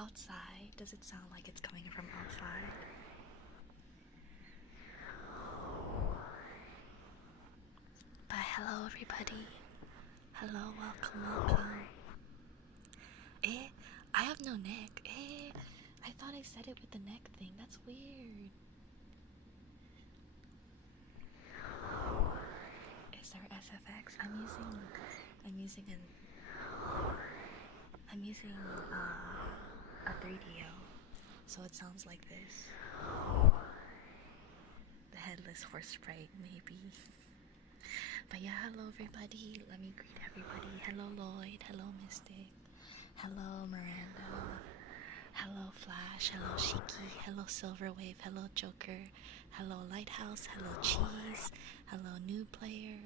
Outside? Does it sound like it's coming from outside? But hello everybody. Hello, welcome. I have no neck. I thought I said it with the neck thing. That's weird. Is there SFX? I'm using a 3DO, so it sounds like this. The headless horse sprite, maybe. But yeah, hello everybody. Let me greet everybody. Hello Lloyd. Hello Mystic. Hello Miranda. Hello Flash. Hello Shiki. Hello Silverwave. Hello Joker. Hello Lighthouse. Hello Cheese. Hello New Player.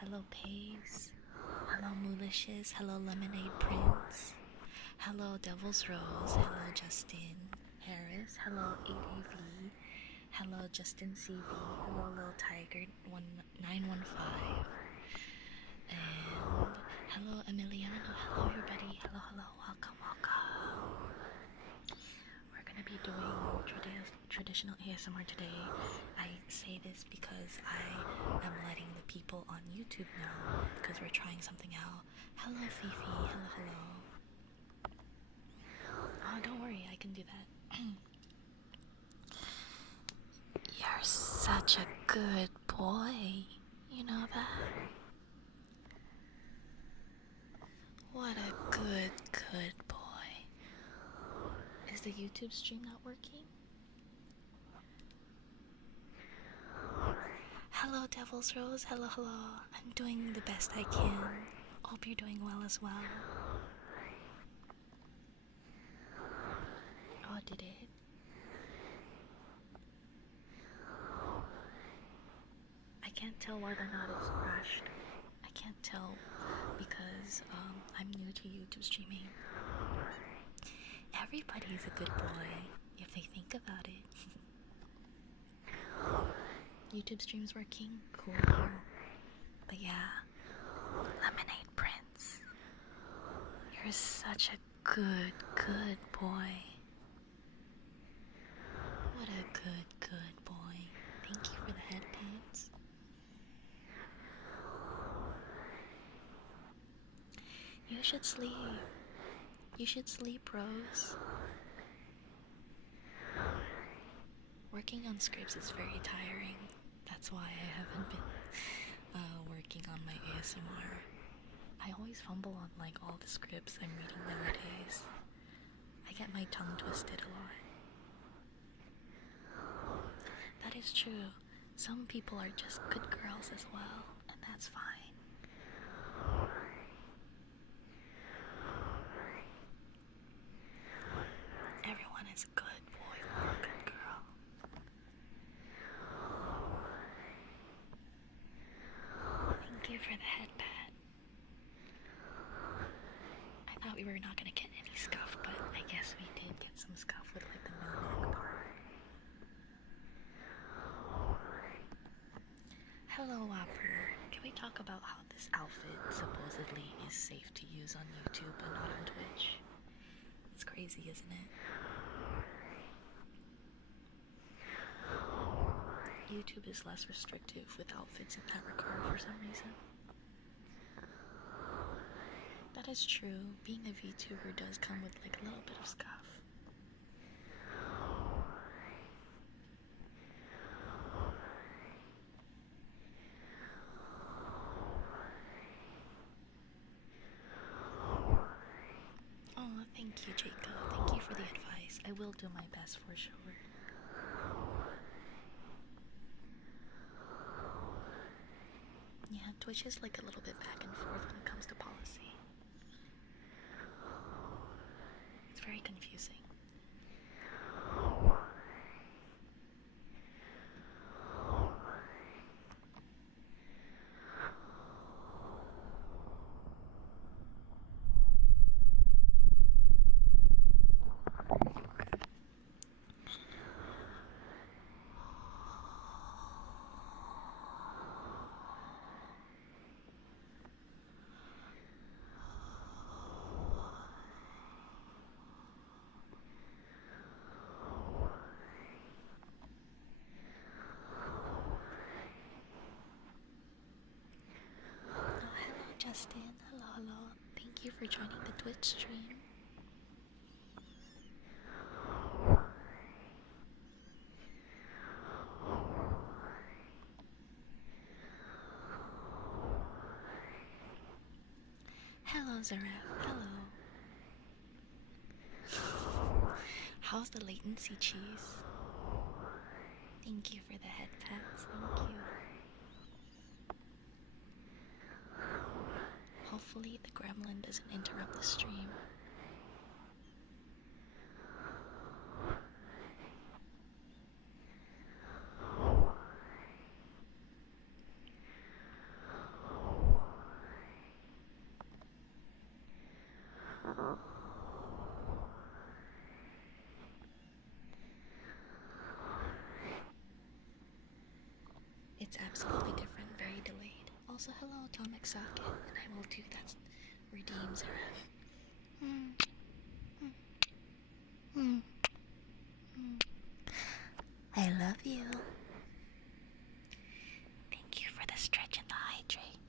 Hello Paves. Hello Moolicious. Hello Lemonade Prince. Hello Devil's Rose. Hello Justin Harris. Hello 8AV. Hello Justin CV. Hello Lil Tiger 915. And hello Emiliano. Hello everybody. Hello, welcome. We're gonna be doing traditional ASMR today. I say this because I am letting the people on YouTube know, because we're trying something out. Hello Fifi. Hello. Oh, don't worry, I can do that. You're such a good boy. You know that? What a good boy. Is the YouTube stream not working? Hello Devil's Rose. Hello. I'm doing the best I can. Hope you're doing well as well. Oh, did it? I can't tell whether or not it's crashed. I can't tell because I'm new to YouTube streaming. Everybody's a good boy if they think about it. YouTube stream's working? Cool. But yeah, Lemonade Prince, you're such a good boy. What a good boy. Thank you for the headphones. You should sleep. You should sleep, Rose. Working on scripts is very tiring. That's why I haven't been working on my ASMR. I always fumble on like all the scripts I'm reading nowadays. I get my tongue twisted a lot. is true. Some people are just good girls as well, and that's fine. Everyone is good boy or good girl. Thank you for the head pat. I thought we were not gonna get any scuff, but I guess we did get some scuff with like the no part. Hello, Whopper. Can we talk about how this outfit supposedly is safe to use on YouTube but not on Twitch? It's crazy, isn't it? YouTube is less restrictive with outfits in that regard for some reason. That is true. Being a VTuber does come with like a little bit of scuff. Oh, thank you, Jacob. Thank you for the advice. I will do my best for sure. Yeah, Twitch is like a little bit back and forth when it comes to policy. It's very confusing. Justin, hello. Thank you for joining the Twitch stream. Hello, Zaref. Hello. How's the latency, cheese? Thank you for the head pats. Thank you. Hopefully the gremlin doesn't interrupt the stream. It's absolutely different, very delayed. Also, hello, Atomic Socket, and I will do that. Redeem Zaref. I love you. Thank you for the stretch and the hydrate.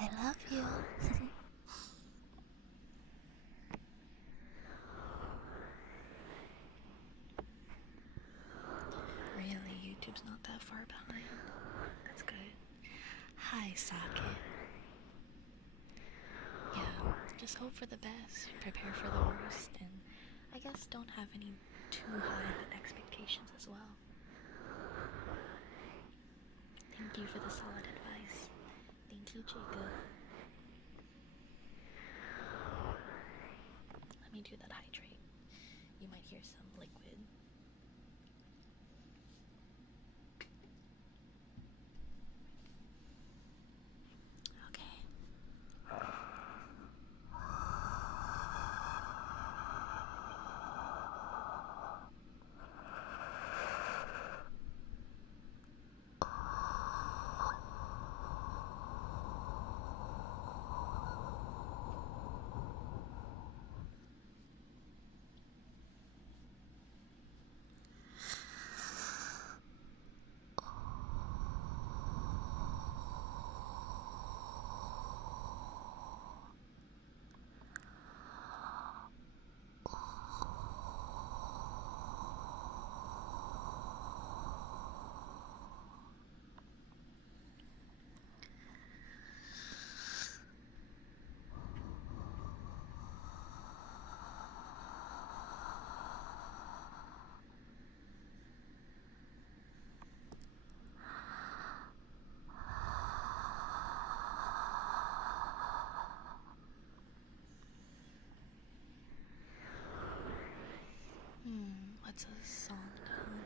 I love you. Really, YouTube's not that far behind. That's good. Hi, Socket. Yeah, just hope for the best, prepare for the worst, and I guess don't have any too high expectations as well. Thank you for the solid advice. Thank you, Jacob. Let me do that hydrate. You might hear some liquid. what's a song to hum?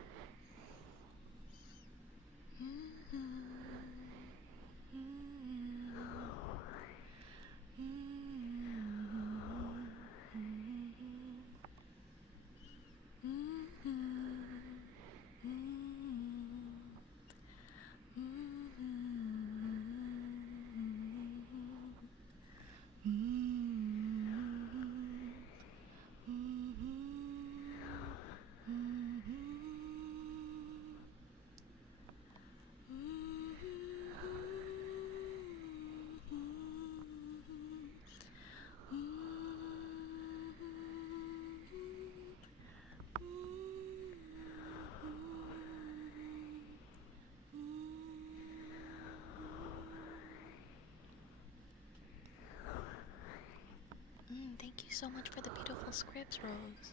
Thank you so much for the beautiful scripts, Rose.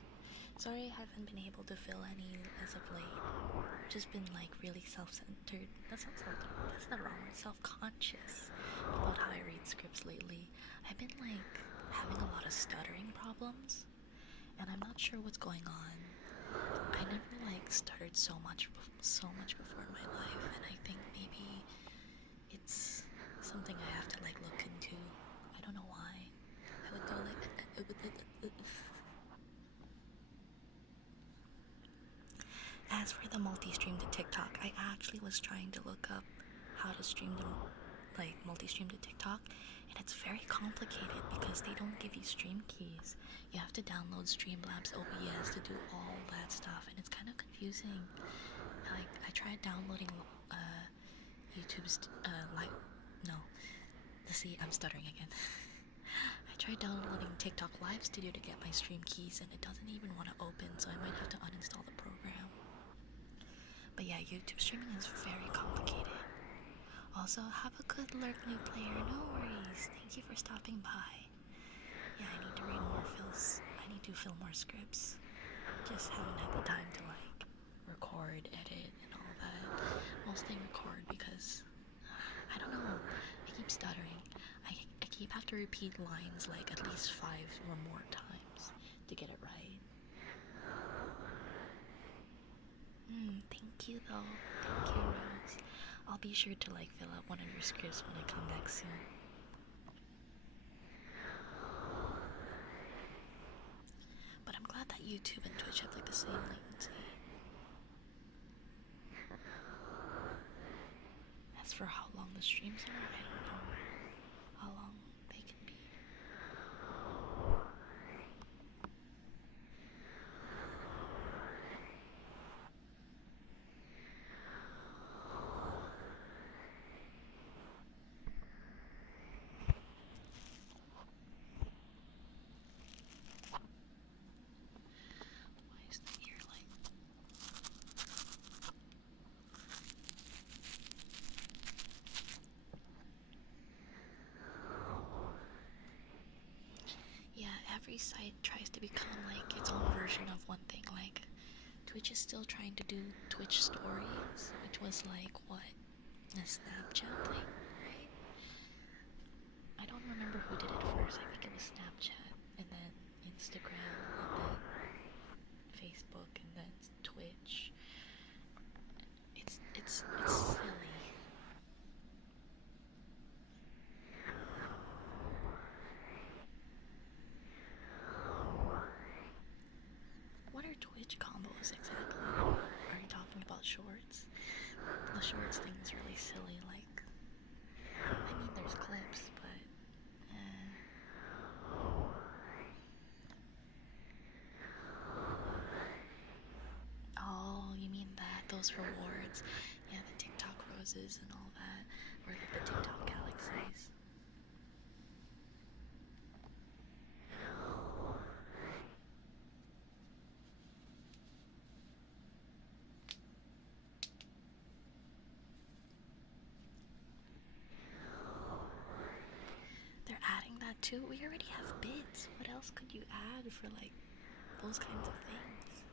Sorry I haven't been able to fill any as of late. I've just been like really self-centered. That's not self-centered. That's not wrong word. Self-conscious about how I read scripts lately. I've been like having a lot of stuttering problems, and I'm not sure what's going on. I never like stuttered so much before in my life, and I think maybe it's something I have to like look into. I don't know why. I would go like As for the multi-stream to TikTok, I actually was trying to look up how to stream them, like multi-stream to TikTok, and it's very complicated because they don't give you stream keys. You have to download Streamlabs OBS to do all that stuff, and it's kind of confusing. Like I tried downloading YouTube's see, I'm stuttering again. I tried downloading TikTok Live Studio to get my stream keys, and it doesn't even want to open, so I might have to uninstall the program. But yeah, YouTube streaming is very complicated. Also, have a good lurk, new player. No worries. Thank you for stopping by. Yeah, I need to read more fills. I need to fill more scripts. Just haven't had the time to like record, edit, and all that. Mostly record because I don't know. I keep stuttering. I keep have to repeat lines like at least 5 or more times to get it right. Thank you though. Thank you, Rose. I'll be sure to like fill out one of your scripts when I come back soon. But I'm glad that YouTube and Twitch have like the same latency. As for how long the streams are, I don't know how long they can be. Why is the ear like... Yeah, every site tries to become like its own version of one thing. Like Twitch is still trying to do Twitch stories, which was like what? A Snapchat thing, right? I don't remember who did it first. I think it was Snapchat, and then Instagram, and then Facebook, and then Twitch. It's silly. What are Twitch combos exactly? Are you talking about shorts? The shorts thing is really silly. Like, I mean, there's clips, but oh, you mean that? Those rewards? Yeah, the TikTok roses and all that, or like the TikTok galaxies. They're adding that too? We already have bids. What else could you add for like those kinds of things?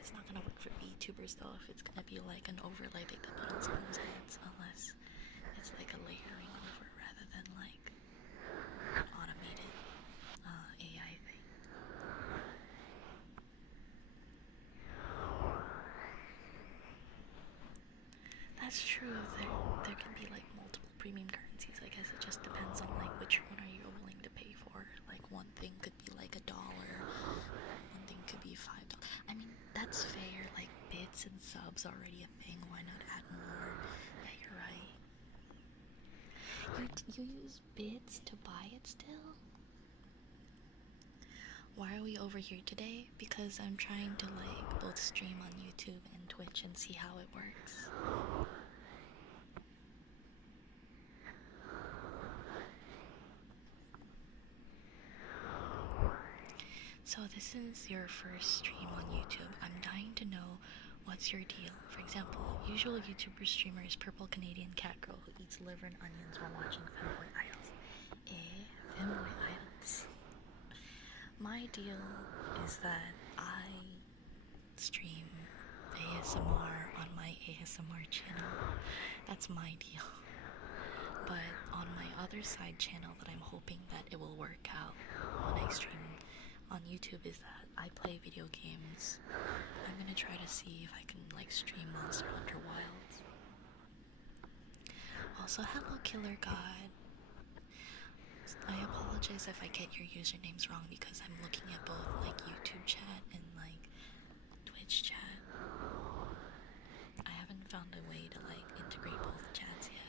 It's not gonna work for VTubers though if it's gonna be like an overlay they put on someone's heads, unless it's like a layering over rather than like an automated AI thing. That's true. There can be like multiple premium currencies. I guess it just depends on like which one are you willing to pay for. Like one thing could be like $1, one thing could be $5. I mean, that's fair. Like bits and subs already a thing. Why not add more? Yeah, you're right. You use bits to buy it still? Why are we over here today? Because I'm trying to like both stream on YouTube and Twitch and see how it works. So this is your first stream on YouTube. I'm dying to know what's your deal. For example, usual YouTuber streamer is purple Canadian cat girl who eats liver and onions while watching Femboy Idols. Femboy Idols. My deal is that I stream ASMR on my ASMR channel. That's my deal. But on my other side channel that I'm hoping that it will work out when I stream on YouTube is that I play video games. I'm gonna try to see if I can like stream Monster Hunter Wilds. Also, hello Killer God. I apologize if I get your usernames wrong because I'm looking at both like YouTube chat and like Twitch chat. I haven't found a way to like integrate both chats yet.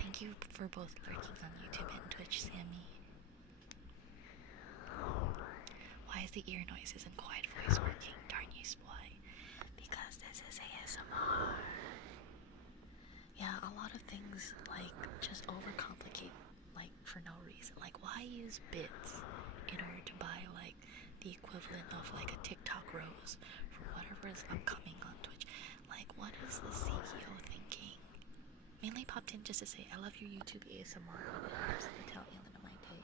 Thank you for both lurking on YouTube and Twitch, Sammy. Why is the ear noises and quiet voice working? Darn you, Spwite. Because this is ASMR. Yeah, a lot of things like just overcomplicate like for no reason. Like why use bits in order to buy like the equivalent of like a TikTok rose for whatever is upcoming on Twitch? Like what is the CEO thinking? Mainly popped in just to say I love your YouTube ASMR. It helps the tail end of my day.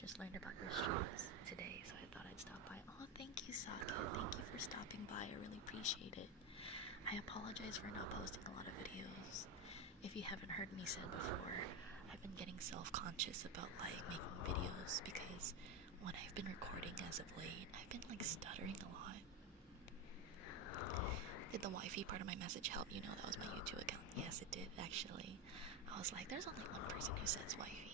Just learned about your streams today, so I thought I'd stop by. Oh, thank you, Saka. Thank you for stopping by. I really appreciate it. I apologize for not posting a lot of videos. If you haven't heard me said before, I've been getting self-conscious about like making videos because when I've been recording as of late, I've been like stuttering a lot. Did the wifey part of my message help you know that was my YouTube account? Yes, it did actually. I was like, there's only one person who says wifey.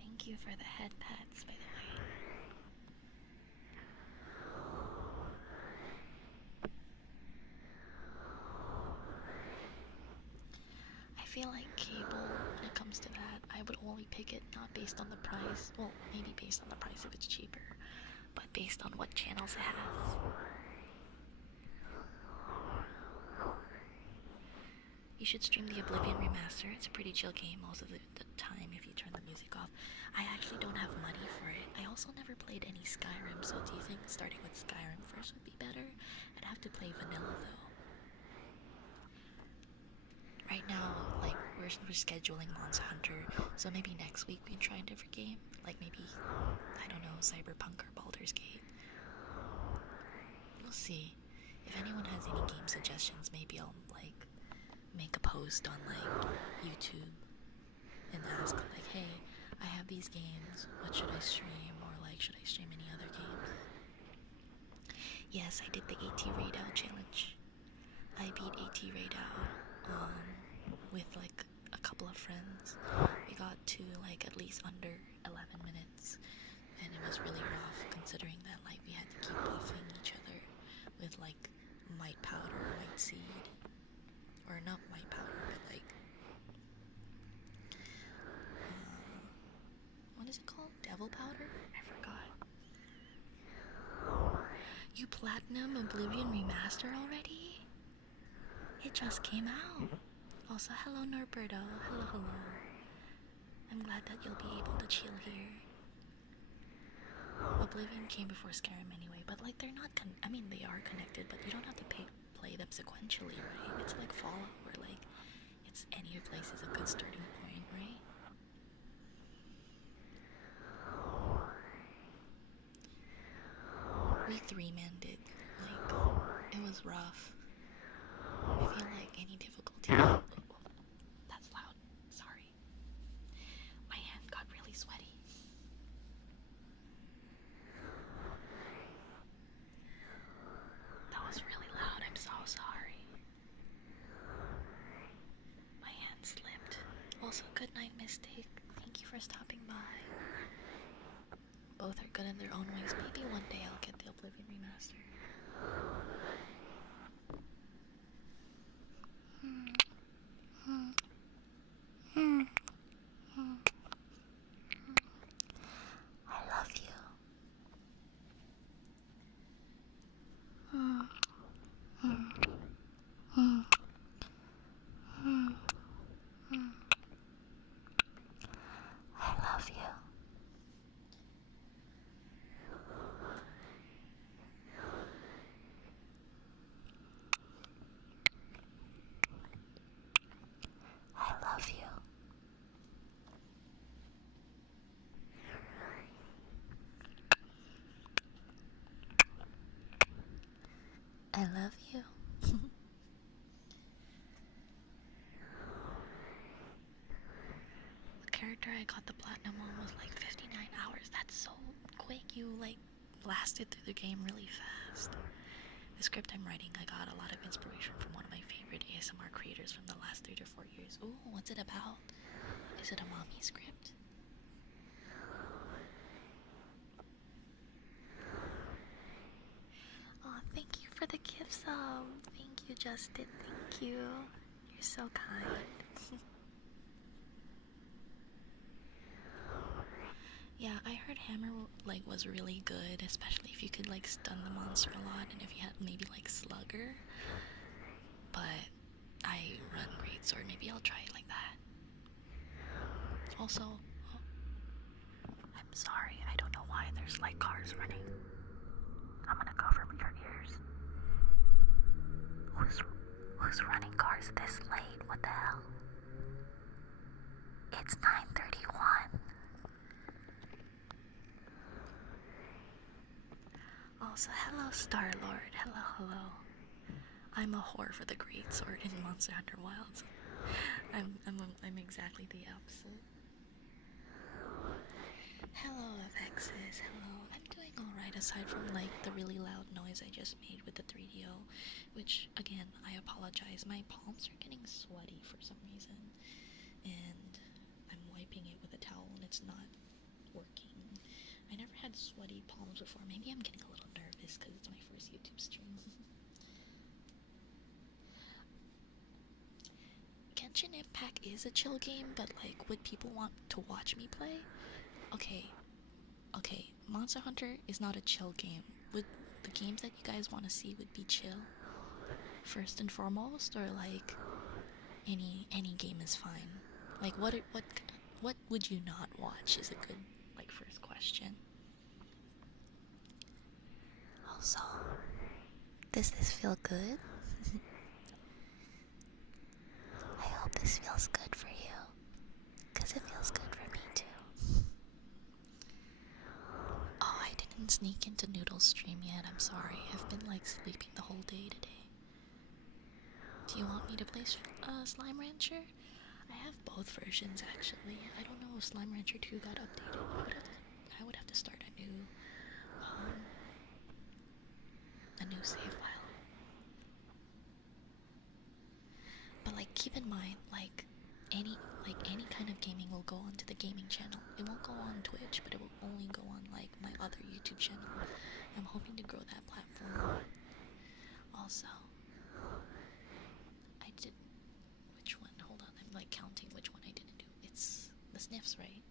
Thank you for the head pats, by the way. I feel like cable, when it comes to that, I would only pick it not based on the price, well, maybe based on the price if it's cheaper, but based on what channels it has. You should stream the Oblivion remaster. It's a pretty chill game most of the time if you turn the music off. I actually don't have money for it. I also never played any Skyrim, so do you think starting with Skyrim first would be better? I'd have to play vanilla though. Right now, like, we're scheduling Monster Hunter, so maybe next week we can try a different game. Like maybe, I don't know, Cyberpunk or Baldur's Gate. We'll see. If anyone has any game suggestions, maybe I'll like make a post on like YouTube and ask like, hey, I have these games, what should I stream, or like should I stream any other games? Yes, I did the AT Raid Out challenge. I beat AT Raid Out with like a couple of friends. We got to like at least under 11 minutes, and it was really rough considering that like we had to keep buffing each other with like might powder, might seed, or not white powder, but like what is it called? Devil powder? I forgot. You platinum Oblivion remaster already? It just came out. Also, hello Norberto. Hello. I'm glad that you'll be able to chill here. Oblivion came before Skyrim anyway, but like they're not I mean they are connected, but you don't have to play them sequentially, right? It's like Fallout where like it's any place is a good starting point, right? We three-manned it. Like it was rough. I feel like any difficulty. That's loud. Sorry. My hand got really sweaty. both are good in their own ways. Maybe one day I'll get the Oblivion remaster. I love you. I love you. I love you. I love you. The character I got the platinum on was like 59 hours. That's so quick. You like blasted through the game really fast. The script I'm writing, I got a lot of inspiration from one of my favorite ASMR creators from the last 3 to 4 years. Ooh, what's it about? Is it a mommy script? Oh, thank you for the gift sub. Thank you, Justin. Thank you. You're so kind. Yeah, I heard Hammer like was really good, especially if you could like stun the monster a lot and if you had maybe like Slugger. But I run Greatsword, maybe I'll try it like that. Also, I'm sorry, I don't know why there's like cars running. I'm gonna cover your ears. Who's running cars this late? What the hell? It's 9:31. Also, hello Star-Lord. Hello. I'm a whore for the Greatsword in Monster Hunter Wilds. I'm exactly the opposite. Hello, Avexis. Hello. I'm doing alright aside from like the really loud noise I just made with the 3DO, which again, I apologize. My palms are getting sweaty for some reason, and I'm wiping it with a towel and it's not working. I never had sweaty palms before. Maybe I'm getting a little nervous because it's my first YouTube stream. Genshin Impact is a chill game, but like, would people want to watch me play? Okay, Monster Hunter is not a chill game. Would the games that you guys want to see would be chill first and foremost, or like any game is fine? Like what would you not watch is a good like first question. Also, does this feel good? I hope this feels good for you, because it feels good for me too. Oh, I didn't sneak into Noodle's stream yet, I'm sorry. I've been like sleeping the whole day today. Do you want me to play Slime Rancher? I have both versions actually. I don't know if Slime Rancher 2 got updated. I would have to start a new save file. But like, keep in mind, like any kind of gaming will go onto the gaming channel. It won't go on Twitch, but it will only go on like my other YouTube channel. I'm hoping to grow that platform. Also, I did which one? Hold on, I'm like counting which one I didn't do. It's the sniffs, right?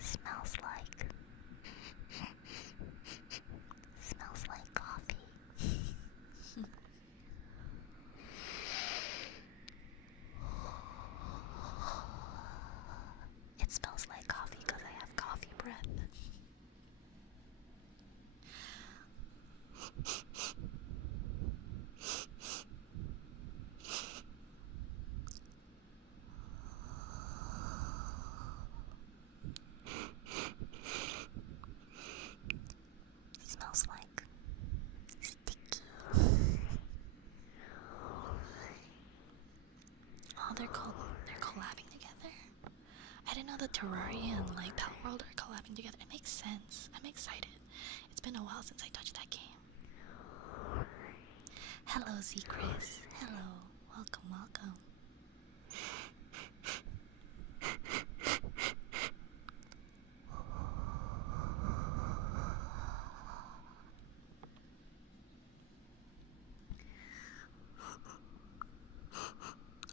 Smells like coffee. It smells like coffee because I have coffee breath. Smells like sticky. Oh, they're collabing together. I didn't know that Terraria and like Power World are collabing together. It makes sense. I'm excited. It's been a while since I touched that game. Rosie Chris. Hello. Welcome, welcome.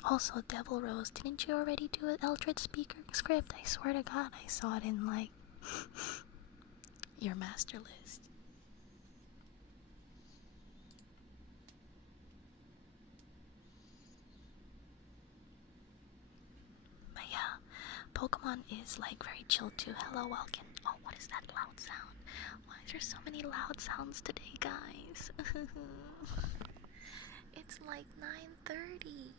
Also, Devil Rose, didn't you already do an Eldritch Speaker script? I swear to God, I saw it in, like, your master list. But yeah, Pokemon is, like, very chill too. Hello, Welkin. Oh, what is that loud sound? Why is there so many loud sounds today, guys? It's like 9:30.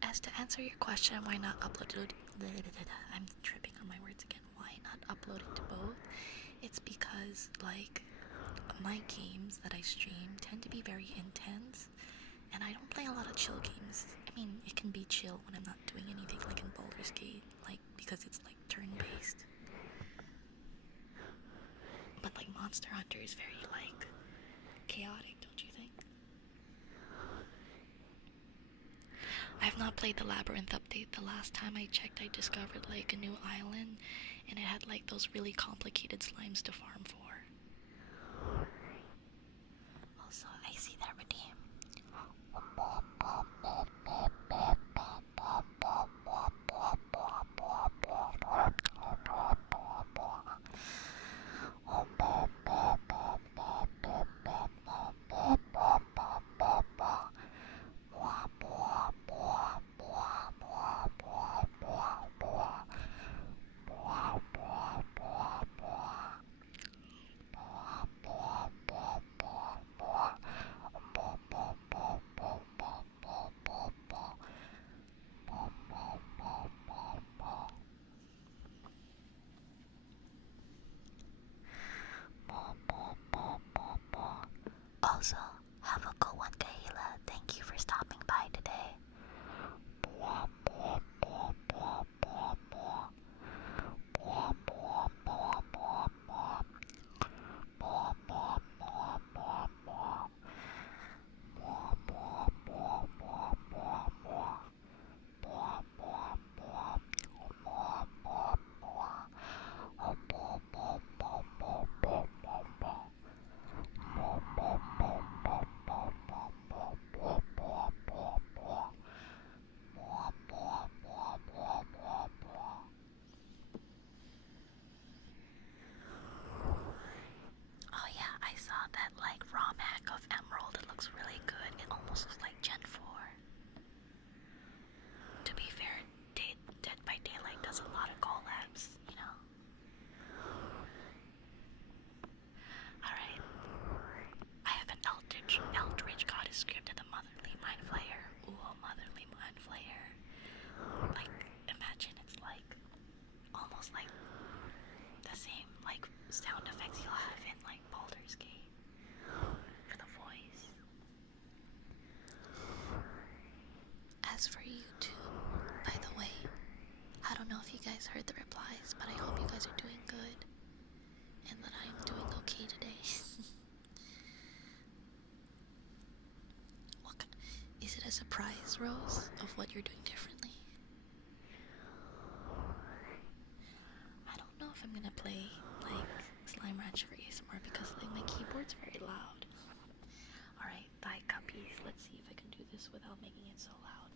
As to answer your question, why not upload it? I'm tripping on my words again. Why not upload it to both? It's because, like, my games that I stream tend to be very intense, and I don't play a lot of chill games. I mean, it can be chill when I'm not doing anything, like in Baldur's Gate, like, because it's like turn-based. But like Monster Hunter is very, like, chaotic, don't you think? I have not played the Labyrinth update. The last time I checked, I discovered like a new island, and it had like those really complicated slimes to farm for. Also, I see that redeem. Also, have a good one, Kahila. Thank you for stopping by today. Oh yeah, I saw that like ROM hack of Emerald. It looks really good. It almost looks like Gen 4. To be fair, Dead by Daylight does a lot of collabs, you know. Alright. I have an Eldritch Goddess script and a Motherly Mind Flayer. Ooh, a Motherly Mind Flayer. Like, imagine it's like almost like the same like sound effects you'll have in like Baldur's Gate for the voice. As for YouTube, by the way, I don't know if you guys heard the replies, but I hope you guys are doing good and that I'm doing okay today. Is it a surprise, Rose, of what you're doing differently? I don't know if I'm gonna play like Slime Ranch for ASMR because like my keyboard's very loud. Alright, bye cuppies. Let's see if I can do this without making it so loud.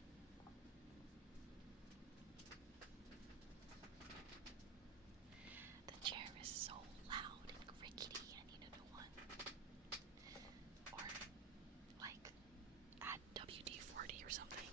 The chair is so loud and crickety. I need a new one. Or like add WD-40 or something.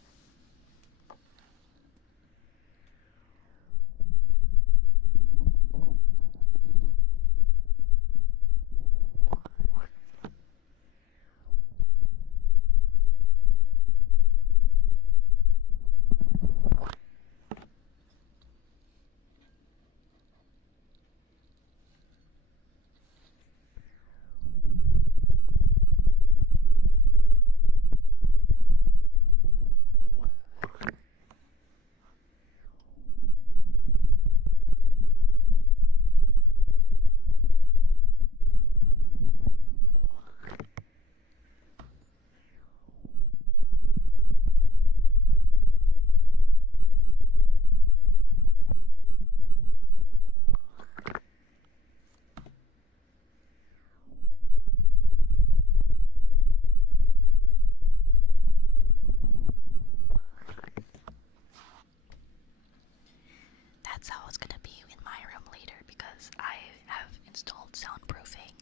it's gonna be in my room later because I have installed soundproofing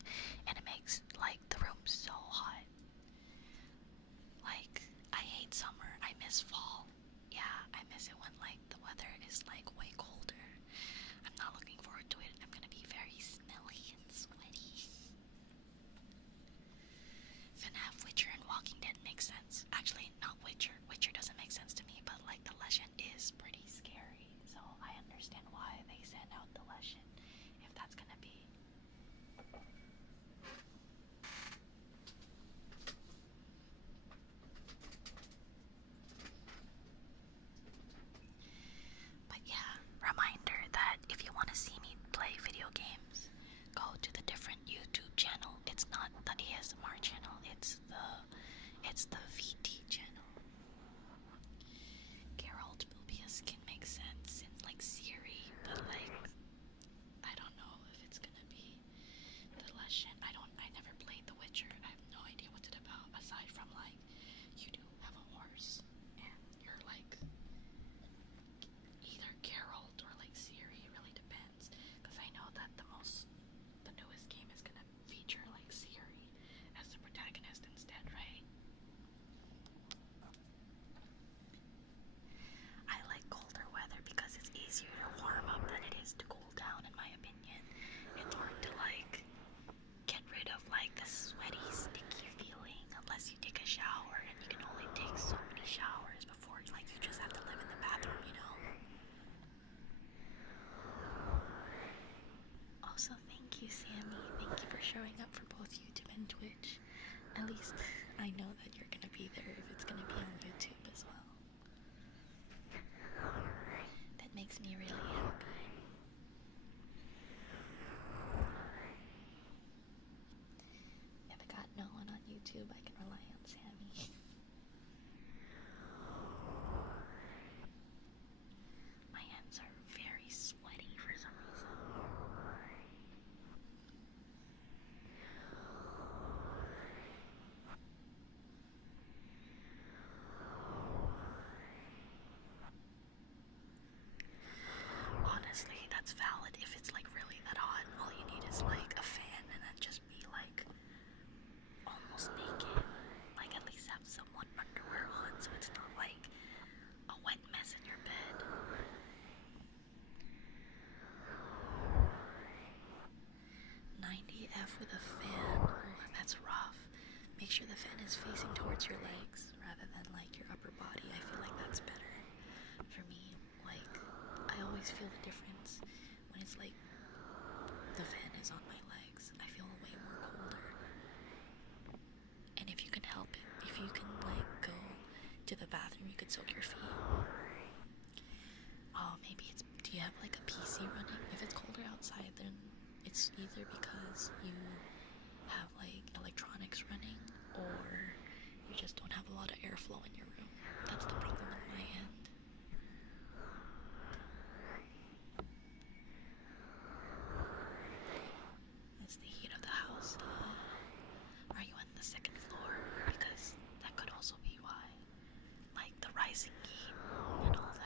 and it makes like the room so hot. Like, I hate summer. I miss fall. Yeah, I miss it when like the weather is like way colder. I'm not looking forward to it. I'm gonna be very smelly and sweaty. FNAF, Witcher, and Walking Dead makes sense. Actually, not Witcher. Witcher doesn't make sense to me, but like the legend is pretty scary. So I understand why they send out the legend if that's gonna be. But yeah, reminder that if you want to see me play video games, go to the different YouTube channel. It's not the ASMR channel, it's the VT channel. Geralt will be a skin makes sense in like Siri, but like I don't know if it's gonna be the legend. I never played The Witcher. I have no idea what it's about aside from like you do have a horse and you're like either Geralt or like Siri. It really depends because I know that the newest game is gonna feature like Siri as the protagonist instead, right? I like colder weather because it's easier to warm up than it is to cool down, in my opinion. It's hard to like get rid of like the sweaty, sticky feeling unless you take a shower, and you can only take so many showers before like you just have to live in the bathroom, you know? Also, thank you, Sammy. Thank you for showing up for both YouTube and Twitch. At least I know that you're gonna be there if it's gonna be on YouTube as well. That makes me really happy. If I got no one on YouTube, I can rely on Sammy. My hands are very sweaty for some reason. Honestly, that's valid if it's like really that hot. All you need is like a fan and then just be like almost naked. Like at least have someone underwear on so it's not like a wet mess in your bed. 90F with a fan. Oh, that's rough. Make sure the fan is facing towards your legs rather than like your upper body. I feel like that's better for me. Like, I always feel the difference when it's like the fan is on my legs. I feel way more colder. And if you can help it, if you can like go to the bathroom, you could soak your feet. Oh, maybe it's, do you have like a PC running? If it's colder outside, then it's either because you have like electronics running or you just don't have a lot of airflow in your room. That's the problem on my end. That's the heat of the house. Are you on the second floor? Because that could also be why. Like the rising heat and all that.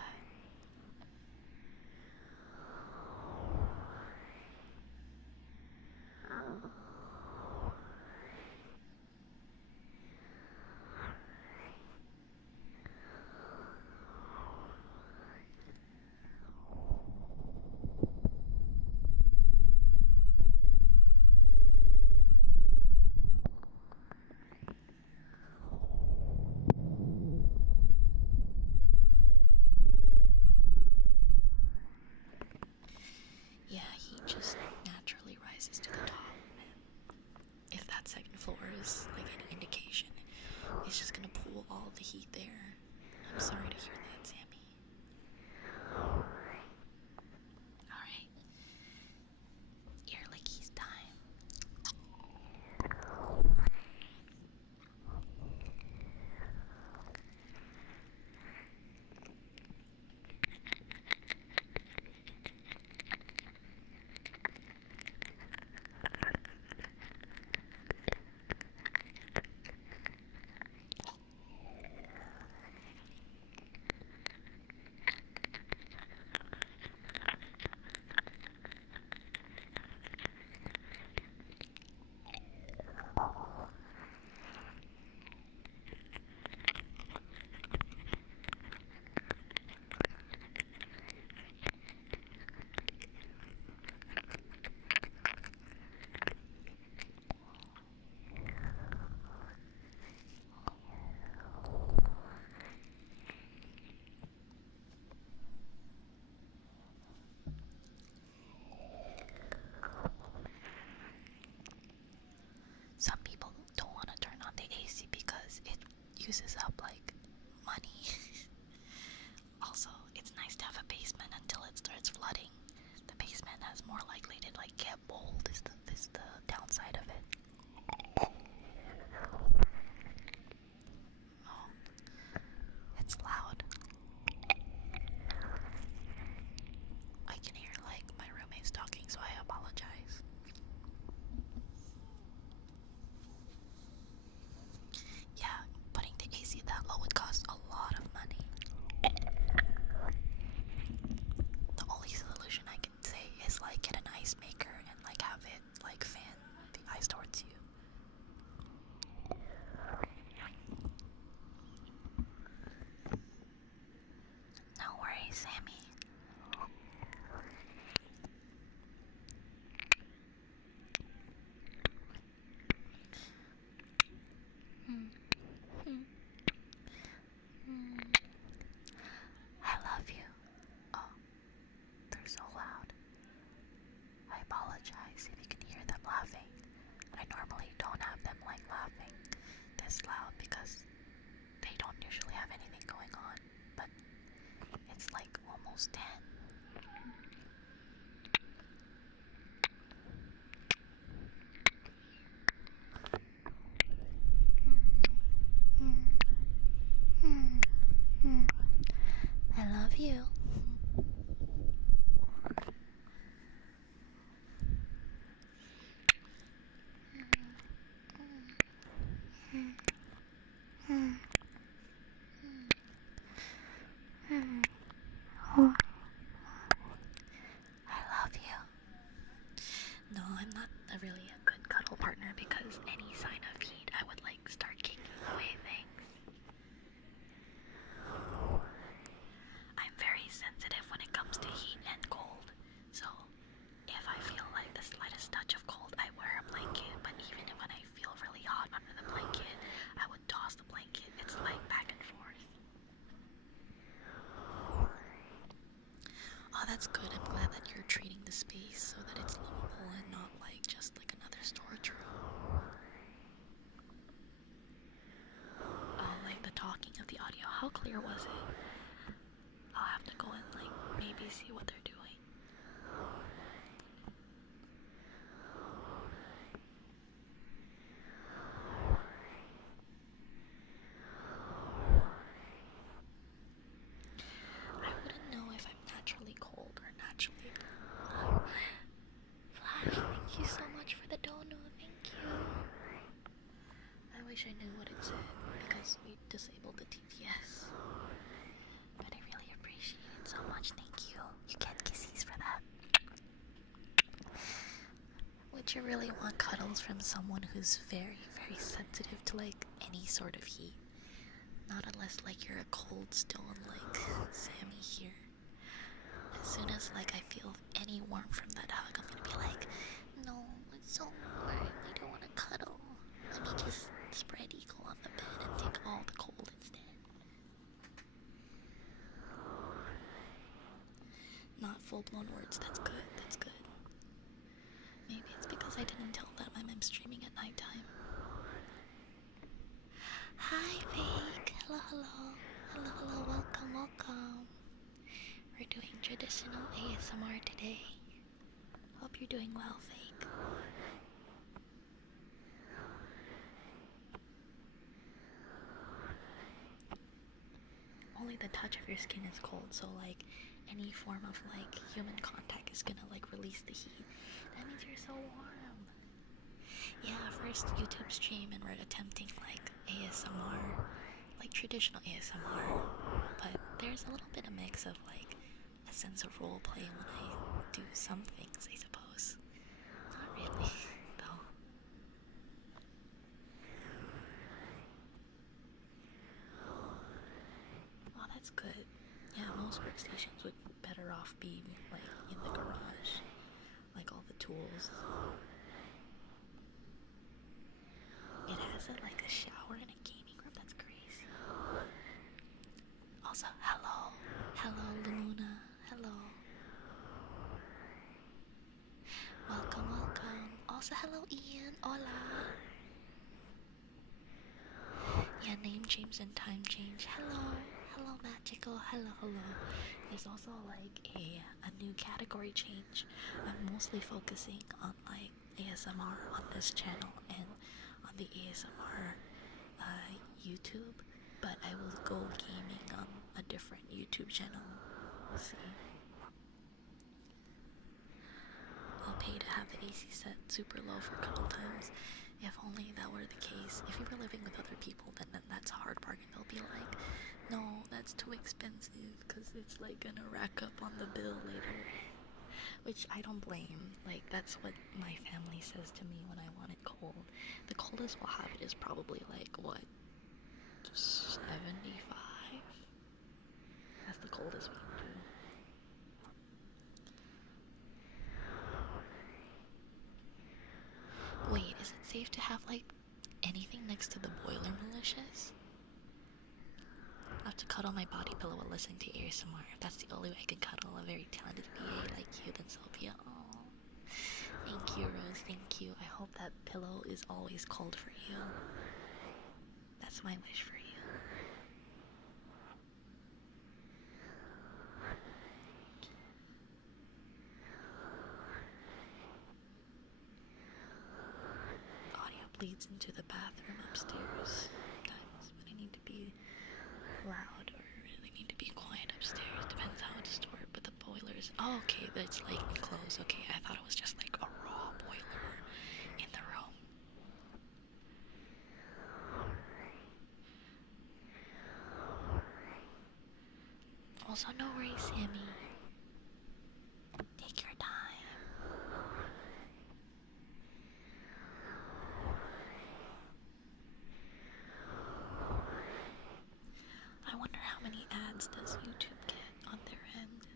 Yeah, heat just naturally rises to the top. And if that second floor is like an indication, it's just gonna pool all the heat there. I'm sorry to hear that, Sammy. Alright. Ear lickies time. more likely to like get mold. Is the downside of it. Oh, it's loud. I can hear like my roommates talking, so I apologize. Yeah, putting the AC that low would cost a lot of money. The only solution I can say is like get an ice maker and like have it like fan the ice towards you. No worries, Sammy. I love you. Oh, they're so loud. I apologize if you can hear them laughing. I normally don't have them like laughing this loud because they don't usually have anything going on, but it's like almost 10. I love you. I love you. No, I'm not really a good cuddle partner because any sign of heat, I would like start kicking away things. I'm very sensitive when it comes to heat and cold, so if I feel like the slightest touch of cold, I wear a blanket, but even when I feel really hot under the blanket, I would toss the blanket. It's like back and forth. Oh, that's good. I'm glad that you're treating the space so that it's livable and not like just like another storage room. Like the talking of the audio. How clear was it? I'll have to go and like maybe see what they're doing. I wouldn't know if I'm naturally cold or naturally. Flash, thank you so much for the dono. Thank you. I wish I knew what it said because we disabled the TTS. But I really appreciate it so much. Thank you. You get kissies for that. Would you really want cuddles from someone who's very, very sensitive to like any sort of heat? Not unless like you're a cold stone like Sammy here. As soon as like I feel any warmth from that hug, I'm gonna be like, no, it's so warm. I don't want to cuddle. Let me just spread eagle on the bed and take all the cold instead. Not full-blown words. That's good. That's good. Maybe it's because I didn't tell them I'm streaming at nighttime. Hi, Fake. Hello, hello. Hello, hello. Welcome, welcome. We're doing traditional ASMR today. Hope you're doing well, Fake. Only the touch of your skin is cold, so like any form of like human contact is gonna like release the heat. That means you're so warm. Yeah, first YouTube stream and we're attempting like ASMR, like traditional ASMR, but there's a little bit of mix of like a sense of role play when I do some things, I suppose. Not really, though. Oh, that's good. Yeah, most workstations would better off be like in the garage, like all the tools. It has like a shower and a gaming room. That's crazy. Also, hello, Lumuna. Hello. Welcome, welcome. Also, hello, Ian. Hola. Yeah, name change and time change. Hello, hello Magical, hello. There's also like a new category change. I'm mostly focusing on like ASMR on this channel and on the ASMR YouTube, but I will go gaming on a different YouTube channel. We'll see. I'll pay to have the AC set super low for a couple times. If only that were the case. If you were living with other people, then that's a hard bargain. They'll be like, no, that's too expensive because it's like gonna rack up on the bill later. Which I don't blame. Like, that's what my family says to me when I want it cold. The coldest we'll have it is probably like, what, 75? That's the coldest we can do. Wait, is it safe to have like anything next to the boiler, malicious? I have to cuddle my body pillow while listening to ASMR. If that's the only way I can cuddle a very talented VA like you, then Sylvia. Aww. Thank you, Rose. Thank you. I hope that pillow is always cold for you. That's my wish for you. Audio bleeds into the bathroom upstairs sometimes, but I need to be loud or really need to be quiet upstairs. Depends how it's stored, but the boilers. Oh, okay, that's like enclosed. Okay, I thought it was just like a raw boiler in the room. Also, no worries, Sammy. Take your time. I wonder how many ads does YouTube get on their end.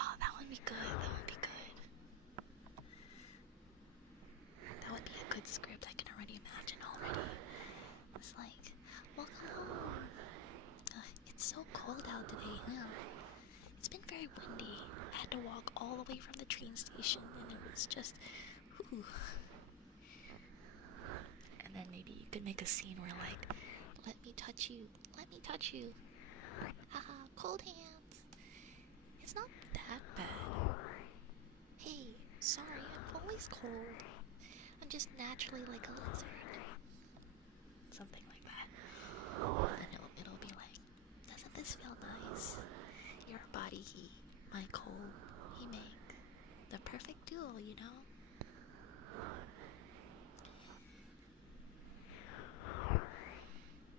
Oh, that would be good. That would be good. That would be a good script. I can already imagine already. It's like, welcome home. It's so cold out today, huh? It's been very windy. I had to walk all the way from the train station, and it was just, ooh. And then maybe you could make a scene where like, let me touch you, haha, cold hands. It's not that bad. Hey, sorry, I'm always cold. I'm just naturally like a lizard. Something like that. And it'll be like, doesn't this feel nice? Your body heat, my cold, he make the perfect duo, you know?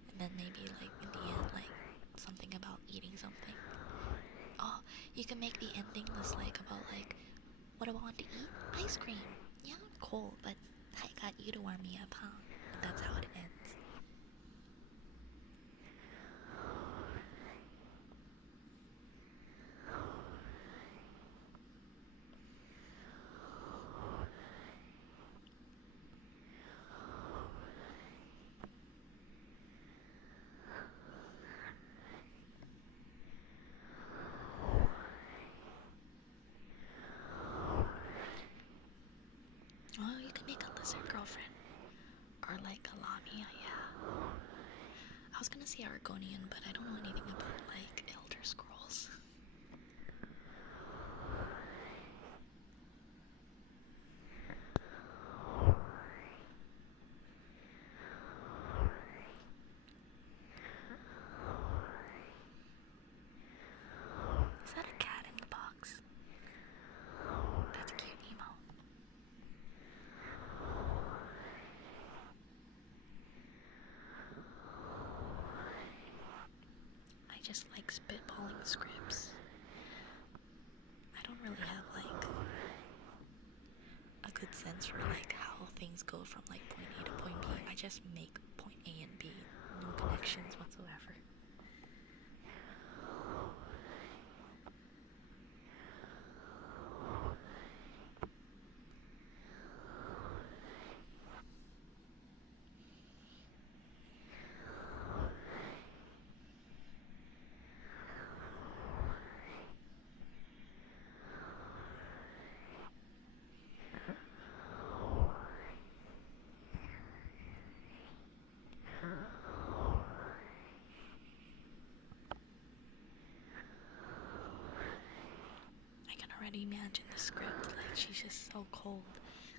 And then maybe like in the end, like something about eating something. Oh, you can make the ending list like about like, what do I want to eat? Ice cream. Yeah, I'm cold, but I got you to warm me up, huh? And that's how it ends. Oh, you can make a lizard girlfriend. Or like a Lamia, yeah. I was gonna say Argonian, but I don't know anything about like Elder Scrolls. Is that a cat in the box? That's a cute emote. I just like spitballing scripts. I don't really have like a good sense for like how things go from like point A to point B. I just make point A and B, no connections whatsoever. imagine the script, like she's just so cold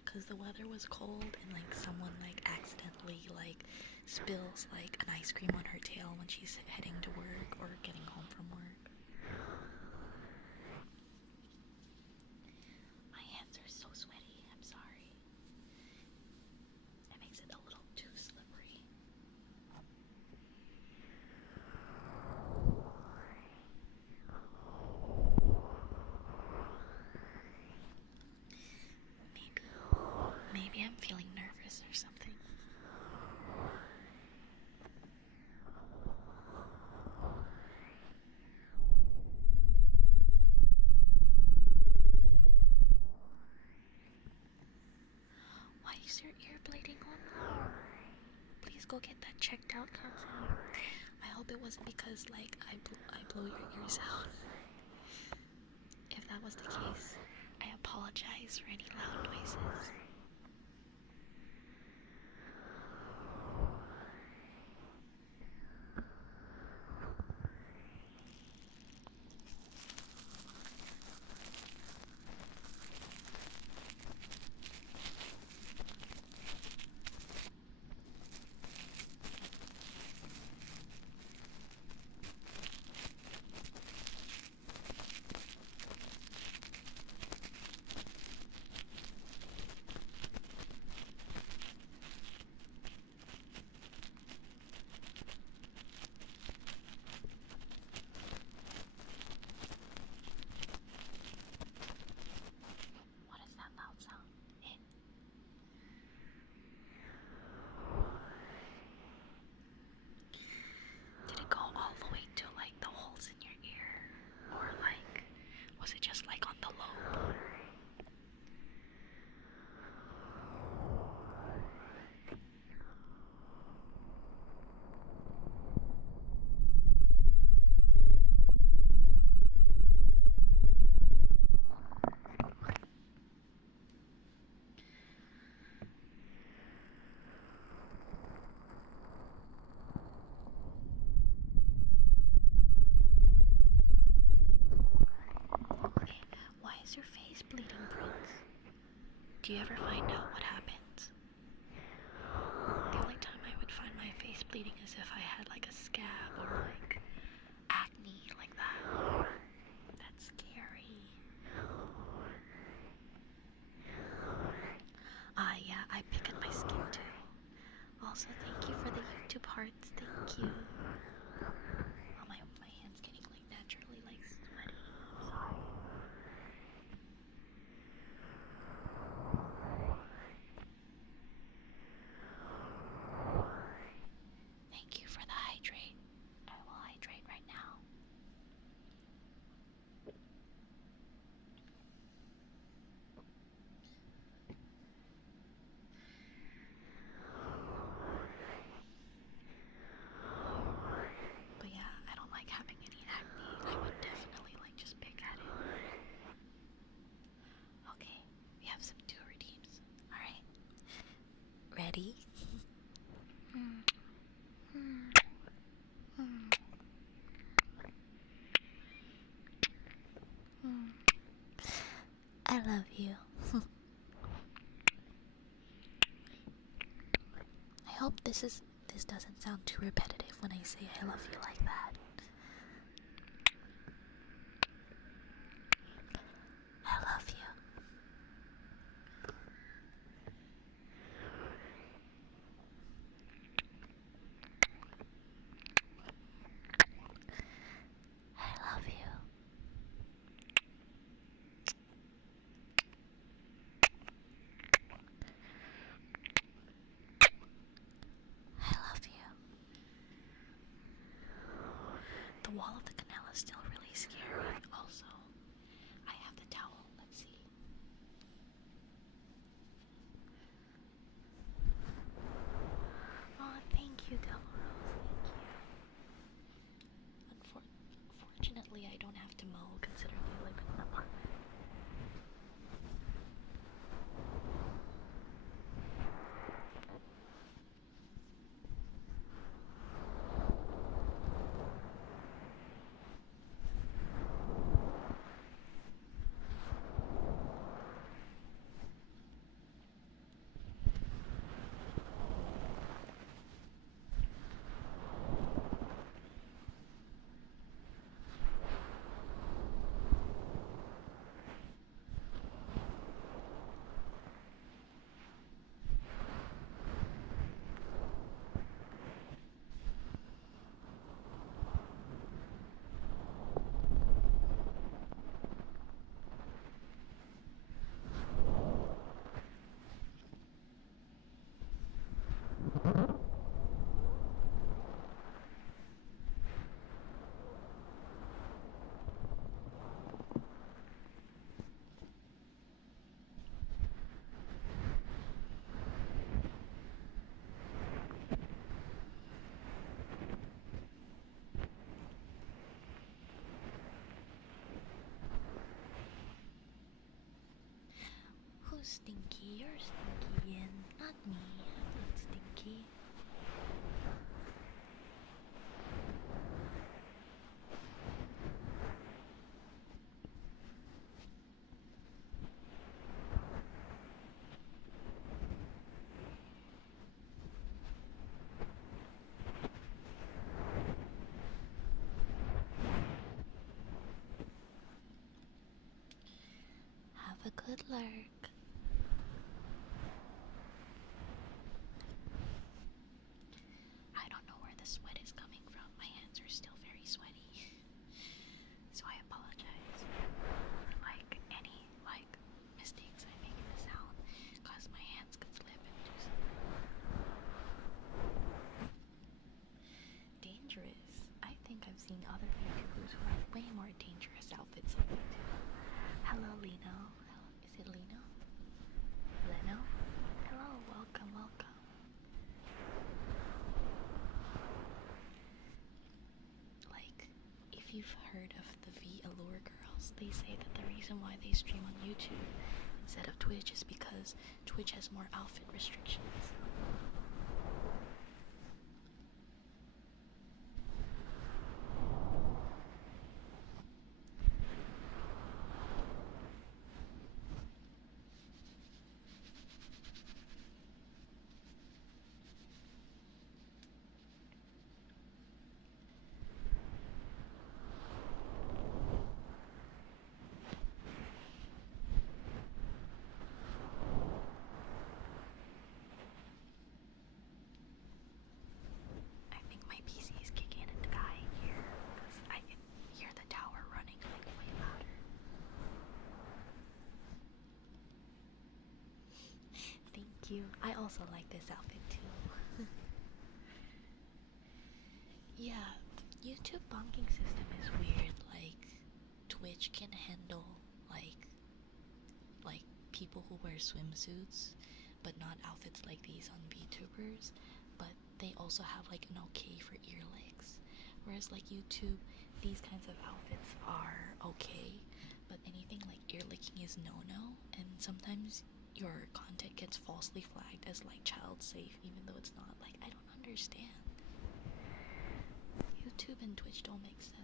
because the weather was cold and like someone like accidentally like spills like an ice cream on her tail when she's heading to work or getting home from work. My hands are so sweaty, I'm sorry. It makes it a little too slippery. Maybe I'm feeling nervous or something. Why is your ear bleeding on? Please go get that checked out, Kansan. I hope it wasn't because like I blow your ears out. If that was the case, I apologize for any loud noises. Is your face bleeding, Prince? Do you ever find out what happens? The only time I would find my face bleeding is if I had like a scab or like acne like that. That's scary. Yeah, I pick at my skin too. Also, thank you for the YouTube hearts. Thank you. Oh, my hand's getting like naturally like sweaty. I'm sorry. Thank you for the hydrate. I will hydrate right now. But yeah, I don't like having any acne. I would definitely like just pick at it. Okay, we have some do redeems. Alright. Ready? I love you. I hope this doesn't sound too repetitive when I say I love you like that. I love you. I love you. I love you. Who's stinky? You're stinky, and not me. I'm not stinky. Have a good lurk. I don't know where the sweat is coming from. My hands are still very sweaty. So I apologize for any mistakes I make in the sound, cause my hands could slip and just dangerous. I think I've seen other YouTubers who have way more dangerous outfits on YouTube. Hello, Lino. Is it Lino? Leno? Hello, welcome. If you've heard of the Vallure girls, they say that the reason why they stream on YouTube instead of Twitch is because Twitch has more outfit restrictions. I also like this outfit too. Yeah, YouTube banking system is weird. Twitch can handle like people who wear swimsuits, but not outfits like these on Vtubers. But they also have an okay for ear licks. Whereas YouTube, these kinds of outfits are okay, but anything like ear licking is no-no, and sometimes your content gets falsely flagged as child safe, even though it's not. I don't understand. YouTube and Twitch don't make sense.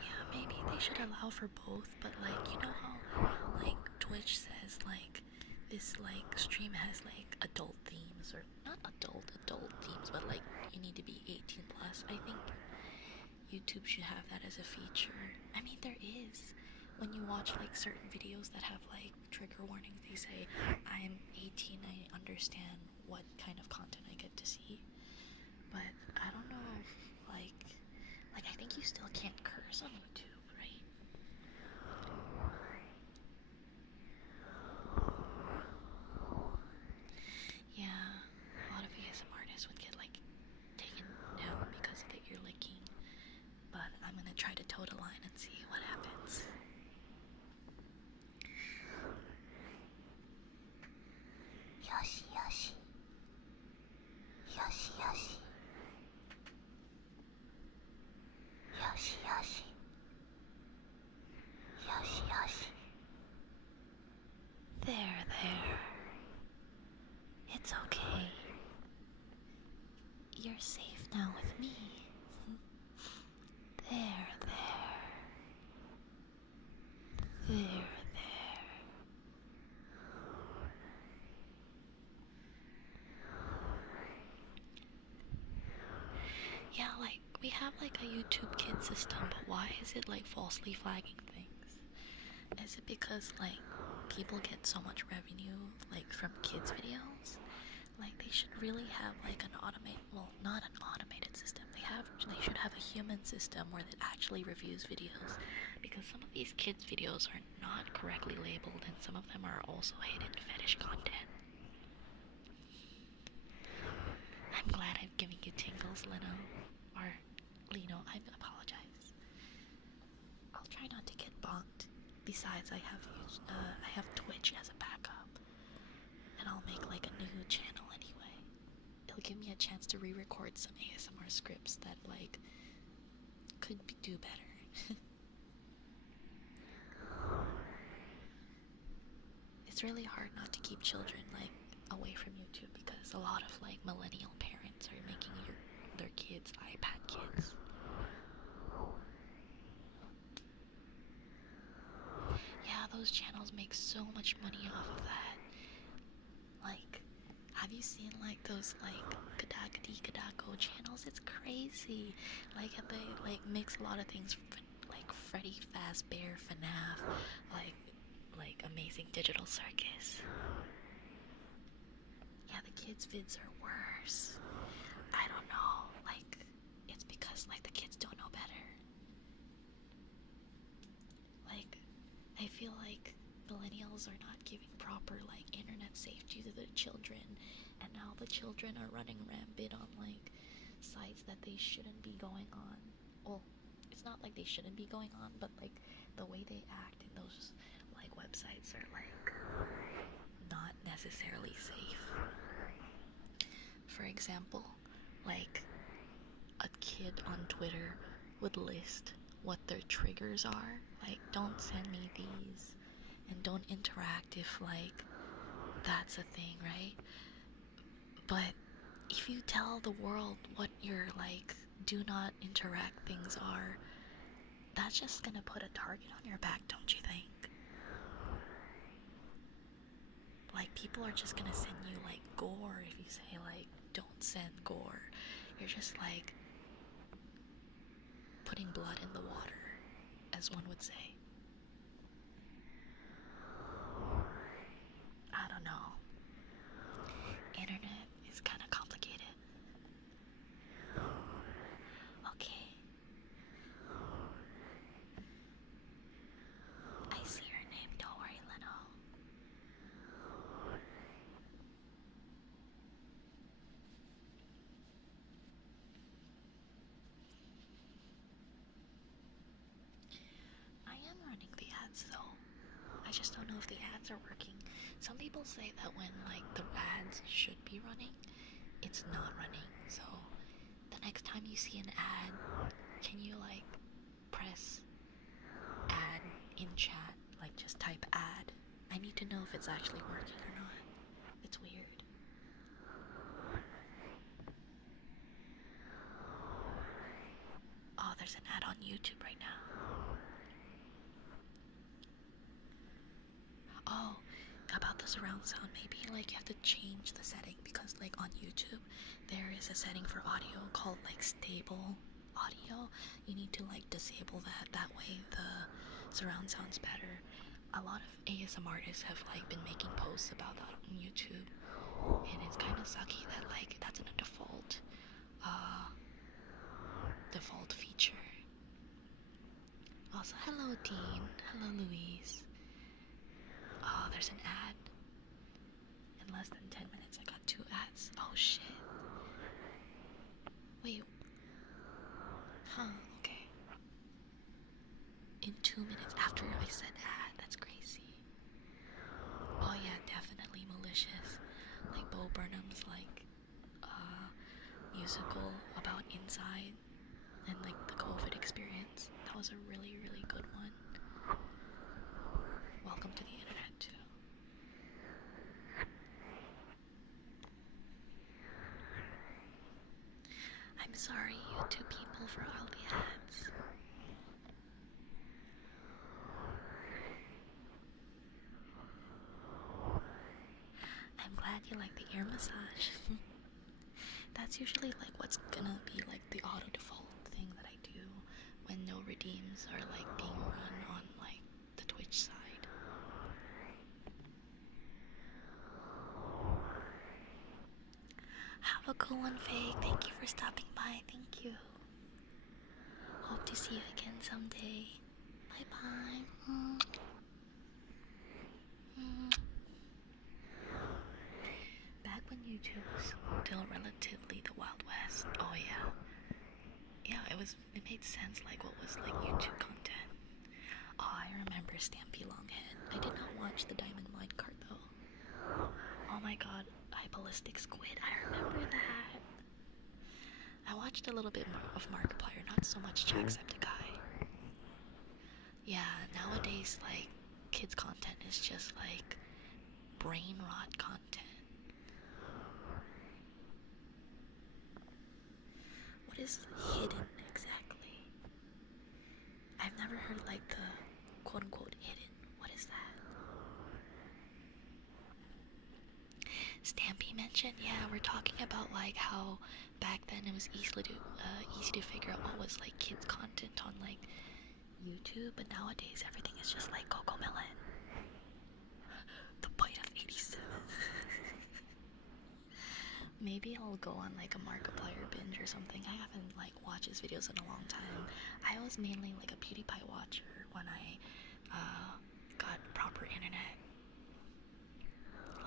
Yeah, maybe they should allow for both, but you know how Twitch says this stream has adult themes, or not adult themes, but you need to be 18 plus. I think YouTube should have that as a feature. I mean, there is. When you watch certain videos that have trigger warnings, they say I'm 18, I understand what kind of content I get to see. But I don't know if I think you still can't curse on YouTube, right? Yeah, a lot of ASMR artists would get taken down because of the ear licking. But I'm gonna try to toe the line and see what happens. Yoshi, Yoshi. Yoshi, Yoshi. Yoshi, Yoshi. Yoshi, Yoshi. There. It's okay. You're safe now with me. There. Yeah, we have a YouTube Kids system, but why is it falsely flagging things? Is it because people get so much revenue from kids videos? They should really have not an automated system. They should have a human system where it actually reviews videos, because some of these kids videos are not correctly labeled, and some of them are also hidden fetish content. I'm glad I'm giving you tingles, Lino. I apologize. I'll try not to get bonked besides, I have Twitch as a backup, and I'll make like a new channel anyway. It'll give me a chance to re-record some ASMR scripts that like could do better. It's really hard not to keep children like away from YouTube because a lot of like millennial parents are making their kids iPad kids. Yeah, those channels make so much money off of that. Like, have you seen like those like Kadako channels? It's crazy. Like, they like mix a lot of things like Freddy Fazbear, FNAF, like Amazing Digital Circus. Yeah, the kids' vids are worse. I don't know. Like, it's because like the kids don't know better. Like, I feel like millennials are not giving proper like internet safety to the children, and now the children are running rampant on like sites that they shouldn't be going on. Well, it's not like they shouldn't be going on, but like the way they act in those like websites are like not necessarily safe. For example, like a kid on Twitter would list what their triggers are, like don't send me these, and don't interact if like that's a thing, right? But if you tell the world what your like do not interact things are, that's just gonna put a target on your back, don't you think? Like, people are just gonna send you like gore if you say like don't send gore. You're just like putting blood in the water, as one would say. I don't know. Internet is kind of complicated. Okay. I see your name. Don't worry, Leno. I am running the ads though. I just don't know if the ads are working. Some people say that when like the ads should be running, it's not running. So the next time you see an ad, can you like press ad in chat? Like just type ad. I need to know if it's actually working or not. It's weird. Oh, there's an ad on YouTube right now. Oh, about the surround sound, maybe like you have to change the setting, because like on YouTube there is a setting for audio called like stable audio. You need to like disable that way the surround sounds better. A lot of ASMR artists have like been making posts about that on YouTube, and it's kind of sucky that like that's in a default feature. Also, hello Dean, hello Louise. Oh, there's an ad. In less than 10 minutes, I got 2 ads. Oh shit. Wait. Huh, okay. In 2 minutes after I said ad, that's crazy. Oh yeah, definitely malicious. Like Bo Burnham's like musical about Inside and like the COVID experience. That was a really, really good one. Welcome to the internet too. I'm sorry, YouTube people, for all the ads. I'm glad you like the ear massage. That's usually like what's gonna be like the auto default thing that I do when no redeems are like being run on like the Twitch side. Have a cool one, Faye. Thank you for stopping by. Thank you. Hope to see you again someday. Bye bye. Back when YouTube was still relatively the Wild West. Oh yeah. Yeah, it made sense like what was like YouTube content. Oh, I remember Stampy Longhead. I did not watch the Diamond Minecart though. Oh my god, Ballistic Squid. I remember that. I watched a little bit of Markiplier, not so much Jacksepticeye. Yeah, nowadays, like, kids' content is just like brain rot content. What is hidden exactly? I've never heard like the quote unquote hidden. What is that? Stampy mentioned, yeah, we're talking about like how back then it was easy to figure out what was like kids content on like YouTube, but nowadays everything is just like Coco Melon. The bite of 87. Maybe I'll go on like a Markiplier binge or something. I haven't like watched his videos in a long time. I was mainly like a PewDiePie watcher when I got proper internet.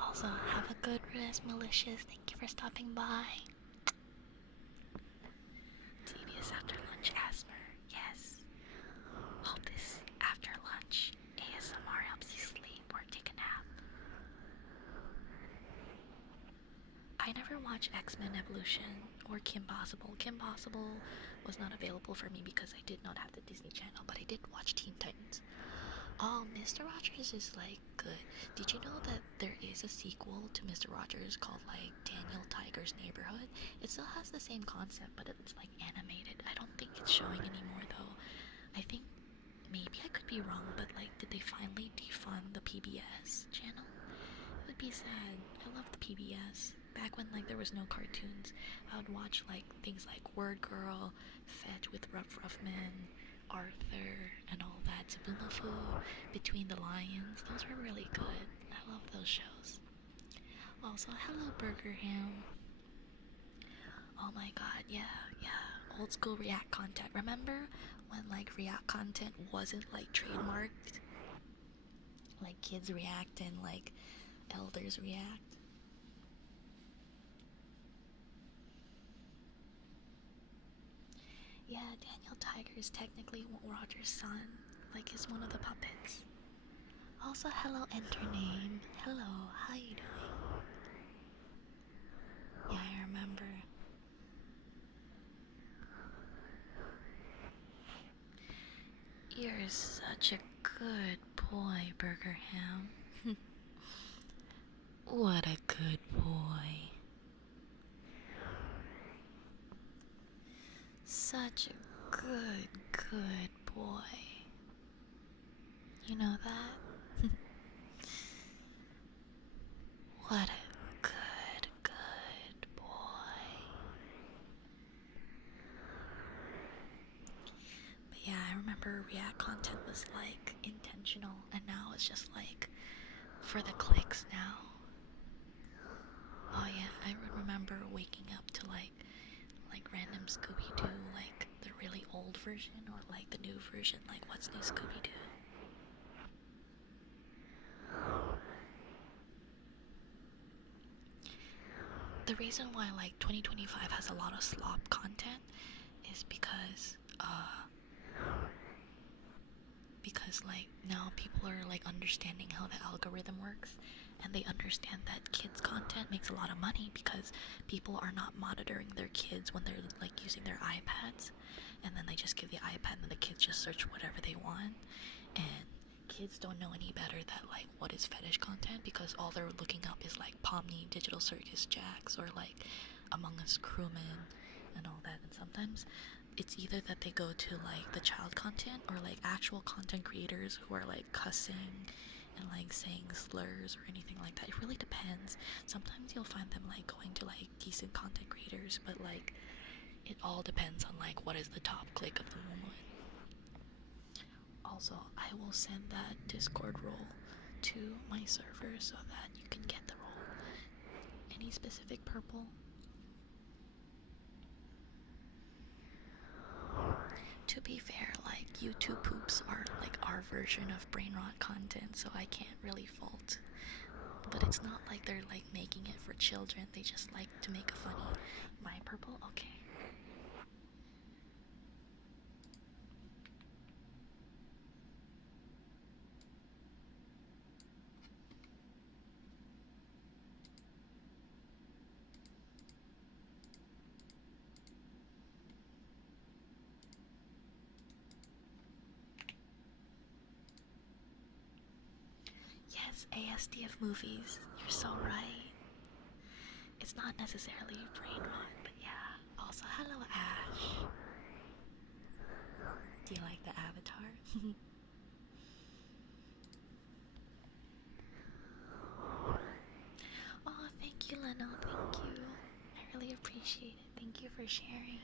Also, have a good rest, Malicious. Thank you for stopping by. TBS after lunch asthma. Yes. Hope this after lunch ASMR helps you sleep or take a nap. I never watched X-Men Evolution or Kim Possible. Kim Possible was not available for me because I did not have the Disney Channel, but I did watch Teen Titans. Oh, Mr. Rogers is like good. Did you know that there is a sequel to Mr. Rogers called like Daniel Tiger's Neighborhood? It still has the same concept, but it's like animated. I don't think it's showing anymore though. I think maybe I could be wrong, but like, did they finally defund the PBS channel? It would be sad. I love the PBS. Back when like there was no cartoons, I would watch like things like Word Girl, Fetch with Ruff Ruffman, Arthur, and all that. Taboomafu, Between the Lions. Those were really good. I love those shows. Also, hello Burger Ham. Oh my god, yeah. Old school React content. Remember when like React content wasn't like trademarked? Like kids react and like elders react. Yeah, Daniel Tiger is technically Roger's son, like he's one of the puppets. Also, hello Entername. Hello, how you doing? Yeah, I remember. You're such a good boy, Burger Ham. What a good boy. Such a good boy. You know that? What a good boy. But yeah, I remember React content was like intentional, and now it's just like for the clicks now. Oh yeah, I remember waking up to like random Scooby-Doo, like the really old version or like the new version, like what's new Scooby-Doo. The reason why like 2025 has a lot of slop content is because like now people are like understanding how the algorithm works, and they understand that kids content makes a lot of money because people are not monitoring their kids when they're like using their iPads, and then they just give the iPad and the kids just search whatever they want, and kids don't know any better that like what is fetish content because all they're looking up is like Pomni, Digital Circus Jacks, or like Among Us Crewman and all that. And sometimes it's either that they go to like the child content or like actual content creators who are like cussing and like saying slurs or anything like that. It really depends. Sometimes you'll find them like going to like decent content creators, but like it all depends on like what is the top click of the moment. Also, I will send that Discord role to my server so that you can get the role. Any specific purple? To be fair, like YouTube poops are like our version of brain rot content, so I can't really fault. But it's not like they're like making it for children, they just like to make a funny. My purple? Okay. ASDF movies. You're so right. It's not necessarily brain rot, but yeah. Also, hello Ash. Do you like the avatar? Oh, thank you, Leno. Thank you. I really appreciate it. Thank you for sharing.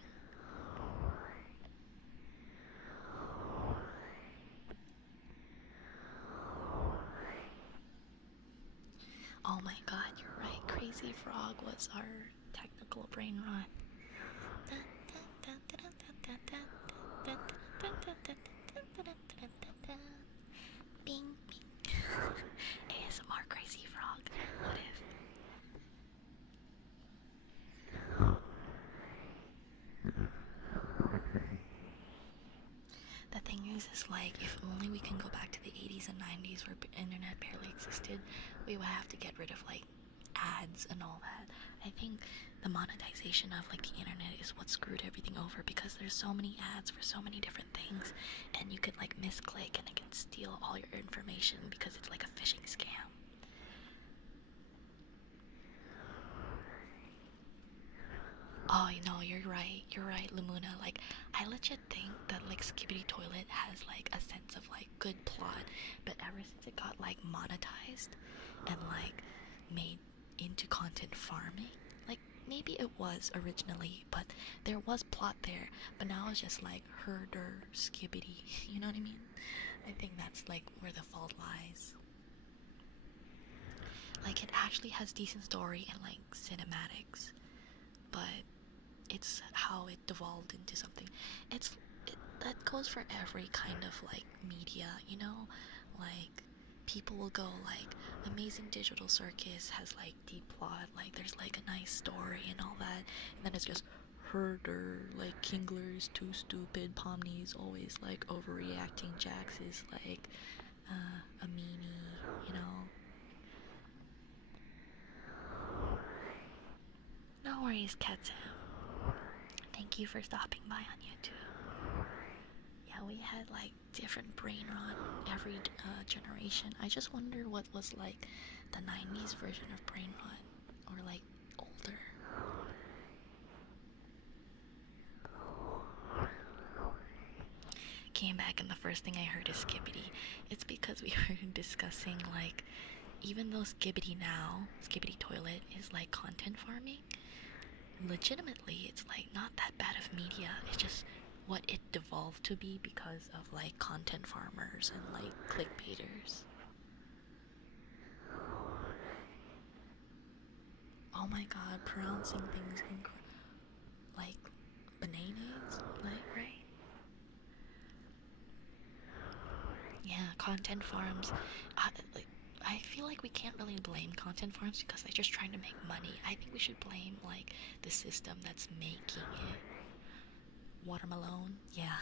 Oh my god, you're right. Crazy Frog was our technical brain rot. Bing, bing. ASMR Crazy Frog. What if? The thing is like, if only we can go back to the 80s and 90s where internet barely existed, we would have to get rid of like ads and all that. I think the monetization of like the internet is what screwed everything over, because there's so many ads for so many different things, and you could like misclick and it can steal all your information because it's like a phishing scam. Oh, you know, you're right, Lamuna. Like, I legit think that like Skibidi Toilet has like a sense of like good plot, but ever since it got like monetized and like made into content farming, like maybe it was originally, but there was plot there, but now it's just like herder Skibidi. You know what I mean? I think that's like where the fault lies. Like, it actually has decent story and like cinematics, but it's how it devolved into something. That goes for every kind of like media, you know? Like, people will go like, Amazing Digital Circus has like deep plot, like there's like a nice story and all that, and then it's just herder, like Kingler is too stupid, Pomni's always like overreacting, Jax is like a meanie, you know? No worries, Ketsu. Thank you for stopping by on YouTube. Yeah, we had like different brain rot every generation. I just wonder what was like the 90s version of brain rot, or like older. Came back and the first thing I heard is Skibbity. It's because we were discussing like, even though Skibbity Toilet is like content farming, legitimately it's like not that bad of media. It's just what it devolved to be because of like content farmers and like clickbaiters. Oh my god, pronouncing things like bananas, like, right? Yeah, content farms. I feel like we can't really blame content farms because they're just trying to make money. I think we should blame like the system that's making it. Watermelon, yeah.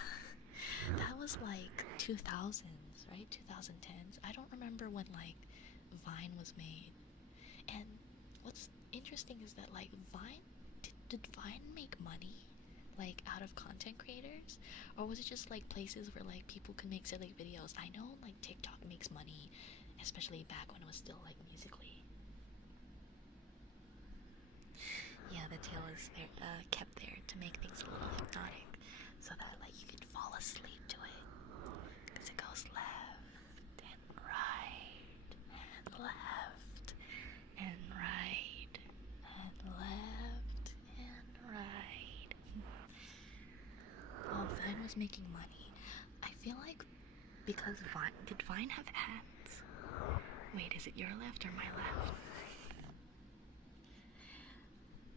That was like 2000s, right? 2010s. I don't remember when like Vine was made. And what's interesting is that like Vine, did Vine make money like out of content creators, or was it just like places where like people could make silly videos? I know like TikTok makes money, especially back when it was still like Musically. Yeah, the tail is there, kept there to make things a little hypnotic, so that like you can fall asleep to it, because it goes left and right and left and right and left and right. Oh, Vine was making money. I feel like because did Vine have ads? Wait, is it your left or my left?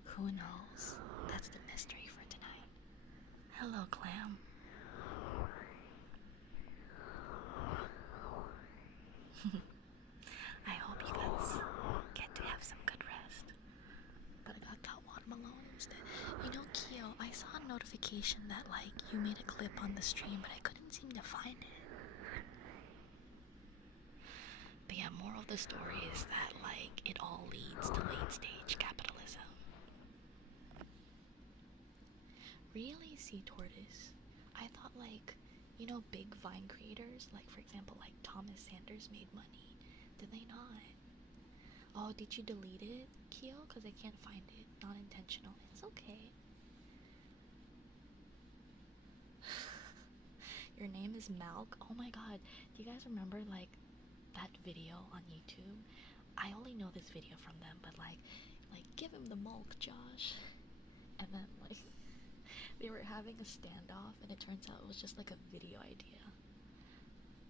Who knows? That's the mystery for tonight. Hello, Clam. I hope you guys get to have some good rest. But I got watermelon instead. You know, Kyo, I saw a notification that like you made a clip on the stream, but I couldn't seem to find it. But yeah, moral of the story is that like it all leads to late stage capitalism. Really, Sea Tortoise? I thought like, you know, big Vine creators, like for example like Thomas Sanders, made money. Did they not? Oh, did you delete it, Kyo? Because I can't find it. Not intentional. It's okay. Your name is Malk? Oh my god. Do you guys remember, like, that video on YouTube? I only know this video from them, but like, give him the Malk, Josh. And then, like, they were having a standoff, and it turns out it was just like a video idea.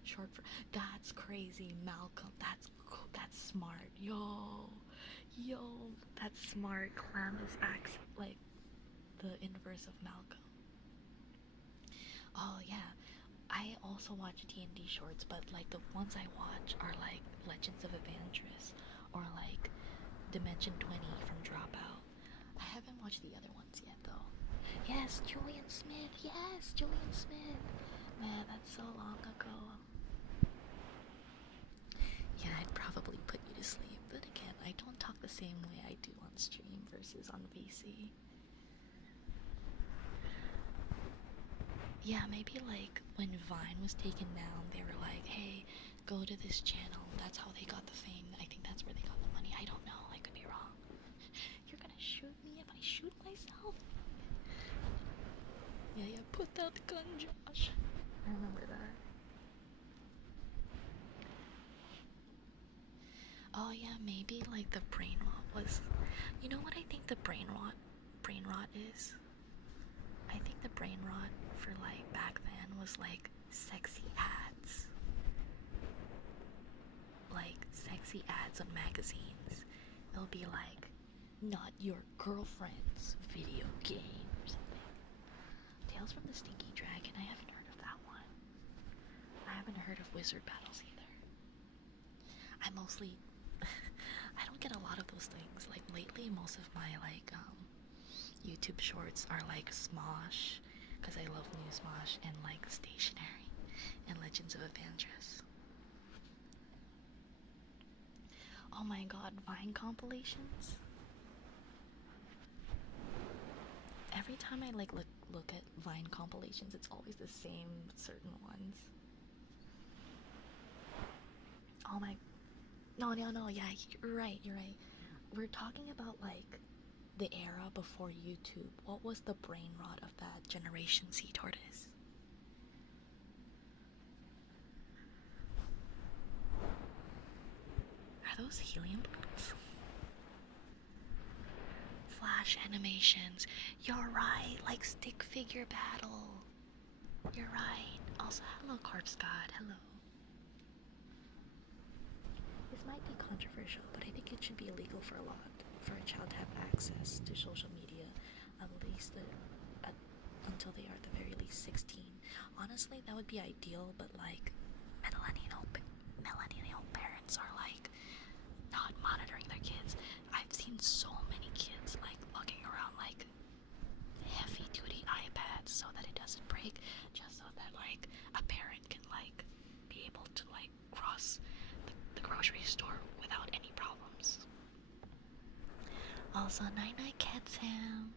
Short for that's crazy, Malcolm. That's smart. Yo, that's smart. Clam is like the inverse of Malcolm. Oh yeah, I also watch D&D shorts, but like the ones I watch are like Legends of Evangelist or like Dimension 20 from Dropout. I haven't watched the other ones yet though. Yes, Julian Smith. Yes, Julian Smith. Man, that's so long ago. Yeah, I'd probably put you to sleep, but again, I don't talk the same way I do on stream versus on VC. Yeah, maybe like when Vine was taken down, they were like, hey, go to this channel. That's how they got the fame. I think that's where they got the money. I don't know. I could be wrong. You're gonna shoot me if I shoot myself? Yeah, put that gun, Josh. I remember that. Oh yeah, maybe like the brain rot was. You know what I think the brain rot is? I think the brain rot for like back then was like sexy ads. Like sexy ads on magazines. It'll be like, not your girlfriend's video game or something. Tales from the Stinky Dragon, I haven't heard of that one. I haven't heard of Wizard Battles either. I mostly I don't get a lot of those things. Like lately, most of my like YouTube shorts are like Smosh, because I love new Smosh, and like Stationary and Legends of Evangelist. Oh my god, Vine compilations. Every time I like look at Vine compilations, it's always the same certain ones. Oh my, no, yeah, you're right. We're talking about like the era before YouTube. What was the brain rot of that generation, Sea Tortoise? Are those helium balloons? Flash animations. You're right, like stick figure battle. You're right. Also, hello, Corpse God. Hello. This might be controversial, but I think it should be illegal for a child to have access to social media, at least until they are at the very least 16. Honestly, that would be ideal, but like millennial parents are like not monitoring their kids. I've seen so many kids like lugging around like heavy duty iPads so that it doesn't break, just so that like a parent can like be able to like cross the grocery store without any problems. Also, night night, cat Sam.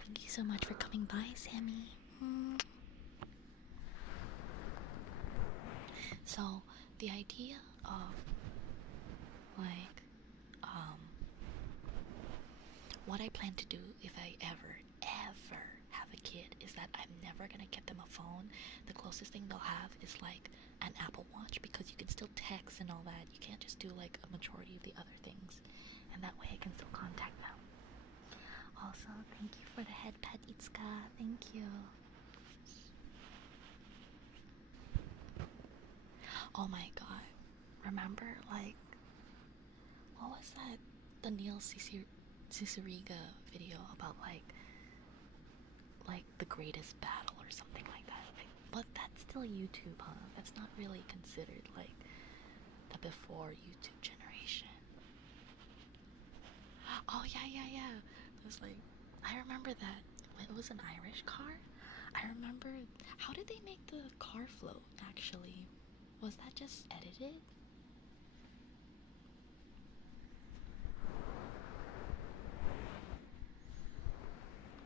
Thank you so much for coming by, Sammy. So the idea of like what I plan to do if I ever have a kid is that I'm never gonna get them a phone. The closest thing they'll have is like an Apple Watch, because you can still text and all that. You can't just do like a majority of the other things, and that way I can still contact them. Also, thank you for the head pet, Itsuka. Thank you. Oh my god. Remember, like, what was that? The Neil Ciceriga video about, like the greatest battle or something like that. Like, but that's still YouTube, huh? That's not really considered, like, the before YouTube generation. Oh, yeah. It was like, I remember that. It was an Irish car. I remember, how did they make the car float, actually? Was that just edited?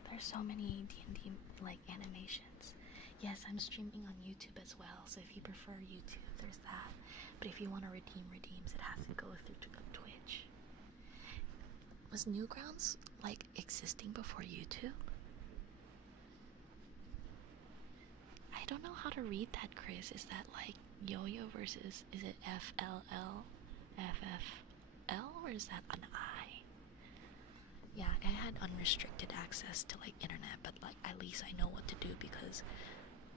There's so many D&D like animations. Yes, I'm streaming on YouTube as well, so if you prefer YouTube, there's that. But if you want to redeem redeems, it has to go through Twitch. Was Newgrounds like existing before YouTube? I don't know how to read that, Chris. Is that like yo-yo versus, is it FLL? FFL? Or is that an I? Yeah, I had unrestricted access to like internet, but like at least I know what to do because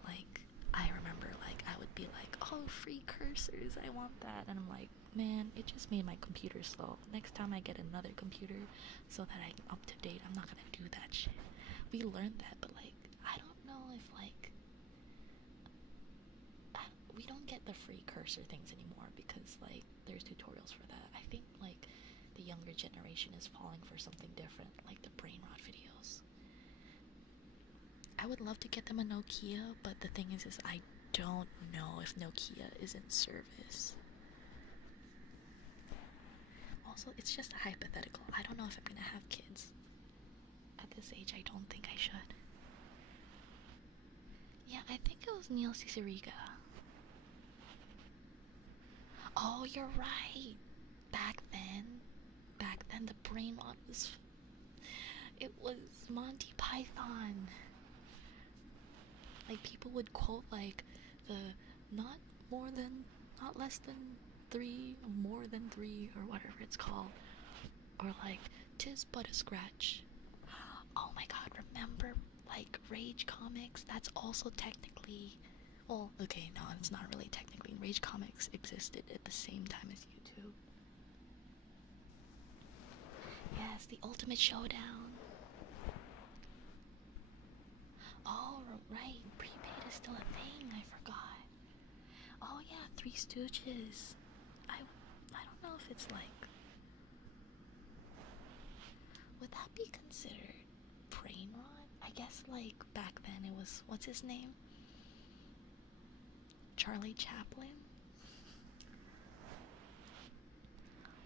like I remember like I would be like, oh, free cursors, I want that, and I'm like, man, it just made my computer slow. Next time I get another computer so that I'm up to date, I'm not gonna do that shit. We learned that, but like I don't know if like we don't get the free cursor things anymore because like there's tutorials for that. I think like the younger generation is falling for something different, like the brain rot videos. I would love to get them a Nokia, but the thing is I don't know if Nokia is in service. Also, it's just a hypothetical. I don't know if I'm gonna have kids. At this age, I don't think I should. Yeah, I think it was Neil Ciceriga. Oh, you're right. Back then the brain rot was... It was Monty Python. Like, people would quote, like, the not less than 3, more than 3, or whatever it's called. Or, like, 'tis but a scratch. Oh my god, remember, like, Rage Comics? That's also technically... Well, okay, no, it's not really technically. Rage Comics existed at the same time as YouTube. Yes, the Ultimate Showdown. Oh, right, prepaid is still a thing, I forgot. Oh yeah, Three Stooges. I don't know if it's like... Would that be considered brain rot? I guess like back then it was... What's his name? Charlie Chaplin?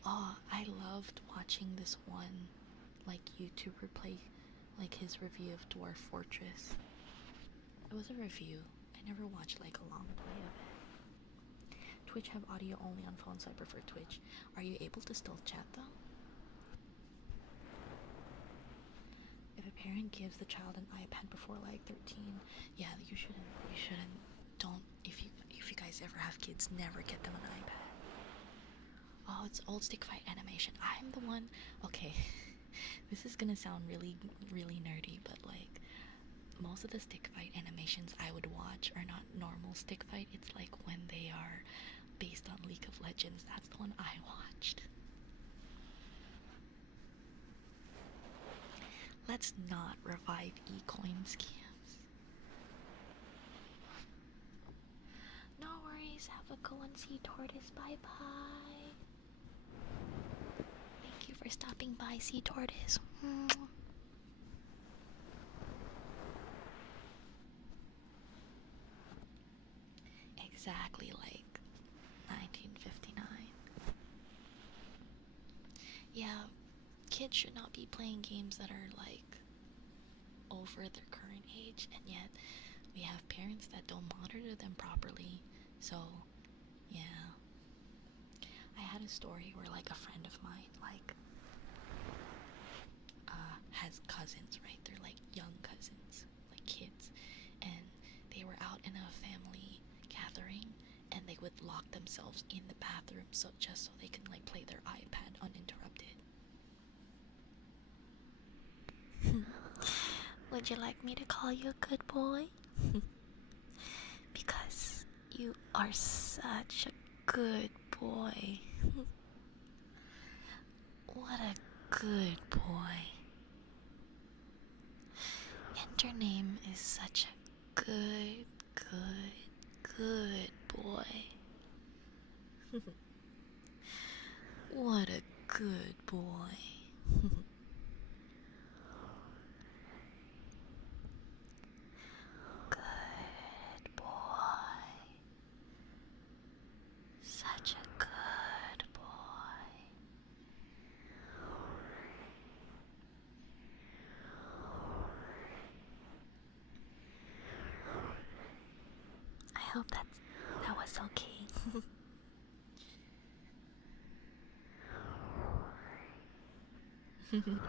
Oh, I loved watching this one like YouTuber play like his review of Dwarf Fortress. It was a review. I never watched like a long play of it. Twitch have audio only on phone, so I prefer Twitch. Are you able to still chat though? If a parent gives the child an iPad before like 13, yeah, you shouldn't. Don't. If you guys ever have kids, never get them an iPad. Oh, it's old stick fight animation. I'm the one. Okay, this is gonna sound really, really nerdy, but like most of the stick fight animations I would watch are not normal stick fight. It's like when they are based on League of Legends. That's the one I watched. Let's not revive e-coin scams. No worries. Have a good one, Sea Tortoise. Bye bye. Thank you for stopping by, Sea Tortoise. Exactly like 1959. Yeah, kids should not be playing games that are like over their current age, and yet we have parents that don't monitor them properly. So yeah, I had a story where like a friend of mine like has cousins, right? They're like young cousins, like kids, and they were out in a family gathering, and they would lock themselves in the bathroom so they can like play their iPad uninterrupted. Would you like me to call you a good boy? Because you are such a good boy. What a good boy. And your name is such a good, good boy. What a good boy. Good boy. Such a good boy. hope that was okay. I'm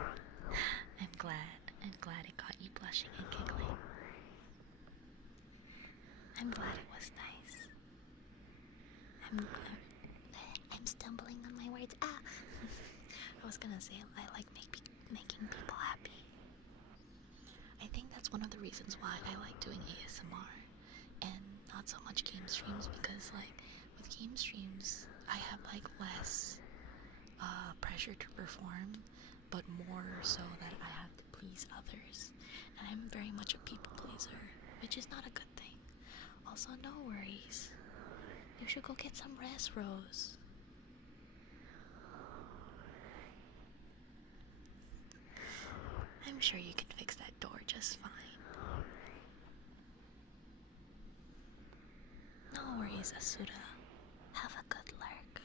glad it got you blushing and giggling. I'm glad it was nice. I'm stumbling on my words. Ah! I was gonna say I like making people happy. I think that's one of the reasons why I like doing ASMR and not so much game streams, because like with game streams I have like less pressure to perform, but more so that I have to please others, and I'm very much a people pleaser, which is not a good thing. Also, no worries, you should go get some rest, Rose. I'm sure you can fix that door just fine. No worries, Asura. Have a good lurk.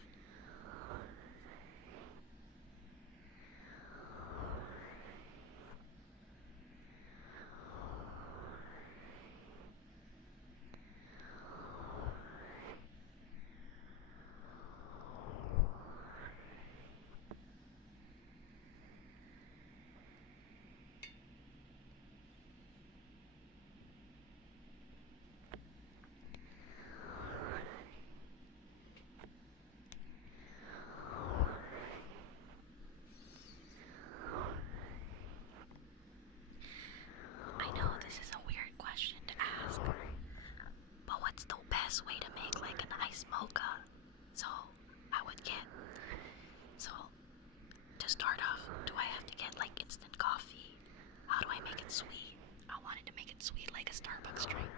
I know this is a weird question to ask, but what's the best way to make like an iced mocha? So to start off, do I have to get like instant coffee? How do I make it sweet? I wanted to make it sweet like a Starbucks drink.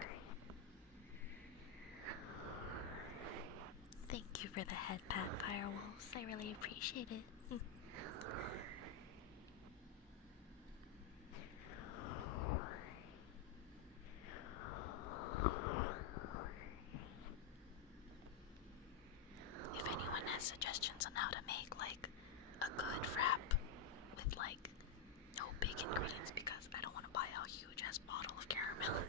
Thank you for the head pat, Firewolves. I really appreciate it. If anyone has suggestions on how to make like a good frap with like no big ingredients, because I don't want to buy a huge ass bottle of caramel.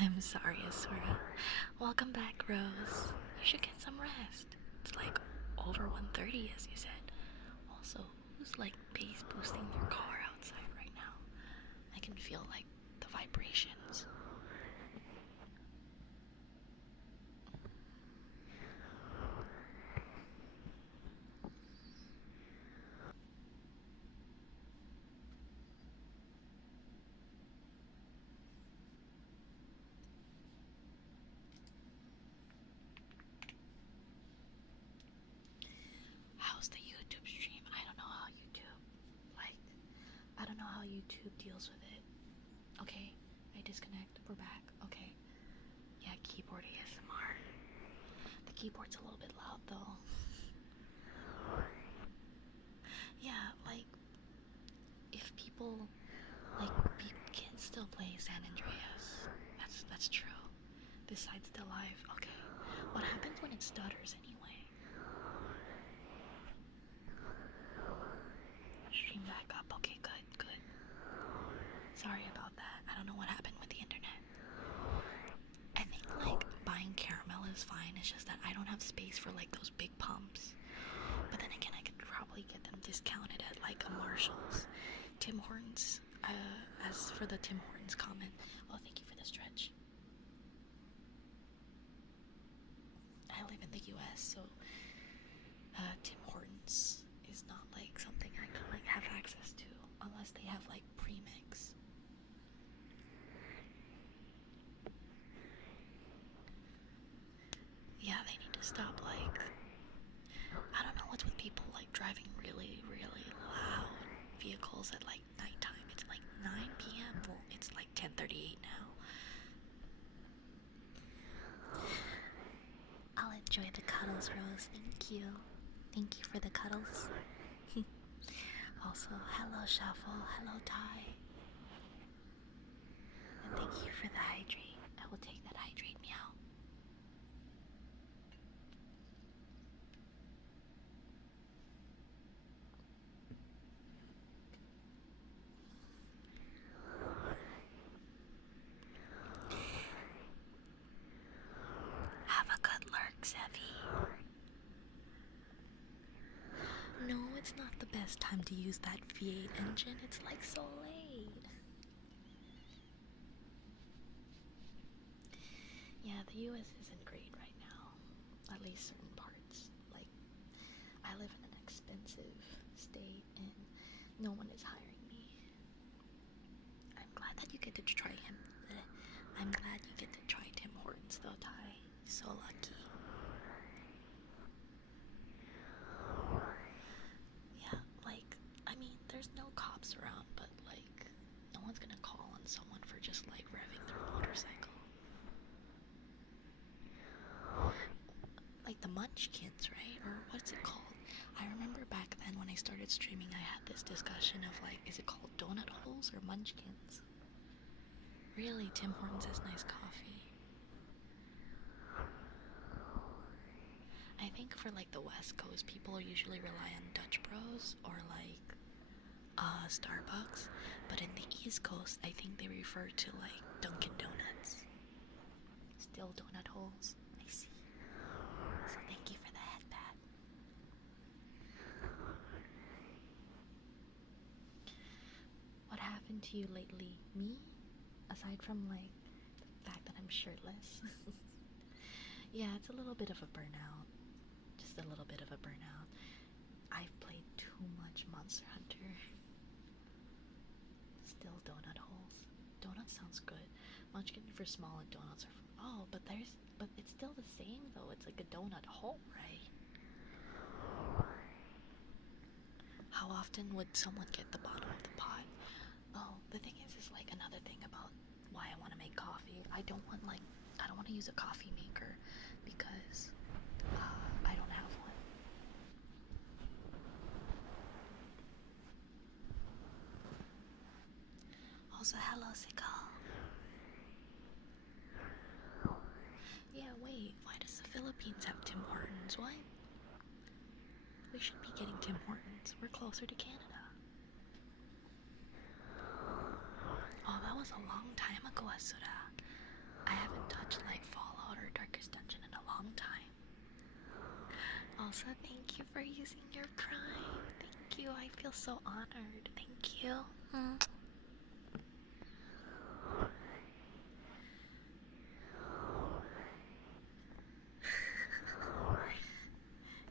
I'm sorry, Asura. Welcome back, Rose. You should get some rest. It's like over 1:30, as you said. Also, who's like bass boosting their car outside right now? I can feel like the vibrations. How's the YouTube stream? I don't know how YouTube deals with it. Okay, I disconnect. We're back. Okay. Yeah, keyboard ASMR. The keyboard's a little bit loud though. Yeah, like if people kids still play San Andreas. That's true. This side's still live. Okay. What happens when it stutters anyway? Stream back up. Okay, good. Sorry about that. I don't know what happened with the internet. I think like buying caramel is fine. It's just that I don't have space for like those big pumps. But then again, I could probably get them discounted at like a Marshall's. Tim Hortons. As for the Tim Hortons comment, oh, thank you for the stretch. I live in the US, so Tim Hortons is not like something I can like have access to unless they have like premix. Yeah, they need to stop like, I don't know what's with people like driving really loud vehicles at like nighttime. It's like 9 p.m. Well, it's like 10:38 now. I'll enjoy the cuddles, Rose. Thank you. Thank you for the cuddles. Also, hello Shuffle, hello Ty. And thank you for the hydrate. I will take that hydrate, meow. not the best time to use that V8 engine. It's like so late. Yeah, the US isn't great right now. At least certain parts. Like, I live in an expensive state and no one is hiring me. I'm glad that you get to try him. I'm glad you get to try Tim Hortons though, Ty. So lucky. Yeah, like, I mean, there's no cops around, but like, no one's gonna call on someone for just like revving their motorcycle. Like the Munchkins, right? Or what's it called? I remember back then when I started streaming, I had this discussion of like, is it called donut holes or Munchkins? Really, Tim Hortons has nice coffee. I think for like the West Coast, people usually rely on Dutch Bros or like Starbucks, but in the East Coast, I think they refer to like Dunkin' Donuts. Still donut holes. I see. So thank you for the headband. What happened to you lately? Me? Aside from like the fact that I'm shirtless. Yeah, it's a little bit of a burnout. Just a little bit of a burnout. I've played too much Monster Hunter. Still donut holes. Donuts sounds good. Munchkin for small and donuts are for, oh, but it's still the same though. It's like a donut hole, right? How often would someone get the bottom of the pot? Oh, the thing is like another thing about why I want to make coffee. I don't want to use a coffee maker because I don't have one. Also, hello, Sikal. Yeah, wait, why does the Philippines have Tim Hortons? What? We should be getting Tim Hortons. We're closer to Canada. Oh, that was a long time ago, Asura. I haven't touched like Fallout or Darkest Dungeon in a long time. Also, thank you for using your Prime. Thank you. I feel so honored. Thank you.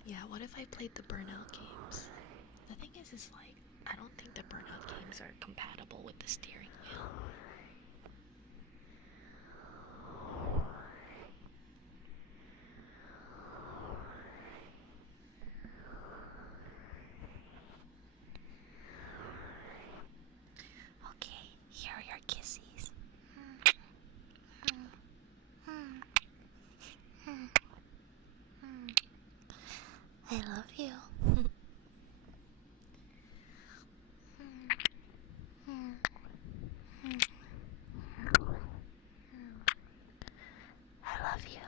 Yeah, what if I played the Burnout games? The thing is like, I don't think the Burnout games are compatible with the steering wheel. Okay, here are your kissies. I love you. I love you.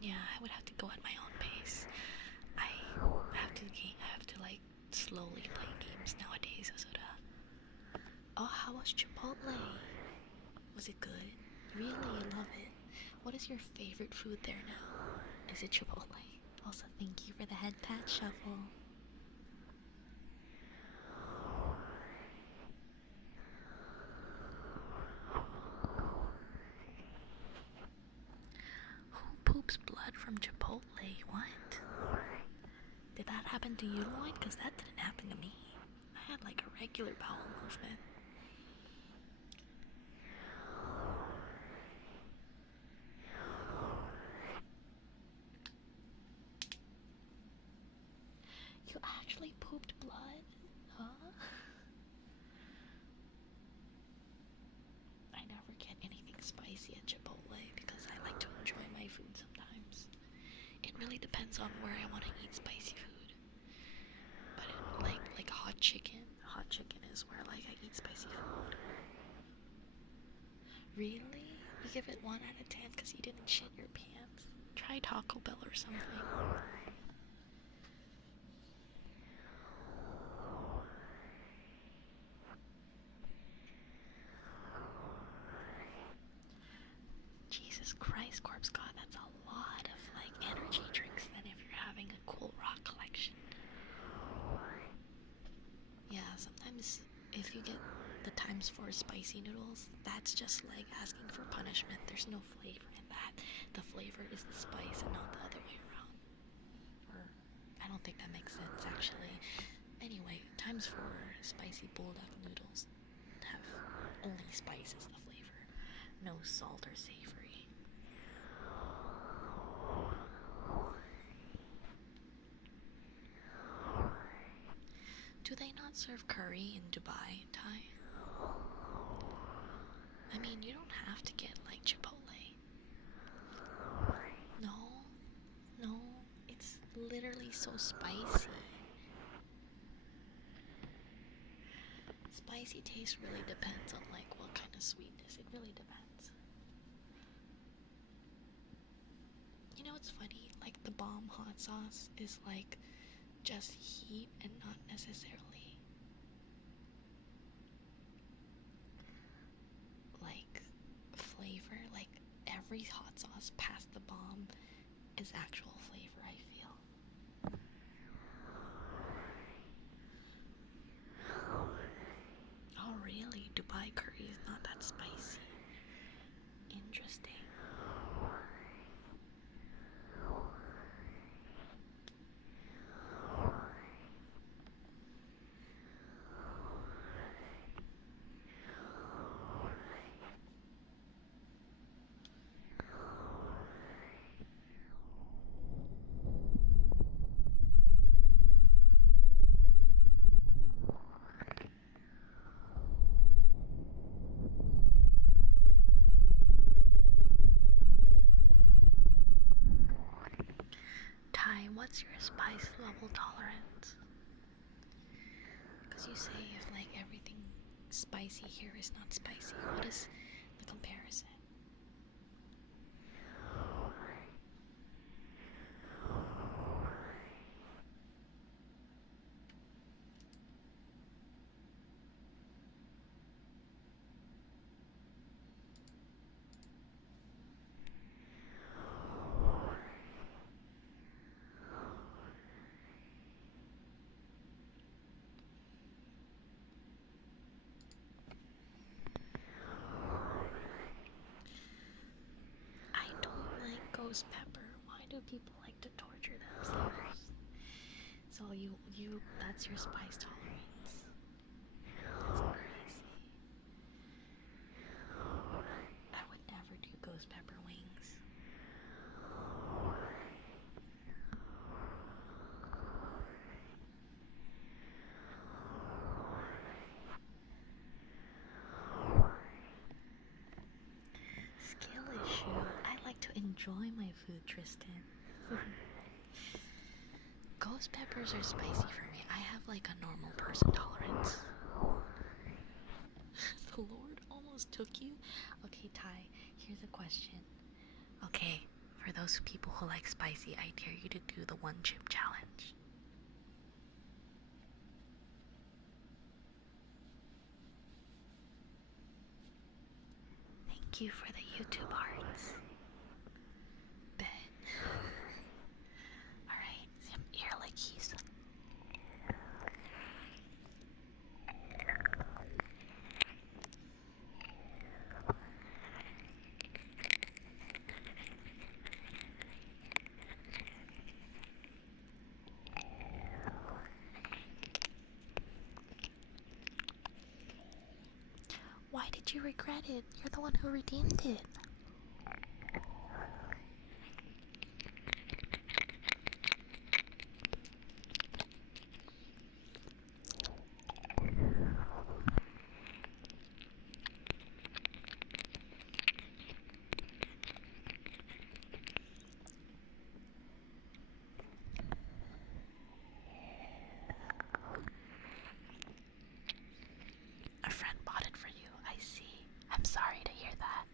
Yeah, I would have to go at my own pace. I have to like slowly play games nowadays, Asoda. Oh, how was Chipotle? Was it good? Really, you love it. What is your favorite food there now? Is it Chipotle? Also, thank you for the head pat shuffle. Who poops blood from Chipotle? What? Did that happen to you, Lloyd? Because that didn't happen to me. I had like a regular bowel movement. You actually pooped blood? Huh? I never get anything spicy at Chipotle because I like to enjoy my food sometimes. It really depends on where I want to eat spicy food. But like hot chicken is where like I eat spicy food. Really? You give it 1 out of 10 because you didn't shit your pants? Try Taco Bell or something. Jesus Christ, Corpse God, that's a lot of like energy drinks then if you're having a cool rock collection. Yeah, sometimes if you get the ×4 spicy noodles, that's just like asking for punishment. There's no flavor in that. The flavor is the spice and not the other way around. Or, I don't think that makes sense actually. Anyway, ×4 spicy bulldog noodles have only spice as the flavor. No salt or savory. Do they not serve curry in Dubai, Thai? I mean, you don't have to get like Chipotle. No, it's literally so spicy. Spicy taste really depends on like what kind of sweetness. It really depends. You know what's funny? Like the bomb hot sauce is like just heat and not necessarily like flavor. Like every hot sauce past the bomb is actual flavor, I feel. Oh really? Dubai curry is not that spicy. Interesting. Ty, what's your spice level tolerance? Because you say if like everything spicy here is not spicy, what is the comparison? I don't like ghost pepper. Why do people like to torture themselves? So that's your spice tolerance. That's crazy. I would never do ghost pepper wings. Skill issue. I like to enjoy my food, Tristan. Ghost peppers are spicy for me. I have like a normal person tolerance. The Lord almost took you? Okay, Ty, here's a question. Okay, for those people who like spicy, I dare you to do the one chip challenge. Thank you for the YouTube hearts. Bet. Alright, some ear lickies. Why did you regret it? You're the one who redeemed it. A friend bought it for you. I see. I'm sorry to hear that.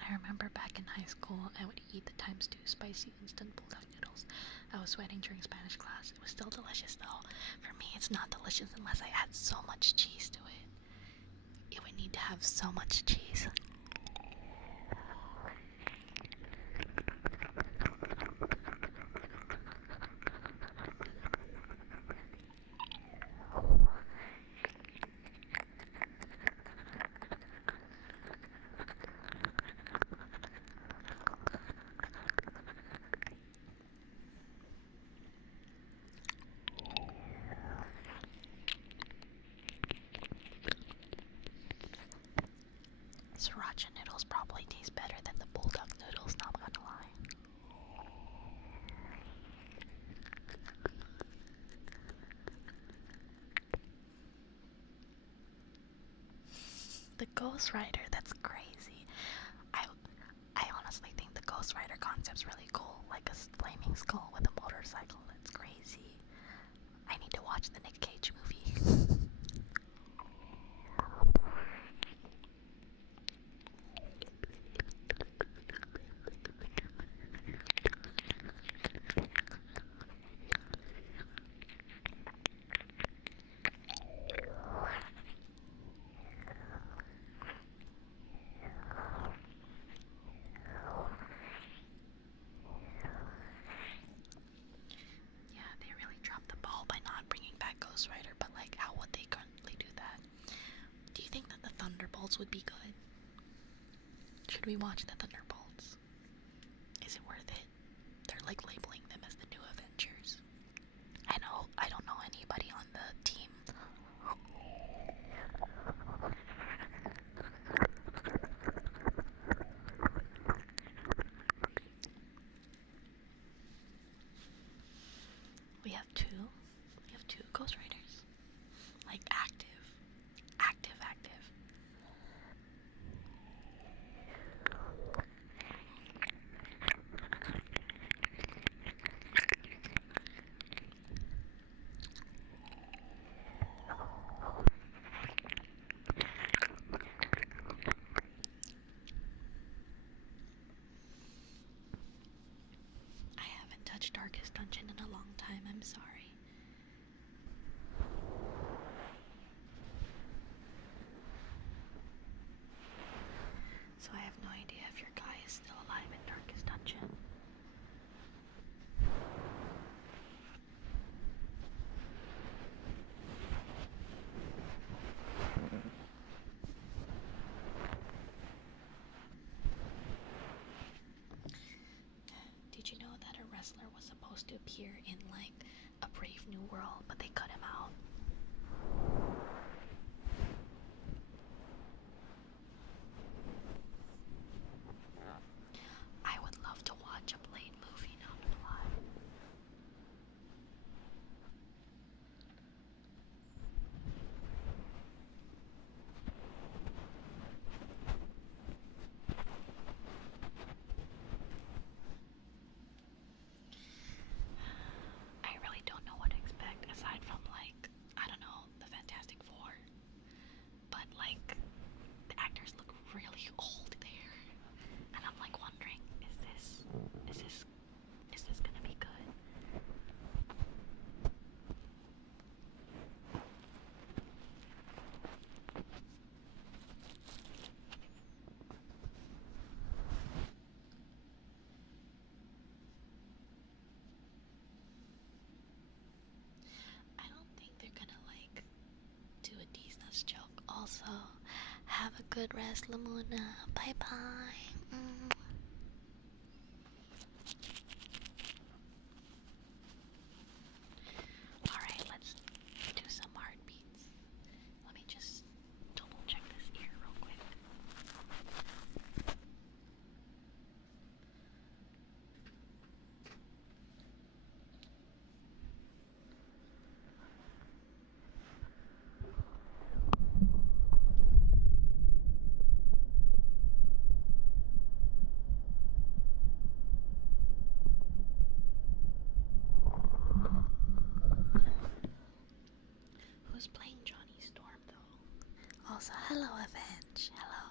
I remember back in high school, I would eat the ×2 spicy instant bulldog noodles I was sweating during Spanish class. It was still delicious though. For me, it's not delicious unless I add so much cheese to it. It would need to have so much cheese. Sriracha noodles probably taste better than the bulldog noodles, not gonna lie. The Ghost Rider, that's crazy. I honestly think the Ghost Rider concept's really cool. Like a flaming skull with a motorcycle, that's crazy. I need to watch the Nick Cage movie. Yeah, they really dropped the ball by not bringing back Ghost Rider, but like, how would they currently do that? Do you think that the Thunderbolts would be good? Should we watch the Thunderbolts? Is it worth it? They're like labeling them as the new Avengers. I don't know anybody on the team. We have two. We have two Ghost Riders. Like active. Active. I haven't touched Darkest Dungeon in a long time, I'm sorry. So I have no idea if your guy is still alive in Darkest Dungeon. Did you know that a wrestler was supposed to appear in like a Brave New World, but they cut him out? I would love to watch a Blade movie, not gonna lie. I really don't know what to expect aside from like, I don't know, the Fantastic Four. But like, the actors look really old there. And I'm like wondering, is this gonna be good? I don't think they're gonna like do a Disney's joke. Also, have a good rest, Lamuna. Bye bye. Alright, let's do some heartbeats. Let me just double check this ear real quick. Who's playing Johnny Storm though? Also, hello Avenge. Hello.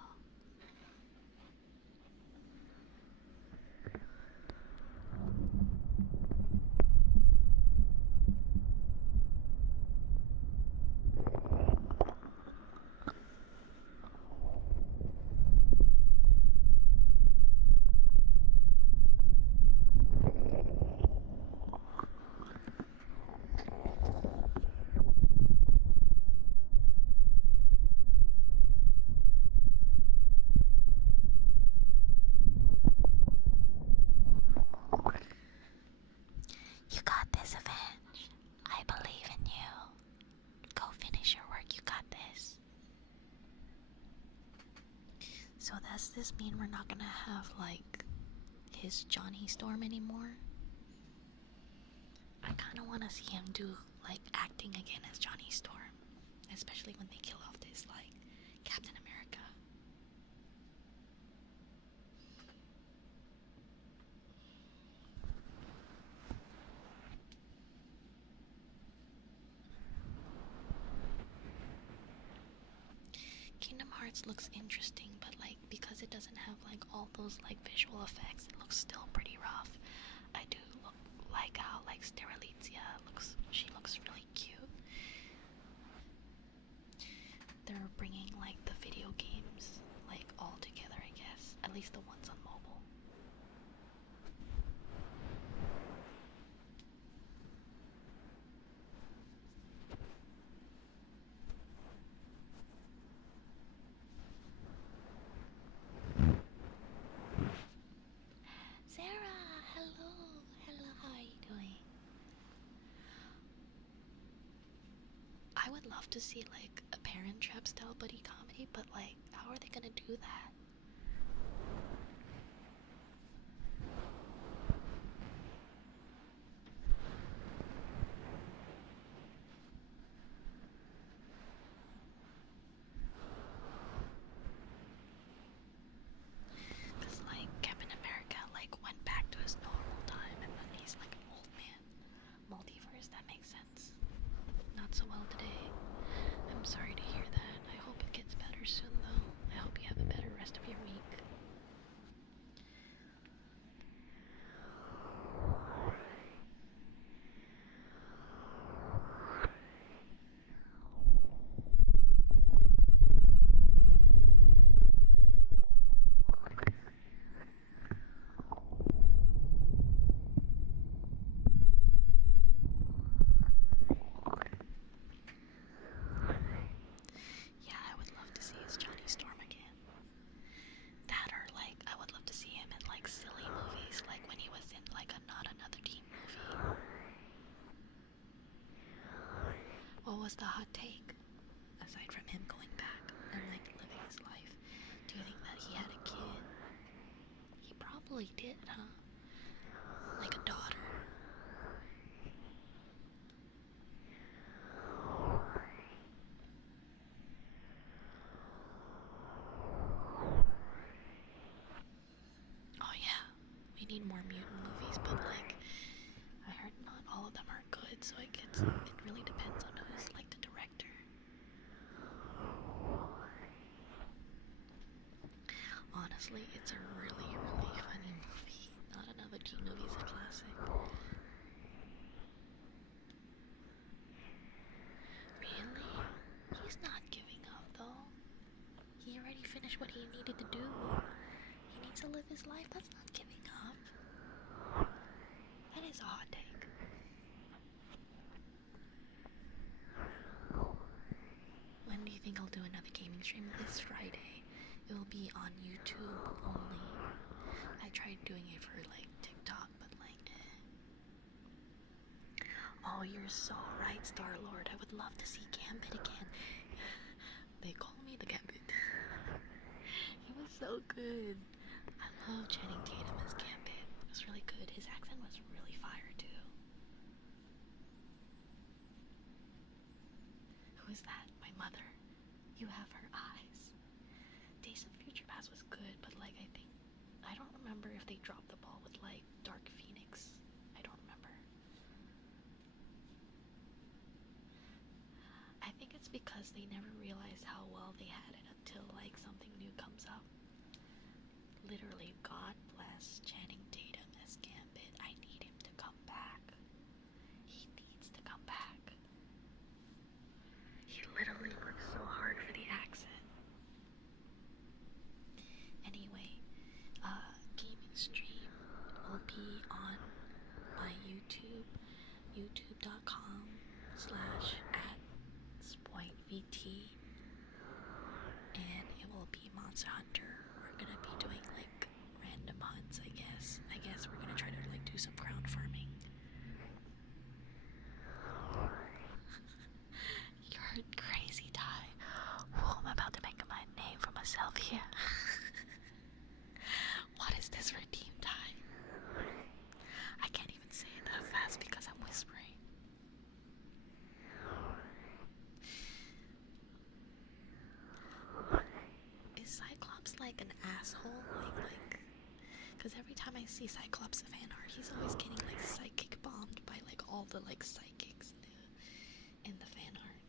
So does this mean we're not gonna have like his Johnny Storm anymore? I kind of want to see him do like acting again as Johnny Storm, especially when they kill off this like Captain America. Kingdom Hearts looks interesting, but like because it doesn't have like all those like visual effects, it looks still pretty rough. I do like how like Sterilitzia looks. She looks really cute. They're bringing like the video games like all together, I guess. At least the ones on mobile. Sarah, hello. Hello, how are you doing? I would love to see like a Parent Trap style buddy comedy, but like, how are they gonna do that? Cause like Captain America like went back to his normal time, and then he's like an old man. Multiverse, that makes sense. Not so well today. I'm sorry to hear that. I hope it gets better soon though. I hope you have a better rest of your week. Yeah, I would love to see his Johnny Storm again. That or like, I would love to see him in like silly movies, like when he was in like a Not Another Team movie. What was the hot take? Aside from him going back and like living his life, do you think that he had a kid? He probably did, huh? Like a daughter. Oh yeah, we need more mutant movies, but like, I heard not all of them are good, so I guess it really depends on who's like the director. Honestly, it's a really, really funny movie. Not Another Teen movie is a classic. Really? He's not giving up though. He already finished what he needed to do. He needs to live his life. That's not giving up. That is a hot take. When do you think I'll do another gaming stream? This Friday. It will be on YouTube only. I tried doing it for like TikTok, but like, Oh, you're so right, Star-Lord. I would love to see Gambit again. They call me the Gambit. He was so good. I love Channing Tatum as Gambit. It was really good. His accent was really fire too. Who is that? My mother. You have her eyes. Days of Future Past was good, but like I don't remember if they dropped the ball with like Dark Phoenix. I don't remember. I think it's because they never realized how well they had it until like something new comes up. Literally, God bless Channing Tatum as Gambit. I need him to come back. He needs to come back. He literally works so hard for the accent. Anyway, gaming stream will be on my YouTube, youtube.com/@SpwiteVT, and it will be Monster Hunter. We're gonna be doing like random hunts, I guess. We're gonna try to like do some ground farming. You're crazy, Ty. Whoa, I'm about to make my name for myself here. like an asshole, because every time I see Cyclops fan art, he's always getting like psychic bombed by like all the like psychics in the fan art.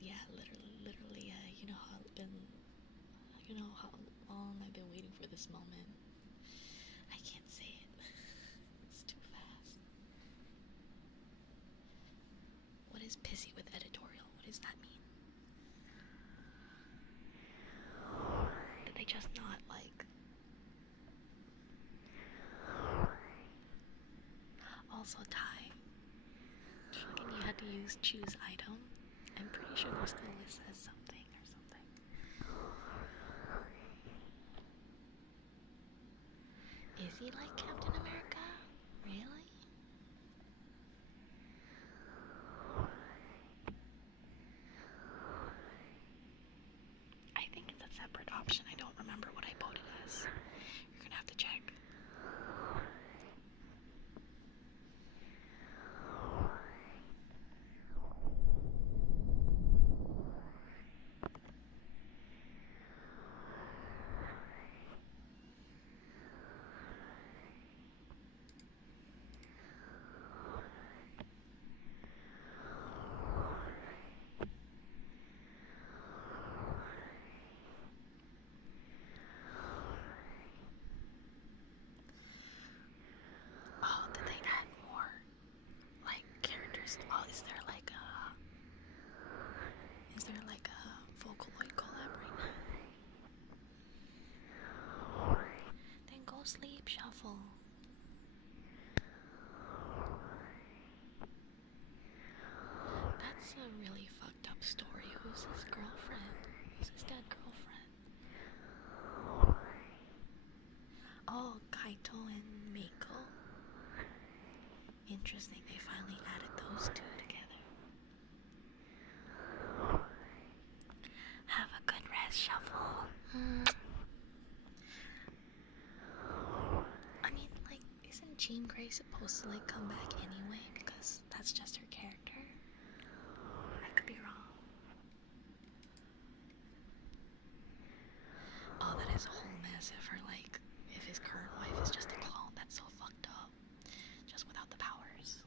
Yeah, literally, you know how long I've been waiting for this moment. I can't say it. It's too fast. What is pissy with editorial? What does that mean? Did they just not like... Also, Ty, fucking you had to choose item. I'm pretty sure there's still list as something or something. Is he like Captain America? Really? I think it's a separate option. I don't remember what I put it as. You're gonna have to check. Oh, did they add more like characters? Oh, is there like a Vocaloid collab right now? Then go sleep, Shuffle. That's a really fucked up story. Who's his girlfriend? Who's his dead girlfriend? Oh, Kaito and Meiko. Interesting, they finally added those two together. Have a good rest, Shuffle. I mean, like, isn't Jean Grey supposed to, like, come back anyway? Because that's just her character? I could be wrong. Oh, that is a whole mess if if his current wife is just a clone. That's so fucked up. Just without the powers.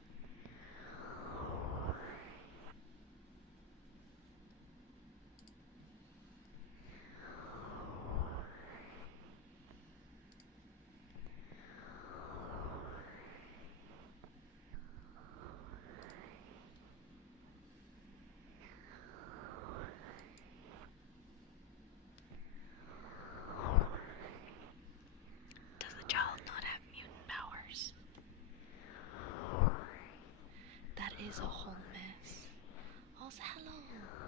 Does the child not have mutant powers? That is a whole mess. Also, hello.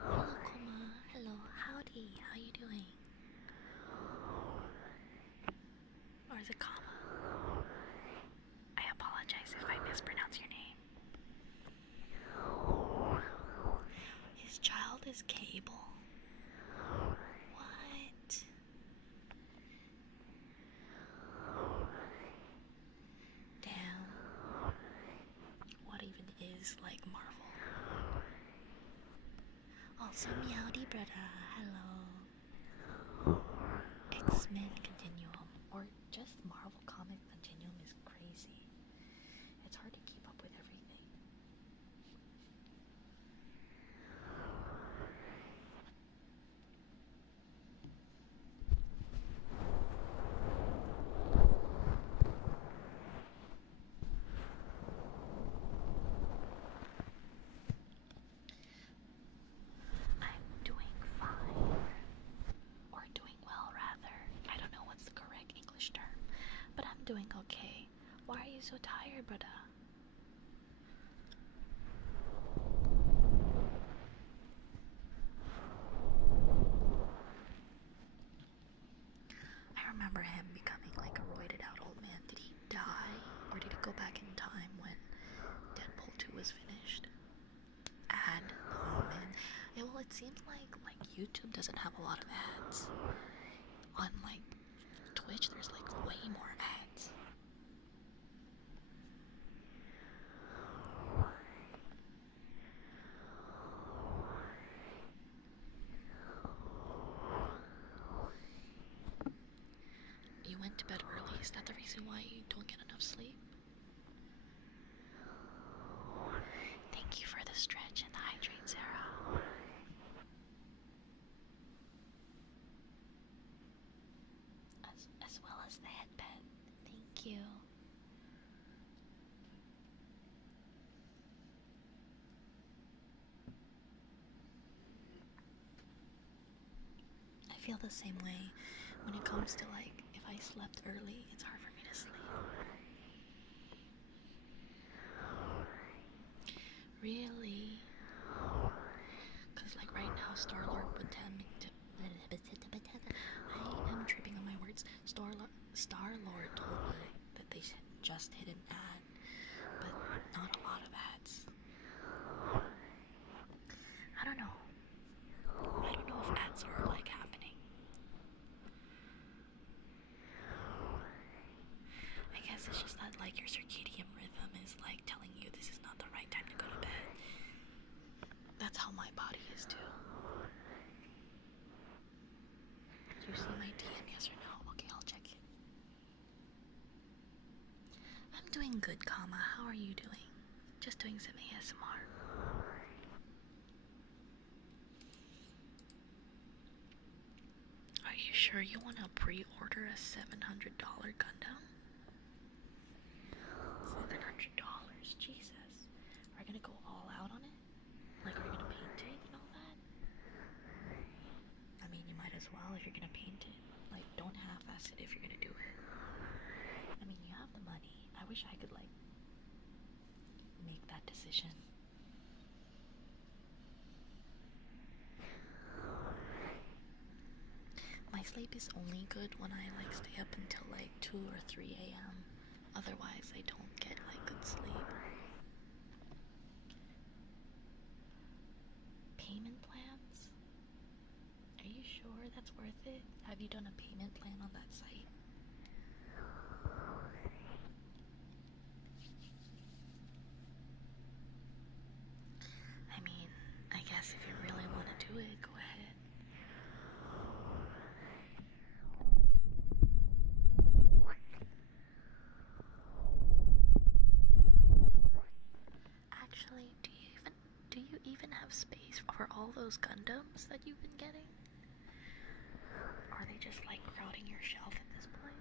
Hello, Kuma. Hello. Howdy. How you doing? Or is it Kama? I apologize if I mispronounce your name. His child is Cable. What? Damn. What even is like Marvel? Also, Meowdy brother. Hello. X-Men Continuum, or just Marvel Comic Continuum, is crazy. It's hard to keep up with everything. I'm doing fine. Or doing well, rather. I don't know what's the correct English term, but I'm doing okay. Why are you so tired, brother? I remember him becoming like a roided out old man. Did he die? Or did he go back in time when Deadpool 2 was finished? Oh man. Yeah, well, it seems like YouTube doesn't have a lot of ads. On like Twitch, there's like way more ads. Is that the reason why you don't get enough sleep? Thank you for the stretch and the hydrate, Sarah. As well as the headband. Thank you. I feel the same way when it comes to like if I slept early, it's hard for me to sleep. Really? Cause like right now, Star-Lord would tell me to. I am tripping on my words. Star-Lord told me that they just hit an ad, but not a lot of ads. I don't know. I don't know if ads are like happening. I guess it's just that like your circadian rhythm is like telling you this is not the right time to go to bed. That's how my body is too. Did you see my DM, yes or no? Okay, I'll check it. I'm doing good, Kama. How are you doing? Just doing some ASMR. Are you sure you want to pre-order a $700 Gundam? $700, Jesus. Are you gonna go all out on it? Like, are you gonna paint it and all that? I mean, you might as well if you're gonna paint it. Like, don't half-ass it if you're gonna do it. I mean, you have the money. I wish I could, like, make that decision. My sleep is only good when I like stay up until like 2 or 3 a.m. Otherwise, I don't get like good sleep. Payment plans? Are you sure that's worth it? Have you done a payment plan on that site? I mean, I guess if you really want to do it, go ahead. Actually, do you even have space for all those Gundams that you've been getting? Are they just like crowding your shelf at this point?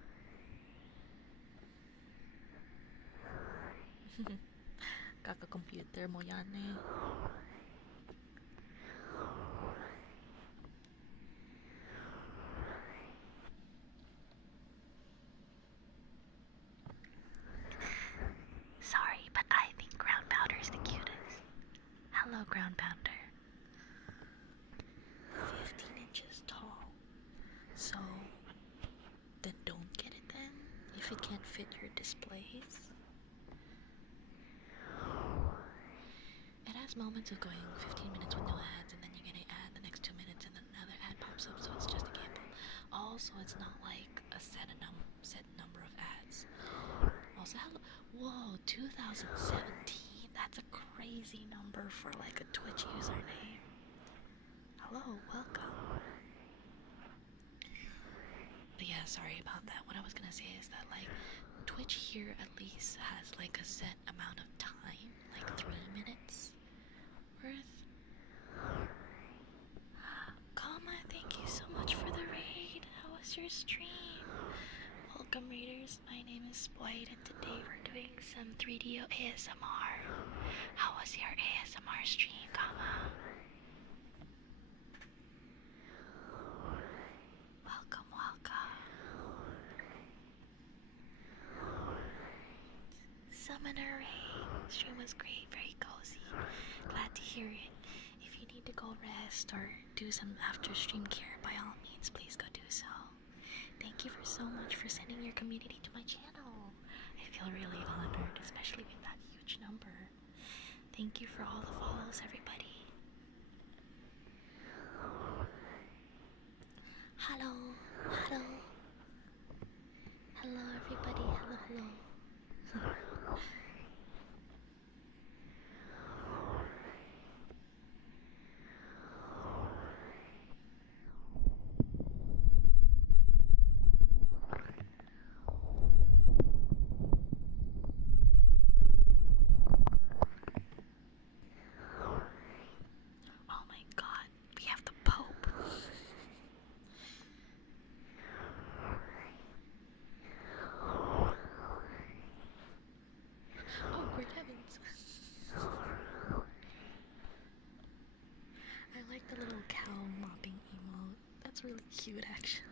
Kaka-computer mo yan eh. Sorry, but I think Ground Powder's the cutest. Hello, Ground Pounder. 15 inches tall. So, then don't get it then, if it can't fit your displays. It has moments of going 15 minutes with no ads, and then you get an ad the next 2 minutes, and then another ad pops up, so it's just a gamble. Also, it's not like a set number of ads. Also, whoa, 2017? That's a crazy number for like a Twitch username. Hello, welcome. But yeah, sorry about that. What I was gonna say is that like Twitch here at least has like a set amount of time, like 3 minutes worth. Kama, thank you so much for the raid. How was your stream? Welcome raiders, my name is Spwite and today we're doing some 3D ASMR. How was your ASMR stream, Kama? Welcome, welcome. Summoner raid. Stream was great, very cozy. Glad to hear it. If you need to go rest or do some after stream care, by all means, please go do so. Thank you so much for sending your community to my channel. I feel really honored, especially with that huge number. Thank you for all the follows, everybody. Hello, hello. Hello, everybody. Hello, hello. That's really cute, actually.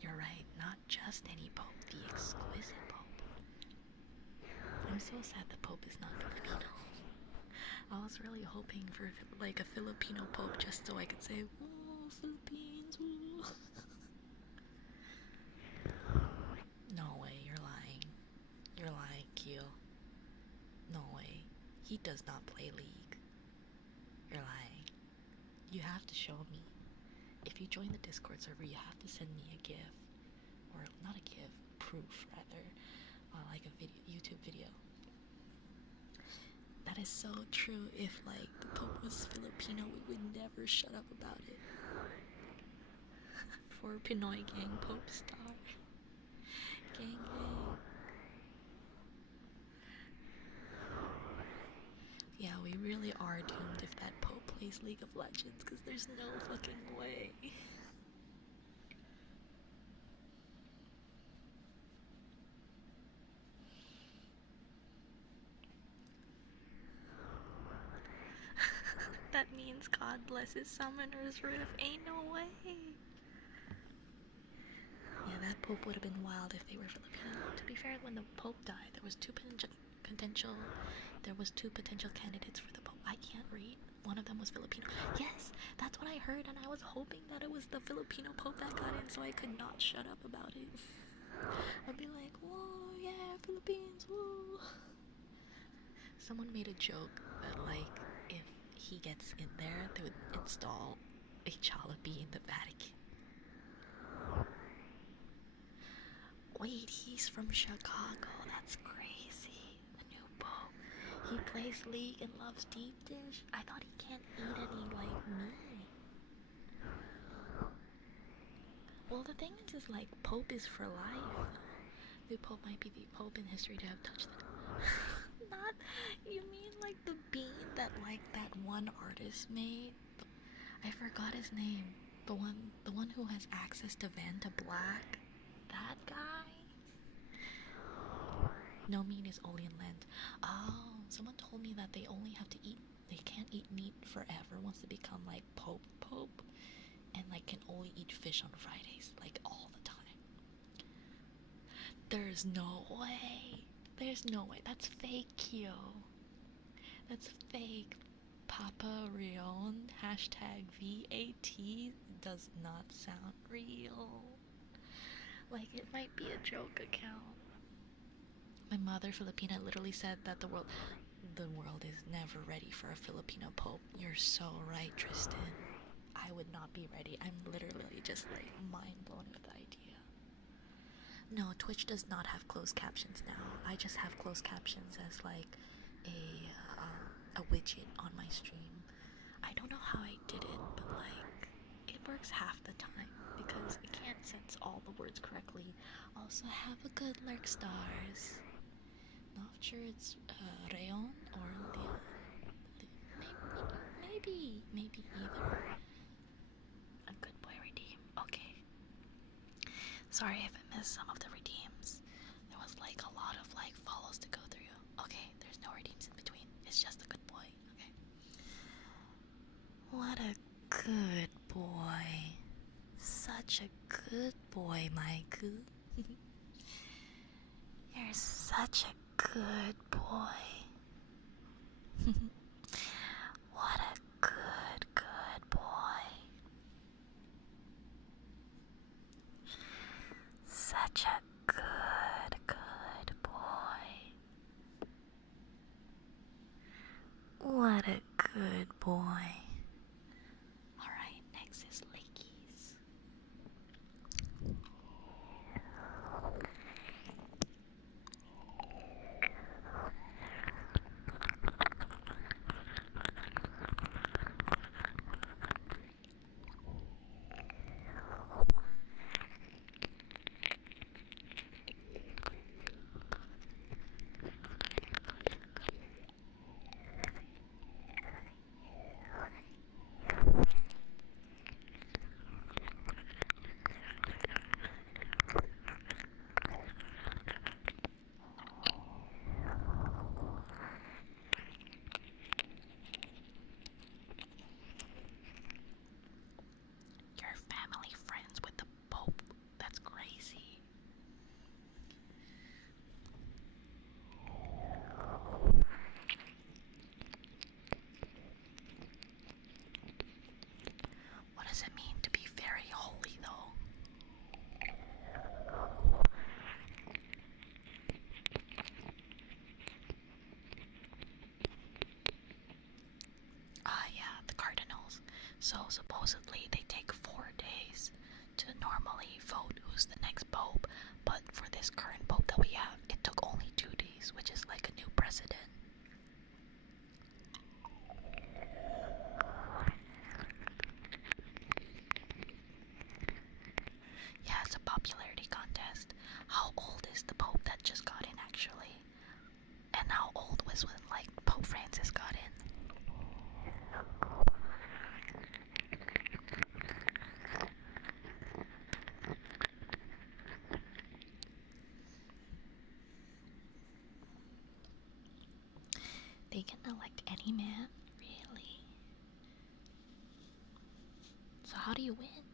You're right, not just any Pope, the exquisite Pope. I'm so sad the Pope is not Filipino. I was really hoping for like a Filipino Pope just so I could say, "Woo, Philippines, woo." No way, you're lying. You're lying, Kyo. No way. He does not play League. You're lying. You have to show me. If you join the Discord server, you have to send me a GIF. Or not a GIF, proof rather. Like a video, YouTube video. That is so true. If like the Pope was Filipino, we would never shut up about it. For Pinoy Gang Pope Star. Gang gang. Yeah, we really are doomed if that Pope plays League of Legends, because there's no fucking way. That means God bless his summoner's riff. Ain't no way. Yeah, that Pope would have been wild if they were Filipino. To be fair, when the Pope died, there was two potential candidates for the Pope. I can't read. One of them was Filipino. Yes, that's what I heard, and I was hoping that it was the Filipino Pope that got in, so I could not shut up about it. I'd be like, whoa, yeah, Philippines, whoa. Someone made a joke that like if he gets in there, they would install a Jollibee in the Vatican. Wait, he's from Chicago. That's crazy. The new Pope. He plays League and loves deep dish. I thought he can't eat any like meat. Well, the thing is like Pope is for life. The Pope might be the Pope in history to have touched it. Not, you mean like the bean that like that one artist made? I forgot his name. The one who has access to Vanta Black. That guy? No meat is only in Lent. Oh, someone told me that they can't eat meat forever once they become like Pope, and like can only eat fish on Fridays, like all the time. There's no way. That's fake, Kyo. That's fake. Papa Rion #VAT does not sound real. Like it might be a joke account. My mother, Filipina, literally said that the world is never ready for a Filipino Pope. You're so right, Tristan. I would not be ready. I'm literally just like mind blown with the idea. No, Twitch does not have closed captions now. I just have closed captions as like a widget on my stream. I don't know how I did it, but like it works half the time because it can't sense all the words correctly. Also, have a good lurk, stars. Not sure it's Rayon or Leon. Maybe either. A good boy redeem. Okay. Sorry if I missed some of the redeems. There was like a lot of like follows to go through. Okay, there's no redeems in between. It's just a good boy. Okay. What a good boy. Such a good boy, Maiku. You're such a good boy. What a good boy. Such a good boy. What a good boy. Alright, next is Lickies. So supposedly they take 4 days to normally vote who's the next pope, but for this current pope that we have, it took only 2 days, which is like a new precedent. Yeah, it's a popularity contest. How old is the pope that just got in actually? And how old was when like Pope Francis got in? They can elect any man? Really? So how do you win?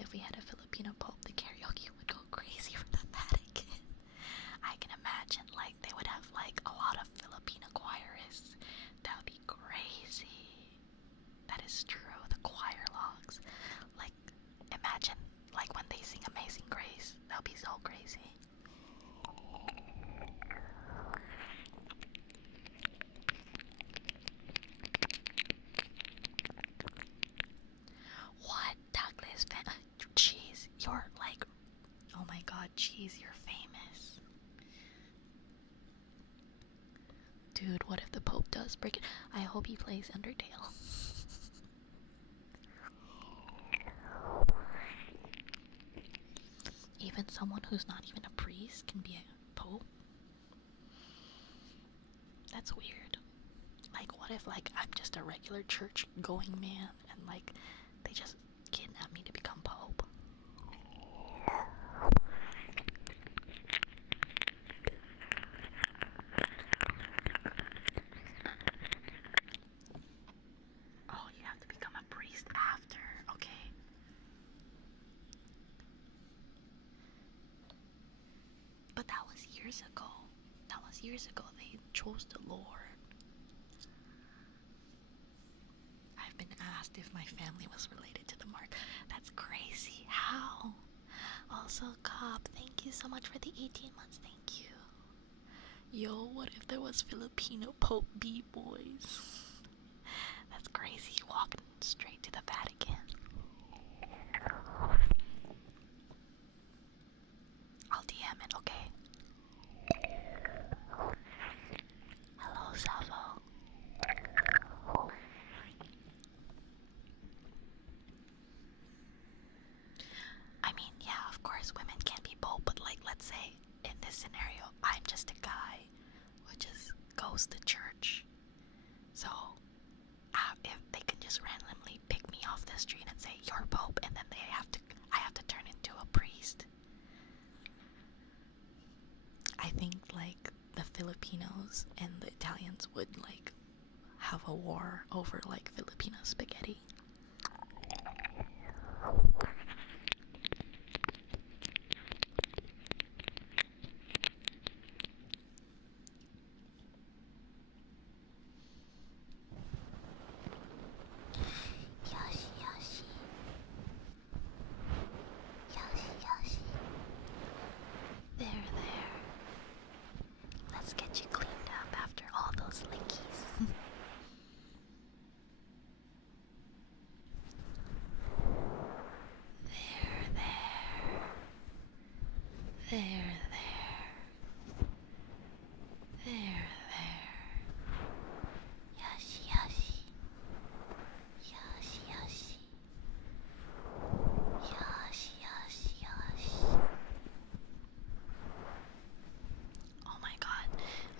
If we had a Filipino pope, the karaoke would go crazy from the Vatican. I can imagine like they would have like a lot of Filipino choirists. That would be crazy. That is true. The choir logs. Like imagine like when they sing Amazing Grace. That would be so crazy. What? Douglas Van? Jeez, you're like, oh my god, jeez, you're famous. Dude, what if the Pope does break it? I hope he plays Undertale. Even someone who's not even a priest can be a Pope? That's weird. Like, what if, like, I'm just a regular church-going man and, like, they just kidnap me to become Pope? Oh, you have to become a priest after. Okay. But that was years ago. That was years ago. They chose the Lord. I've been asked if my family was related to the mark. That's crazy. How? Also, Cop, thank you so much for the 18 months. Thank you. Yo, what if there was Filipino Pope B-boys? That's crazy. Walking straight to the Vatican. I'll DM it, okay? Hello, Salvo. I mean, yeah, of course, women can't be Pope, but like, let's say in this scenario, I'm just a guy who just goes to church. So, if they can just randomly pick me off the street and say you're Pope, and then I have to turn into a priest. I think like the Filipinos and the Italians would like have a war over like Filipino spaghetti. Yoshi, Yoshi. Yoshi, Yoshi. There, there. Let's get you cleaned up after all those lickies. There, there. There, there. There, there. Yoshi, Yoshi. Yoshi, Yoshi. Yoshi, Yoshi, Yoshi. Oh my god,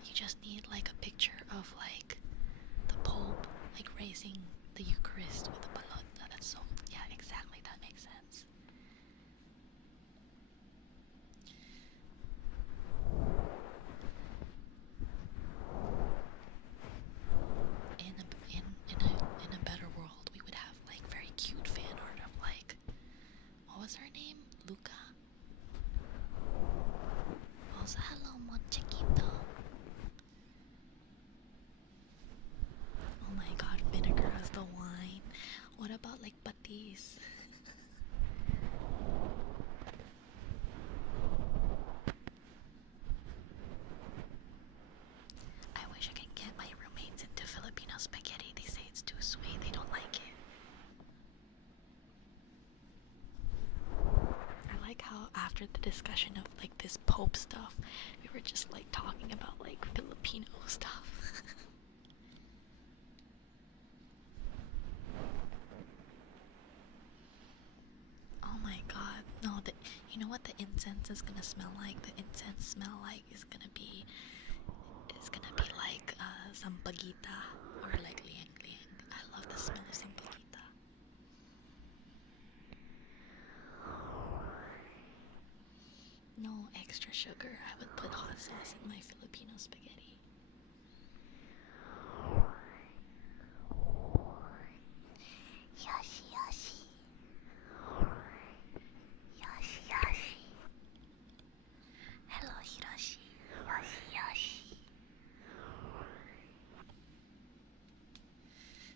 you just need like a picture of like the Pope like raising the Eucharist with the blood. That's so, yeah, exactly, that makes sense. In a better world, we would have like very cute fan art of like, what was her name? Luca? Also, hello, Mon Chiquito. Oh my god, vinegar as the wine. What about like patis? discussion of like this Pope stuff. We were just like talking about like Filipino stuff. Oh my god. No, you know what the incense is gonna smell like? The incense smell like is gonna be like some bagita or like liang liang. I love the smell of some bagita. No extra sugar. I would put hot sauce in my Filipino spaghetti. Yoshi Yoshi. Yoshi Yoshi. Hello Hiroshi. Yoshi Yoshi.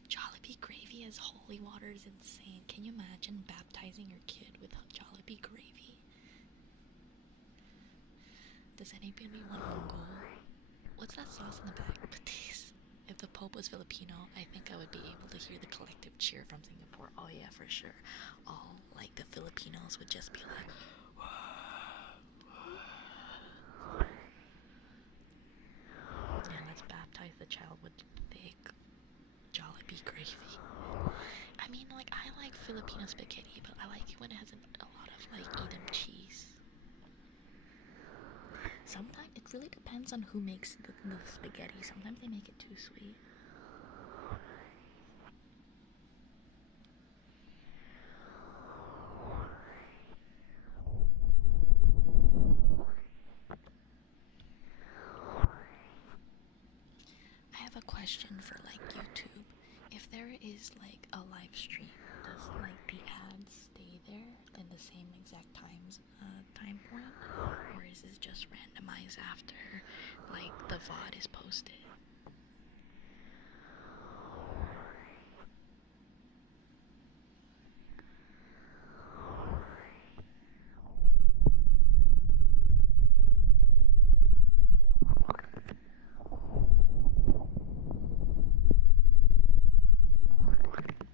Jollibee gravy as holy water is insane. Can you imagine baptizing your kid with Jollibee gravy? Does anybody want Mongol? What's that sauce in the back? Patis. If the Pope was Filipino, I think I would be able to hear the collective cheer from Singapore. Oh yeah, for sure. All like the Filipinos would just be like, yeah, let's baptize the child with thick Jollibee gravy. I mean, like, I like Filipino spaghetti, but I like it when it has a lot of like Edam cheese. Sometimes it really depends on who makes the spaghetti. Sometimes they make it too sweet. I have a question for like YouTube. If there is like a live stream, does like the ads stay there in the same exact time point, or is it just randomized after like the VOD is posted?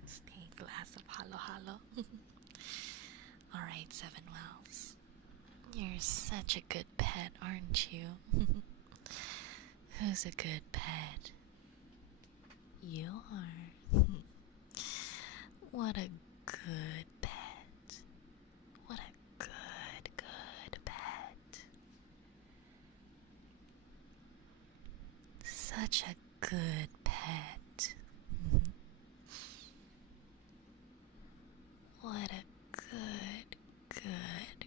Stay glass of halo halo. Alright, Seven Wells. You're such a good pet, aren't you? Who's a good pet? You are. What a good pet. What a good pet. Such a good pet. What a good pet.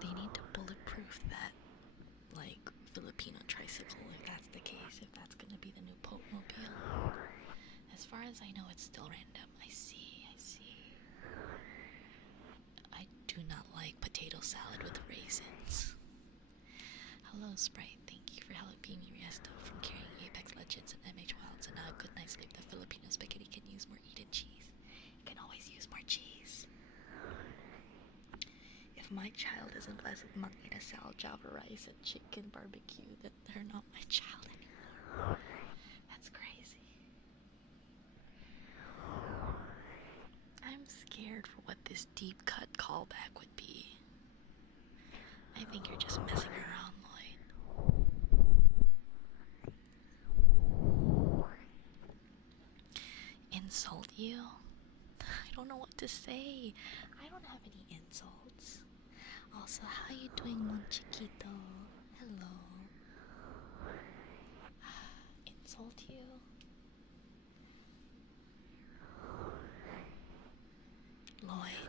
They need to bulletproof that, like, Filipino tricycle if that's the case, if that's gonna be the new Pope Mobile. As far as I know, it's still random. I see. I do not like potato salad with raisins. Hello, Spwite. Thank you for helping me Riesto from carrying Apex Legends and MH Wilds, and now a good night's sleep. The Filipino spaghetti can use more Eden cheese. It can always use more cheese. If my child isn't blessed with Magna Sal, Java rice, and chicken barbecue, then they're not my child anymore. That's crazy. I'm scared for what this deep cut callback would be. I think you're just messing around, Lloyd. Insult you? I don't know what to say. I don't have any insults. Also, how you doing, Mon Chiquito? Hello. Insult you? Lloyd,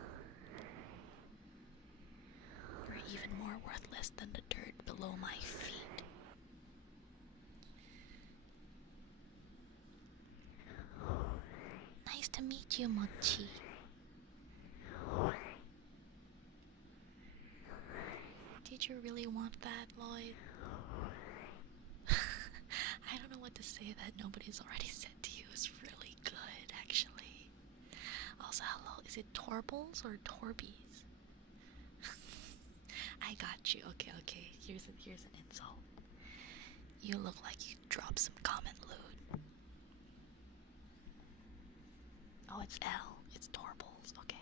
you're even more worthless than the dirt below my feet. Nice to meet you, Mochi. Did you really want that, Lloyd? I don't know what to say that nobody's already said to you. It's really good, actually. Also, hello, is it Torbles or Torbies? I got you. Okay. Here's an insult. You look like you dropped some common loot. it's L. It's Torballs. Okay.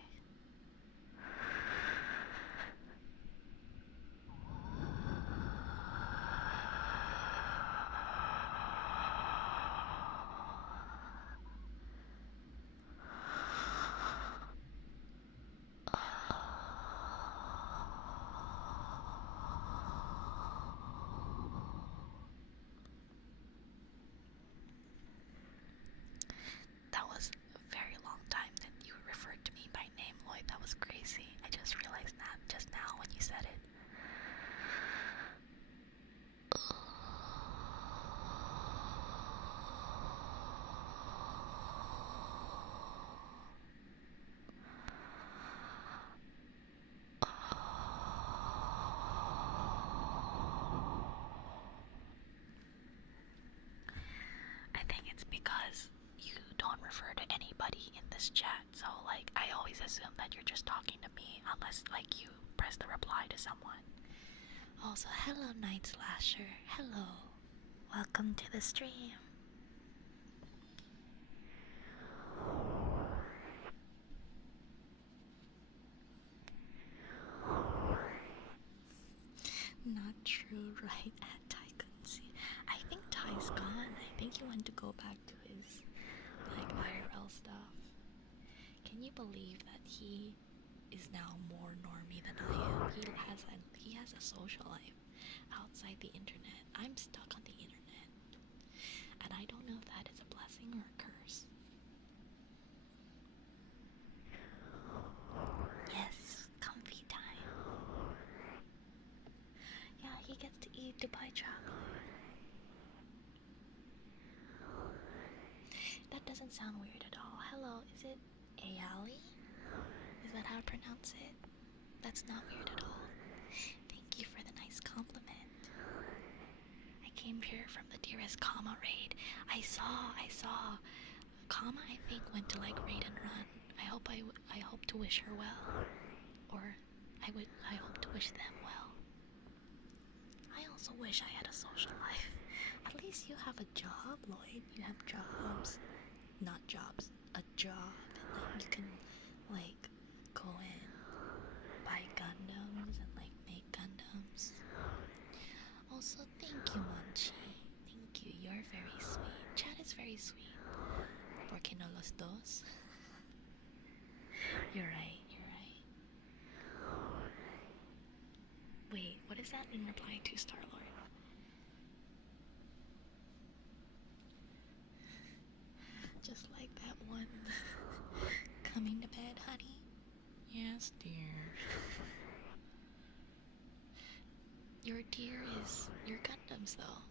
That was a very long time that you referred to me by name, Lloyd. That was crazy. I just realized that just now when you said it. I think it's because you don't refer to anybody in this chat, so like I always assume that you're just talking to me unless like you press the reply to someone. Also, hello Night Slasher. Hello. Welcome to the stream. Not true, right? Ty couldn't see. I think Ty's gone. I think he went to go back to his like IRL stuff. Can you believe that he is now more normie than I am? He has a social life outside the internet. I'm stuck on the internet, and I don't know if that is a blessing or a curse. Yes, comfy time. Yeah, he gets to eat Dubai chocolate. That doesn't sound weird at all. Hello, is it Ayali? Is that how to pronounce it? That's not weird at all. Thank you for the nice compliment. I came here from the Dearest Kama raid. I saw. Kama, I think, went to like raid and run. I hope to wish her well. Or I hope to wish them well. I also wish I had a social life. At least you have a job, Lloyd. You have jobs. Not jobs. A job. And like you can like go in, buy Gundams and like make Gundams. Also, thank you, Monchi. Thank you. You're very sweet. Chat is very sweet. ¿Por qué no los dos? You're right. Wait, what is that in reply to Star-Lord? Just like that one. Coming to bed, honey? Yes, dear. Your dear is your Gundams, though.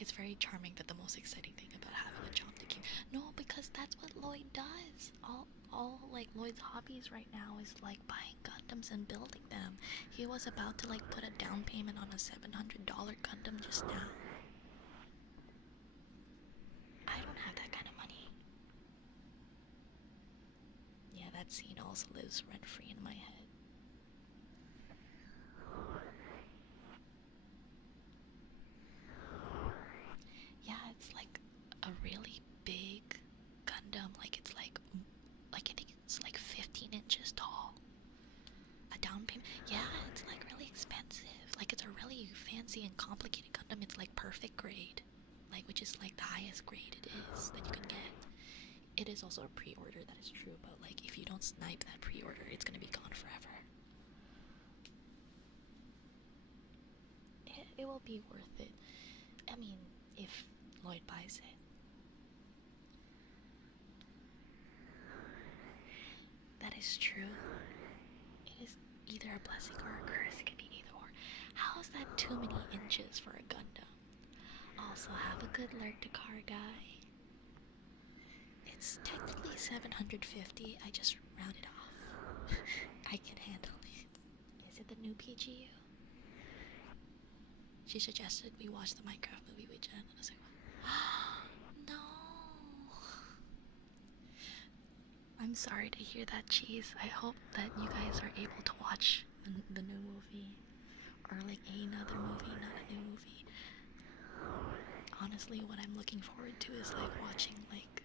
It's very charming that the most exciting thing about having a job to keep. No, because that's what Lloyd does. All like Lloyd's hobbies right now is like buying Gundams and building them. He was about to like put a down payment on a $700 Gundam just now. I don't have that kind of money. Yeah, that scene also lives rent-free in my head. Yeah, it's like a really big Gundam. Like it's like I think it's like 15 inches tall. A down payment. Yeah, it's like really expensive. Like it's a really fancy and complicated Gundam. It's like perfect grade, like which is like the highest grade it is that you can get. It is also a pre-order, that is true, but like if you don't snipe that pre-order, it's gonna be gone forever. It will be worth it. I mean, if Lloyd buys it. That is true. It is either a blessing or a curse. It can be either or. How is that too many inches for a Gundam? Also, have a good lurk to car guy. It's technically 750. I just rounded off. I can handle it. Is it the new PGU? She suggested we watch the Minecraft movie with Jen, and I was like, no. I'm sorry to hear that, Cheese. I hope that you guys are able to watch the new movie, or like another movie, not a new movie. Honestly, what I'm looking forward to is like watching like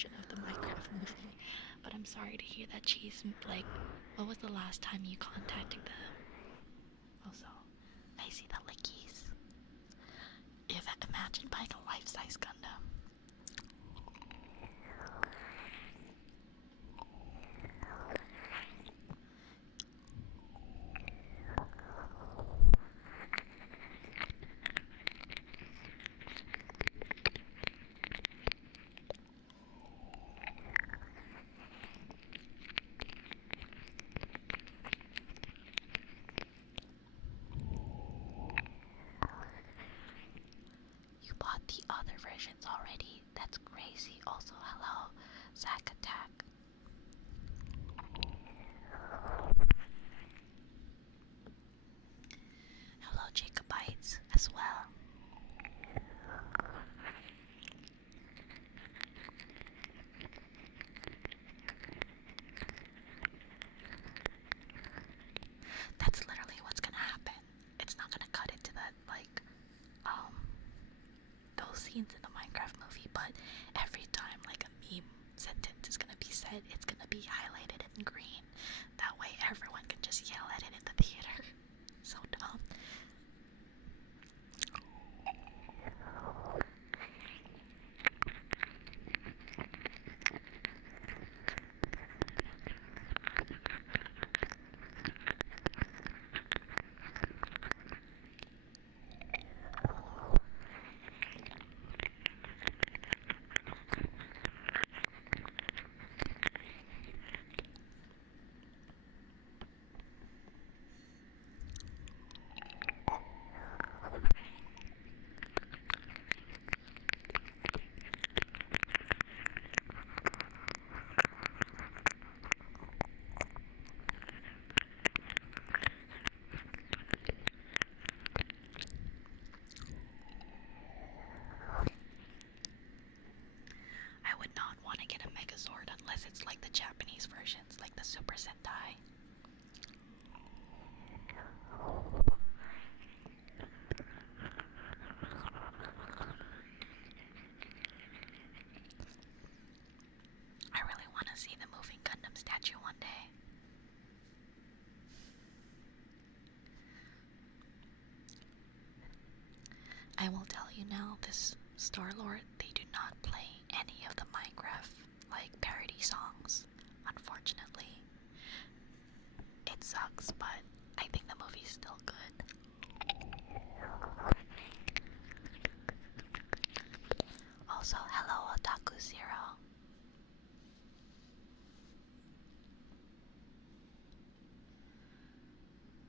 version of the Minecraft movie. But I'm sorry to hear that she's like, what was the last time you contacted them? Also, I see the lickies. Imagine buying a life-size Gundam. You bought the other versions already? That's crazy. Also, hello, Zack Attack. Hello, Jacobites, as well. That's literally what's gonna happen. It's not gonna cut into that, like, those scenes in the Minecraft movie, but every time, like, a meme sentence is gonna be said, it's gonna be highlighted in green. That way everyone can just yell at it in the theater. So dumb. I would not want to get a Megazord unless it's like the Japanese versions, like the Super Sentai. I really want to see the moving Gundam statue one day. I will tell you now, this Star-Lord, they do not play any of the Minecraft, like, parody songs, unfortunately. It sucks, but I think the movie's still good. Also, hello, Otaku Zero.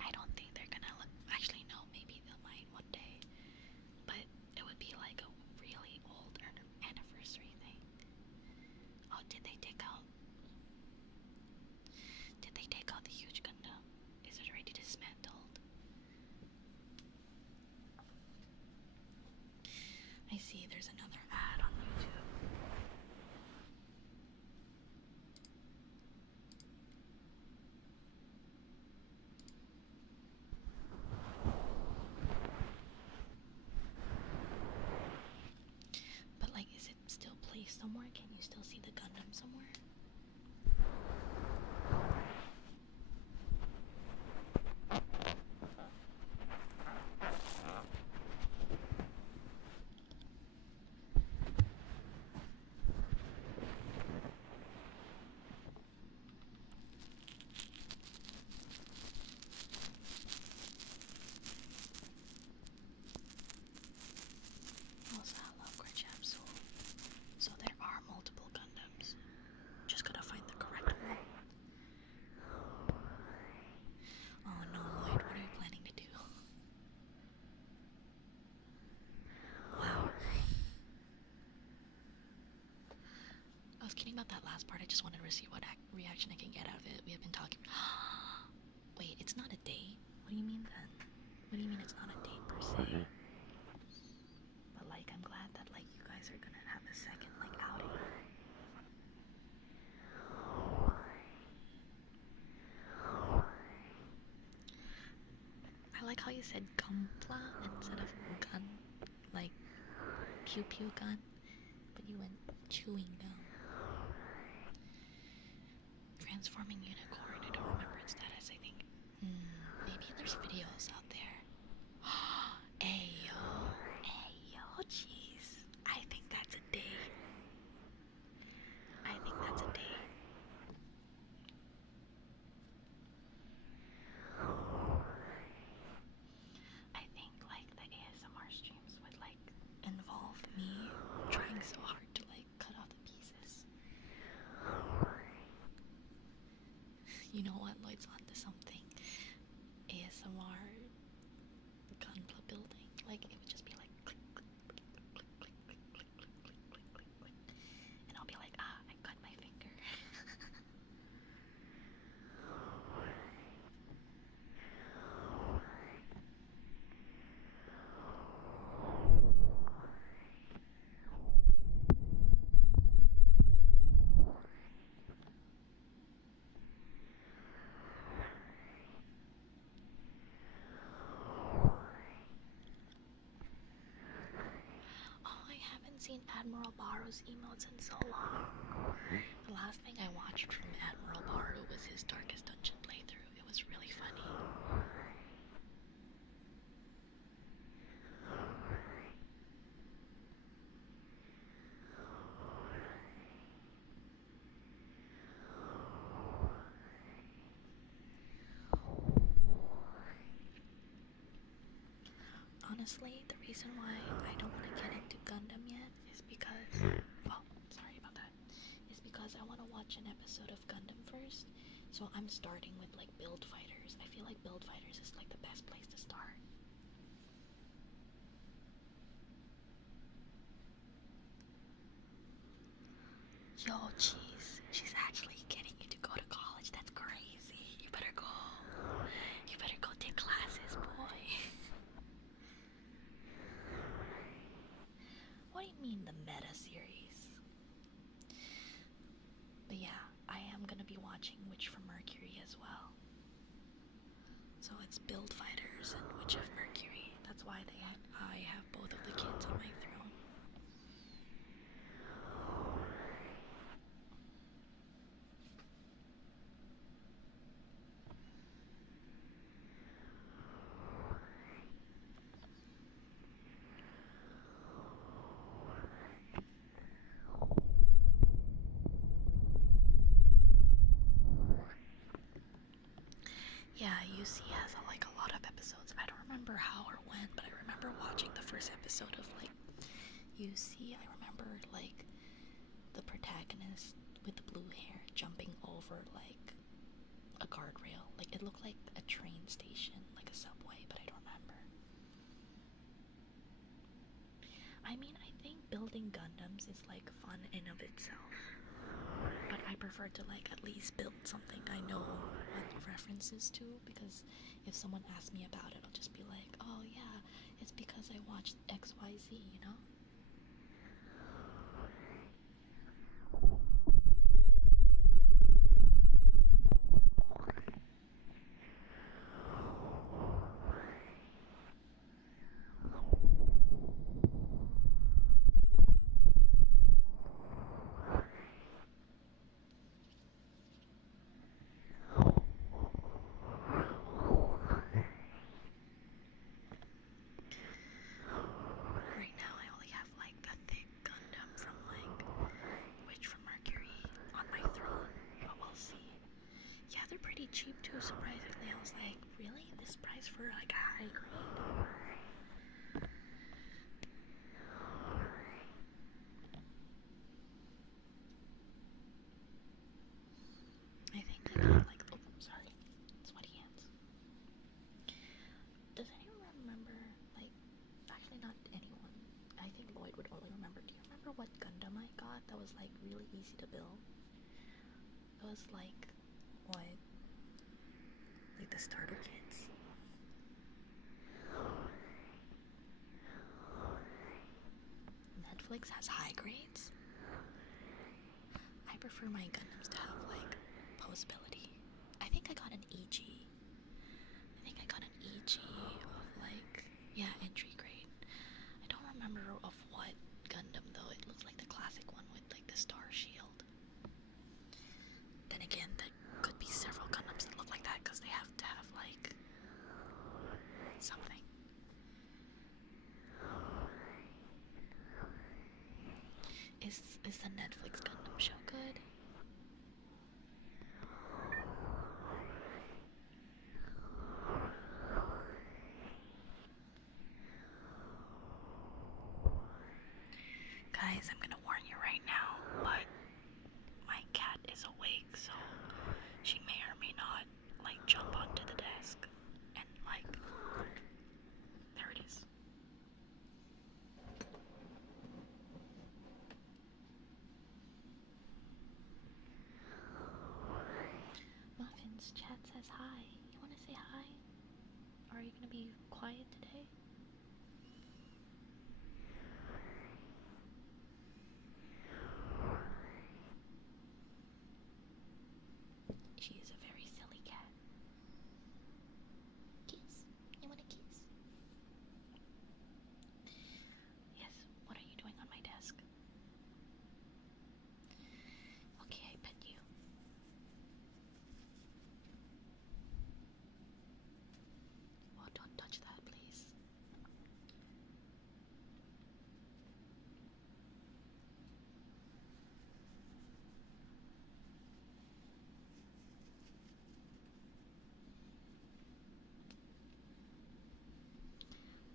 I don't think they're gonna actually, no, maybe they might one day, but it would be like a really old anniversary thing. Oh, did they take out the huge Gundam? Is it already dismantled? I see there's another ad on YouTube. But like, is it still placed somewhere? Can you still see the Gundam somewhere? Also, hello, Gridjapsul. So there are multiple Gundams. Just gotta find the correct one. Oh no, Lloyd, what are you planning to do? Wow. I was kidding about that last part. I just wanted to see what reaction I can get out of it. We have been talking. Wait, it's not a date? What do you mean then? What do you mean it's not a date per se? But like, I'm glad that like you guys are gonna have a second like outing. I like how you said gunpla instead of gun, like pew pew gun, but you went chewing gum. transforming unicorn. I don't remember its status, I think. Maybe there's videos out there. Ayo, jeez. I think that's a day. I think that's a day. I think like the ASMR streams would like involve me trying so hard to like cut off the pieces. You know what? Lloyd's onto something. ASMR gunpla building. Like it would just be like click, click, click, click, click, click, click, click, click, click, click, click. And I'll be like, I cut my finger. Seen Admiral Baru's emotes in so long. The last thing I watched from Admiral Baru was his Darkest Dungeon playthrough. It was really funny. Honestly, the reason why I don't want to get into Gundam yet is because, well, sorry about that, is because I want to watch an episode of Gundam first, so I'm starting with like Build Fighters. I feel like Build Fighters is like the best place to start. Yo, jeez, she's actually getting you to go to college. That's crazy. You better go. You better go take classes, boy. What do you mean the meta series? But yeah, I am gonna be watching Witch from Mercury as well. So it's Build Fighters and Witch of Mercury. That's why I have both of the kids on my throne. Yeah, UC has like a lot of episodes. I don't remember how or when, but I remember watching the first episode of like UC. I remember like the protagonist with the blue hair jumping over like a guardrail. Like it looked like a train station, like a subway, but I don't remember. I mean, I think building Gundams is like fun in of itself. But I prefer to like at least build something I know what references to, because if someone asks me about it, I'll just be like, oh yeah, it's because I watched XYZ, you know? Right now I only have like the thick Gundam from like Witch from Mercury on my throne, but we'll see. Yeah, they're pretty cheap too, surprisingly. I was like, really? This price for like a high grade? I think I got like, oh, sorry, sweaty hands. Does anyone remember, like, actually not anyone, I think Lloyd would only remember, do you remember what Gundam I got that was like really easy to build? It was like, what? Like the starter kits? Netflix has high grades? I prefer my Gundams to have like posability. I think I got an EG. I think I got an EG of like, yeah, entry grade. I don't remember of what Gundam though. It looks like the classic one with like the star shield. Then again, the the Netflix Gundam show good? Guys, I'm gonna warn you right now, but my cat is awake, so she may or may not like jump onto the desk and like there it is. Muffins, chat says hi. You wanna say hi? Or are you gonna be quiet today? She is a very silly cat. Kiss. You want a kiss? Yes. What are you doing on my desk? Okay, I pet you. Oh, don't touch that, please.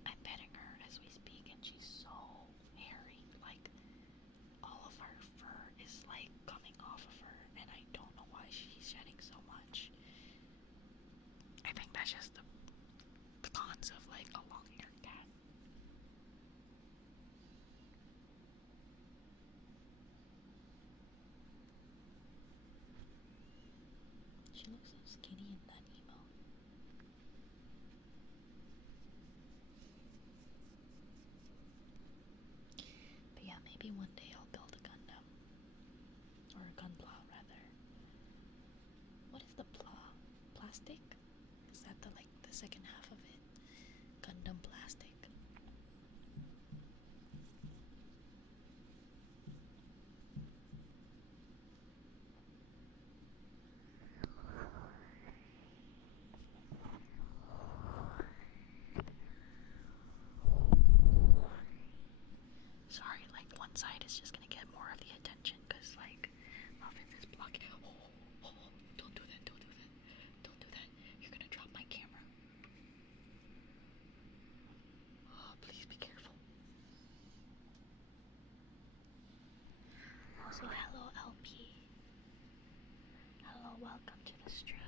I'm petting her as we speak, and she's so hairy. Like, all of her fur is like coming off of her, and I don't know why she's shedding so much. I think that's just the cons of like a long-haired cat. She looks so skinny in that emo. But yeah, maybe one day I'll build a Gundam. Or a Gunpla, rather. What is the pla? Plastic? Is that the like the second half of it? Gundam plastic. Sorry, like one side is just gonna get more of the attention because like Muffins is blocking. Oh, don't do that, don't do that. Don't do that. You're gonna drop my camera. Oh, please be careful. Also, hello LP. Hello, welcome to the stream.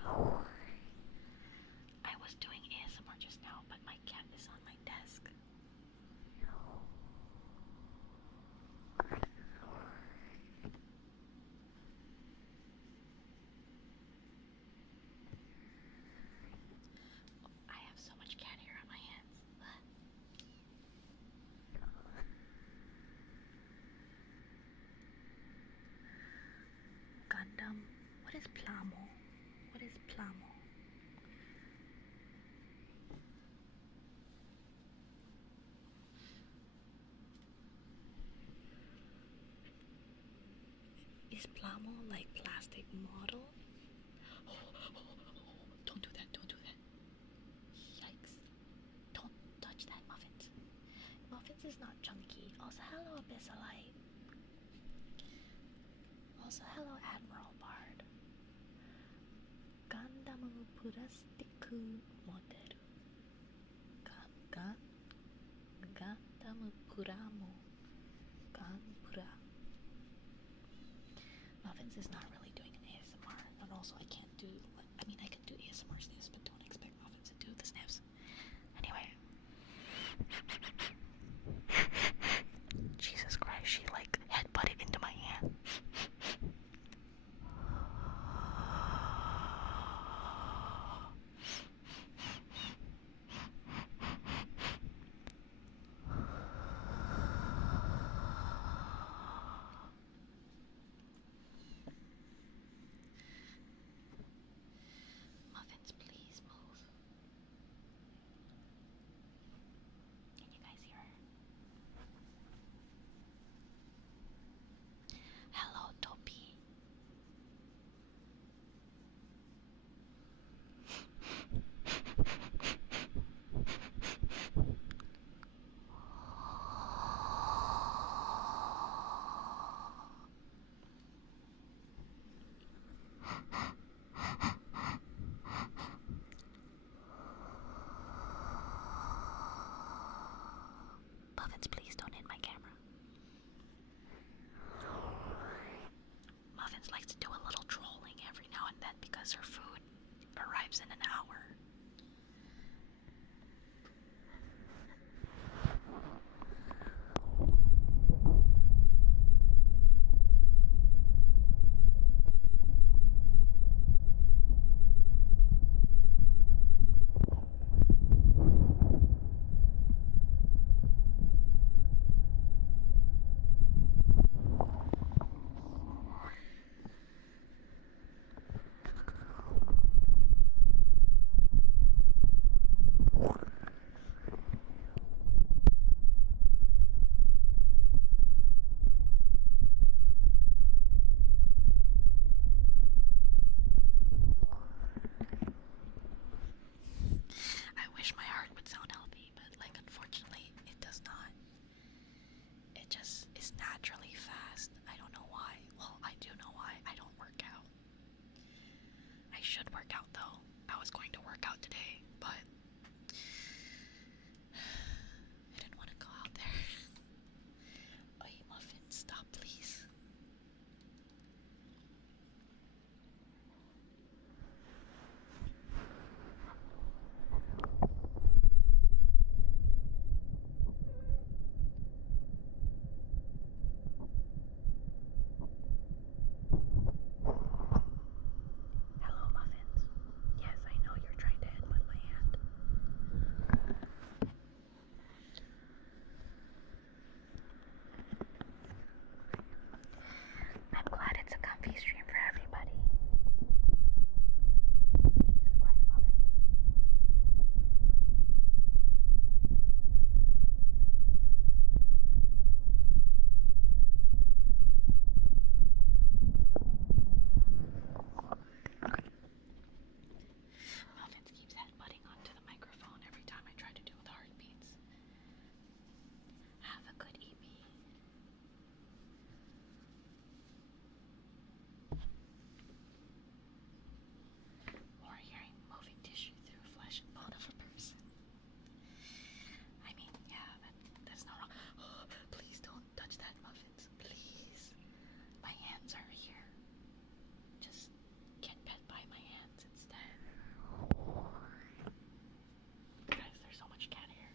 I was doing ASMR just now, but my cat is on my desk. I have so much cat hair on my hands. Gundam. What is plamo? What is plamo? Is plamo like plastic model? Don't do that, don't do that. Yikes. Don't touch that, Muffins. Muffins is not chunky. Also, hello, Abyssalite. Also, hello, Admiral Bard. Gundam Purastic Model. Gundam Puramo. Ganpura. Muffins is not really doing an ASMR, and also I can't do. I mean, I can do ASMR sniffs, but don't expect Muffins to do the sniffs. Anyway. Jesus Christ, she like headbutted into my hand. Muffins, please move. Can you guys should work out though. I was going to work out today, but I didn't want to go out there. Oh, you muffin, stop please. Hello, muffins. Yes, I know you're trying to headbutt my hand. I'm glad it's a comfy stream for everybody. Jesus Christ, muffins. Muffins keeps headbutting onto the microphone every time I try to do the heartbeats. Have a good evening. Or hearing moving tissue through flesh and bone of a person. I mean, yeah, that's not wrong. Oh, please don't touch that, muffins. Please. My hands are here. Just get pet by my hands instead. Guys, there's so much cat hair.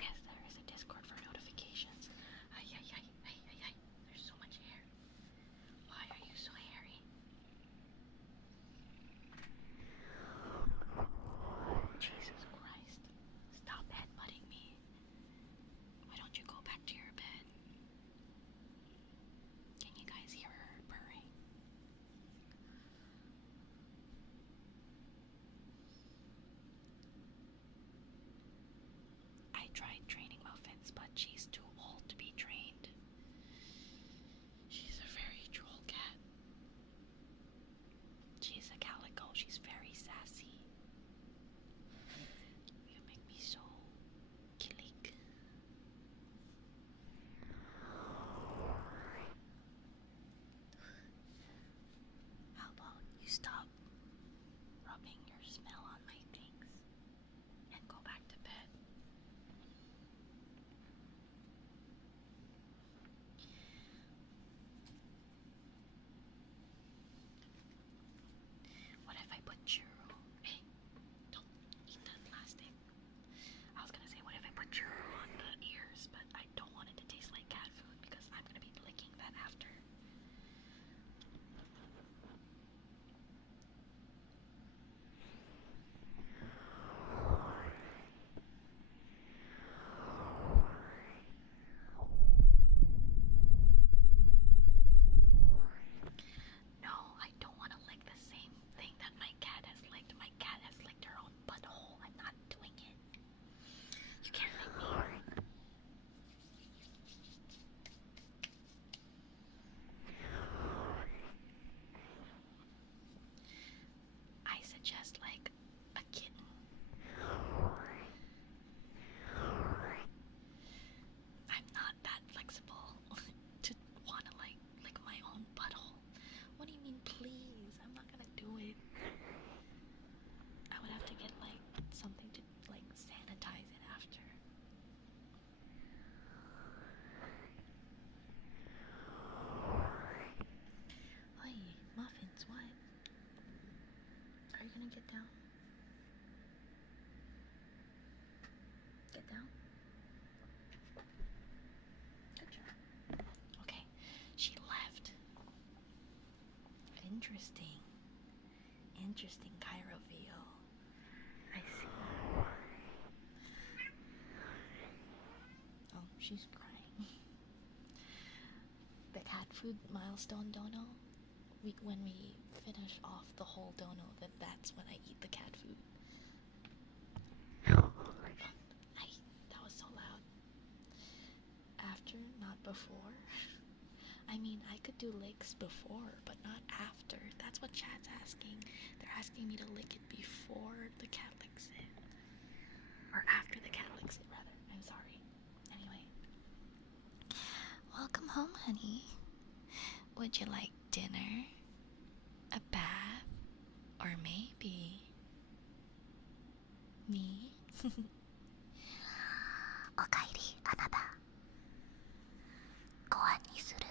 Yes, there is a Discord for notifications. Ay, ay, ay, ay, ay, ay. There's so much hair. Why are you so hairy? Jesus Christ. Stop headbutting me. Why don't you go back to your bed? Can you guys hear her purring? I tried training Muffins, but she's too old to be trained. She's a very droll cat. She's a calico. She's very sassy. You make me so killik. How about you stop rubbing your smell on my things and go back to bed? What if I put churro? Hey, don't eat that plastic. I was gonna say, what if I put churro on the ears, but I don't want it to taste like cat food because I'm gonna be licking that after. No, I don't want to lick the same thing that my cat has licked. My cat has licked her own butthole. I'm not doing it. You can't make me. I suggest like a kitten. I'm not that flexible to want to like lick my own butthole. What do you mean, please? I'm not gonna do it. I would have to get like something to like sanitize it after. Hey, muffins, what? Are you gonna get down? Get down? Good job. Okay, she left. Interesting. Interesting, Cairo VO. I see. Oh, she's crying. The cat food milestone dono. When we finish off the whole dono, then that's when I eat the cat food. That was so loud. After, not before. I mean, I could do licks before, but not after. That's what chat's asking. They're asking me to lick it before the cat licks it. Or after the cat licks it, rather. I'm sorry. honey? Would you like dinner? A bath? Or maybe me? おかえり、あなた。ご飯にする？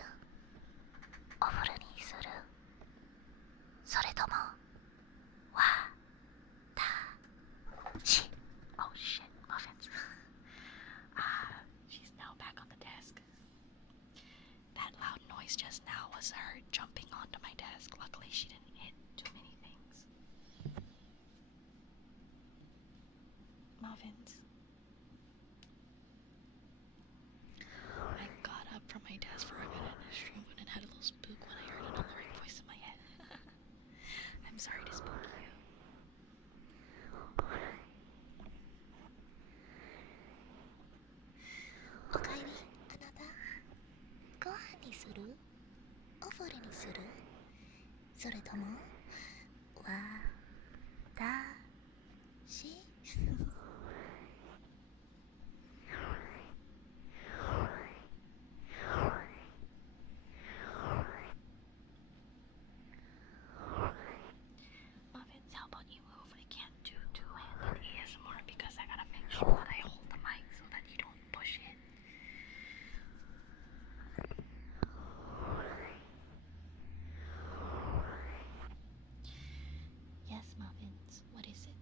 お風呂にする？それともわたし Oh shit, muffins. She's now back on the desk. That loud noise just now was her jumping onto my desk. Luckily she didn't hit too many things. Muffins. I got up from my desk for a minute and streamed and had a little spook when I heard an alluring voice in my head. I'm sorry to spook you. おかえり、あなた。ご飯にする？お風呂にする？それともわたしMuffins, how about you move? I can't do two-handed ASMR because I gotta make sure that I hold the mic so that you don't push it. Yes, Muffins, what is it?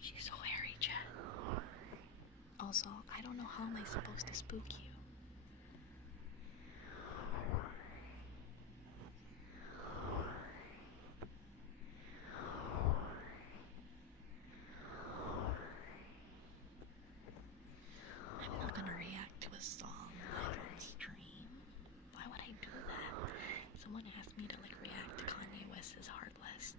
She's so hairy, Jet. Also, I don't know how am I supposed to spook you. I'm not gonna react to a song live on stream. Why would I do that? Someone asked me to react to Kanye West's Heartless.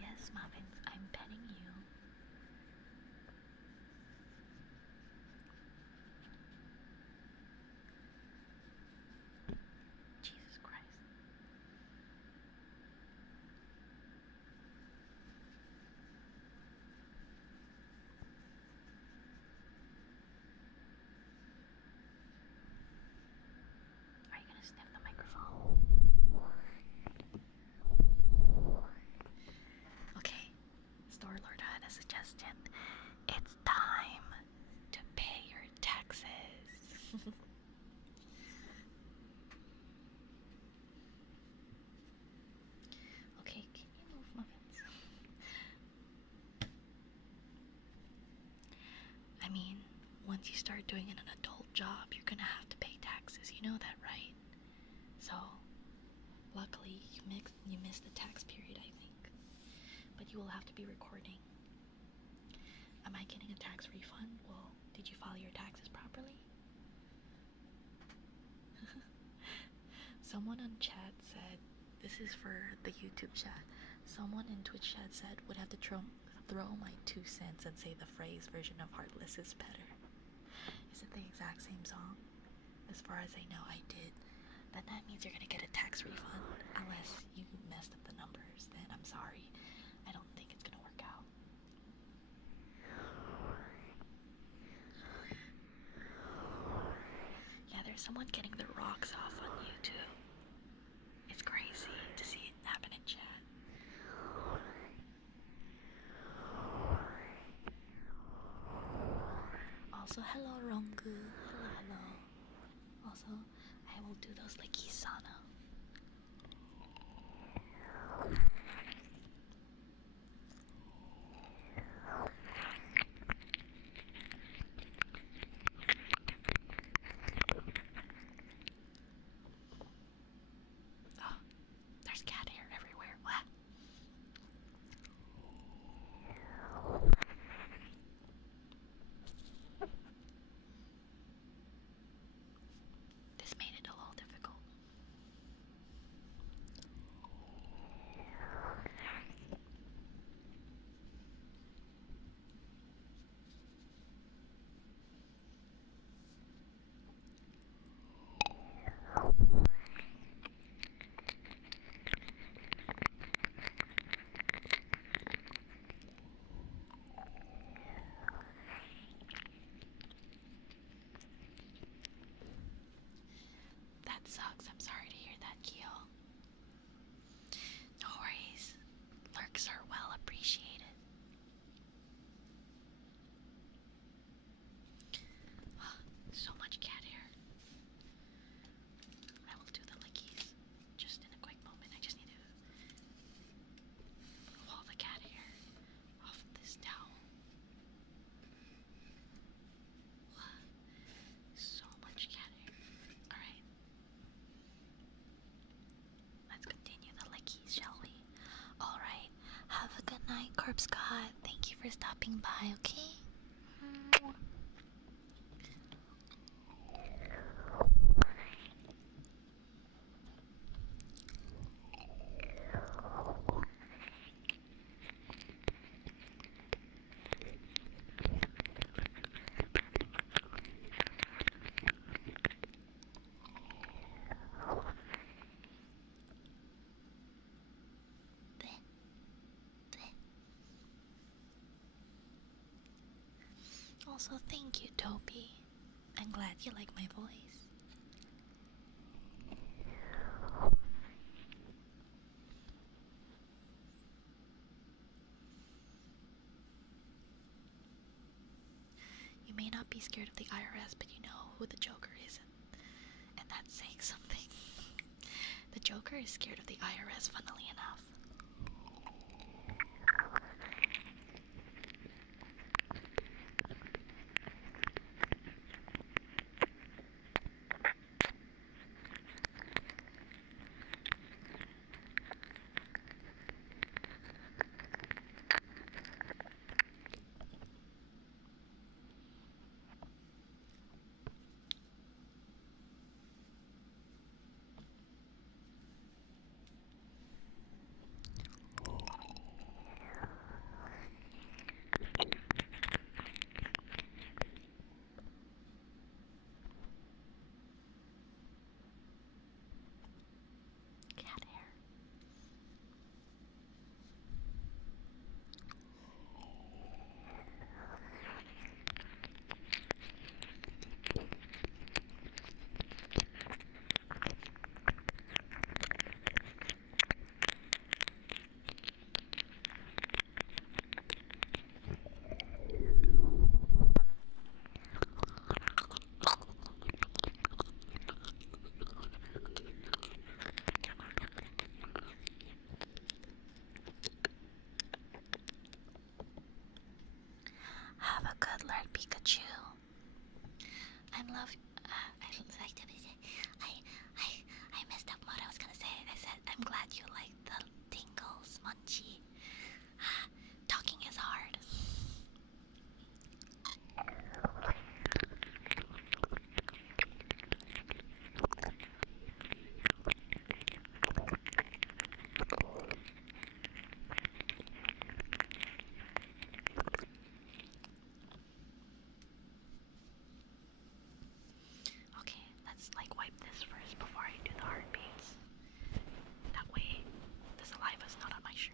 Yes, Muffins, I'm petting you. Jesus Christ. Are you gonna sniff the microphone? Okay, Store Lord had a suggestion. It's time to pay your taxes. Okay, can you move, Muffins? I mean, once you start doing an adult job, you're gonna have to pay taxes. You know that, right? So, luckily, you missed the tax period, I think. But you will have to be recording. Am I getting a tax refund? Well, did you file your taxes properly? Someone on chat said, this is for the YouTube chat, someone in Twitch chat said, would have to throw my 2 cents and say the phrase version of Heartless is better. Is it the exact same song? As far as I know, I did. Then that means you're gonna get a tax refund, unless you messed up the numbers. Then I'm sorry. I don't think it's gonna work out. Yeah, there's someone getting their rocks off on YouTube. It's crazy to see it happen in chat. Also, hello Rongu. Hello. Also, I will do those like Isana. Oh, there's cat hair everywhere. What? This made it a little difficult. stopping by, okay? Also, thank you, Toby. I'm glad you like my voice. You may not be scared of the IRS, but you know who the Joker is, and that's saying something. The Joker is scared of the IRS, funnily enough. Have a good Lord Pikachu. I messed up what I was gonna say. I said I'm glad you like the tingles, Munchie. Talking is hard. Okay, let's like wipe this first before I do the heartbeats. That way the saliva's not on my shirt.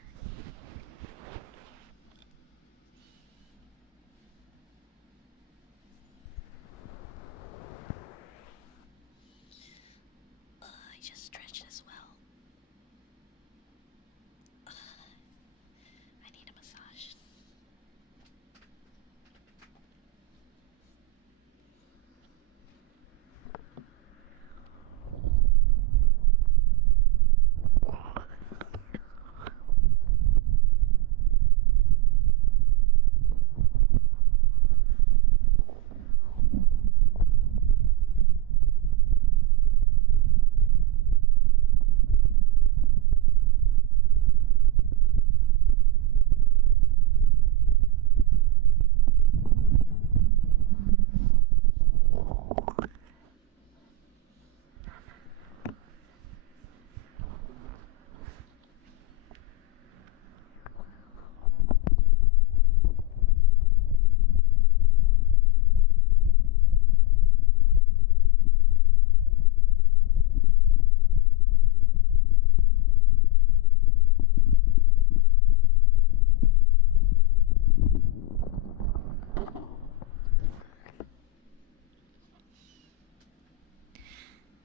I just stretched as well. I need a massage.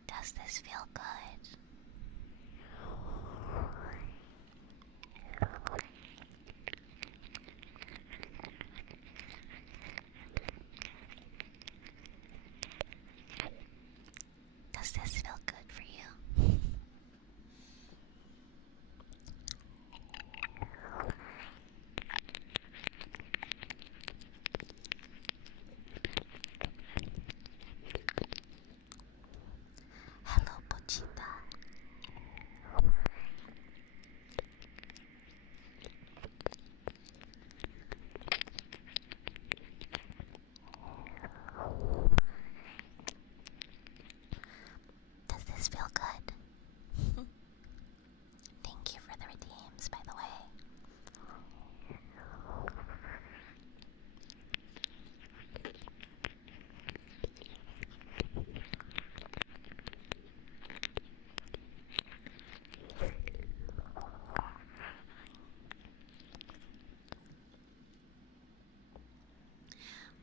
Does this feel good? Does this feel good for you? Hello, Pochi. this feel good? Thank you for the redeems, by the way.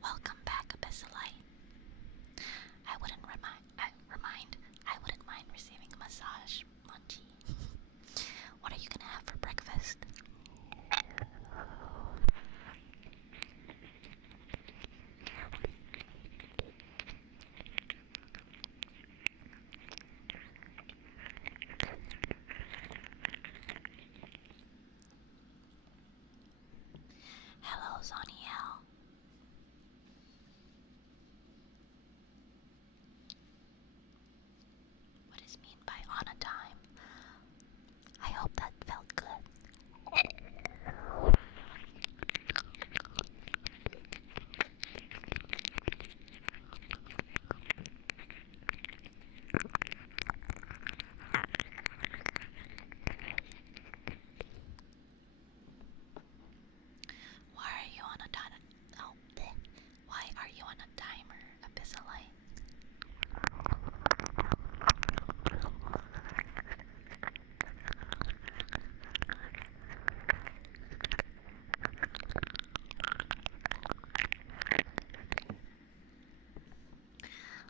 Welcome back, Abyssalite. I wouldn't mind receiving a massage, Munchie. What are you gonna have for breakfast? Hello, Zoniel. What is mean by on a time? I hope that felt good. Why are you on a Why are you on a timer, Abyssalite?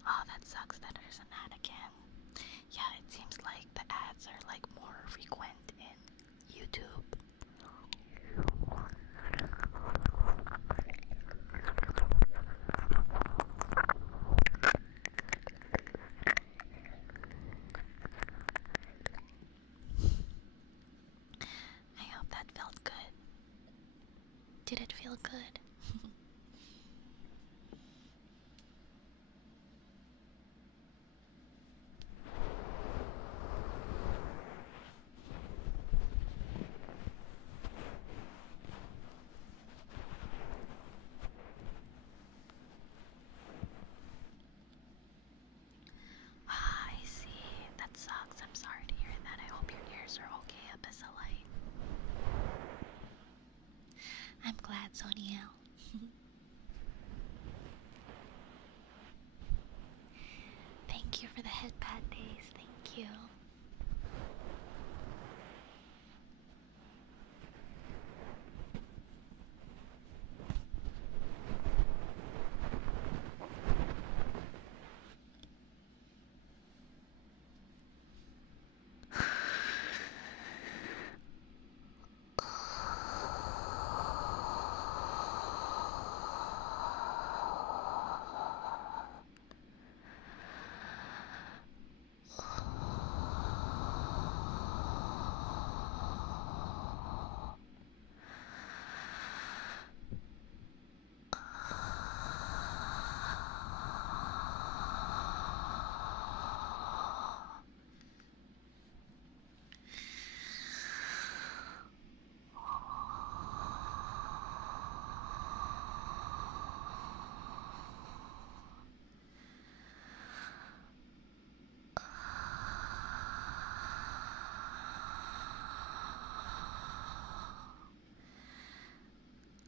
Oh, that sucks that there's an ad again. Yeah, it seems like the ads are like more frequent in YouTube. I hope that felt good. Did it feel good? Ah, I see. That sucks. I'm sorry to hear that. I hope your ears are okay, Abyssalite. I'm glad, Soniel. Thank you for the headpad days. Thank you.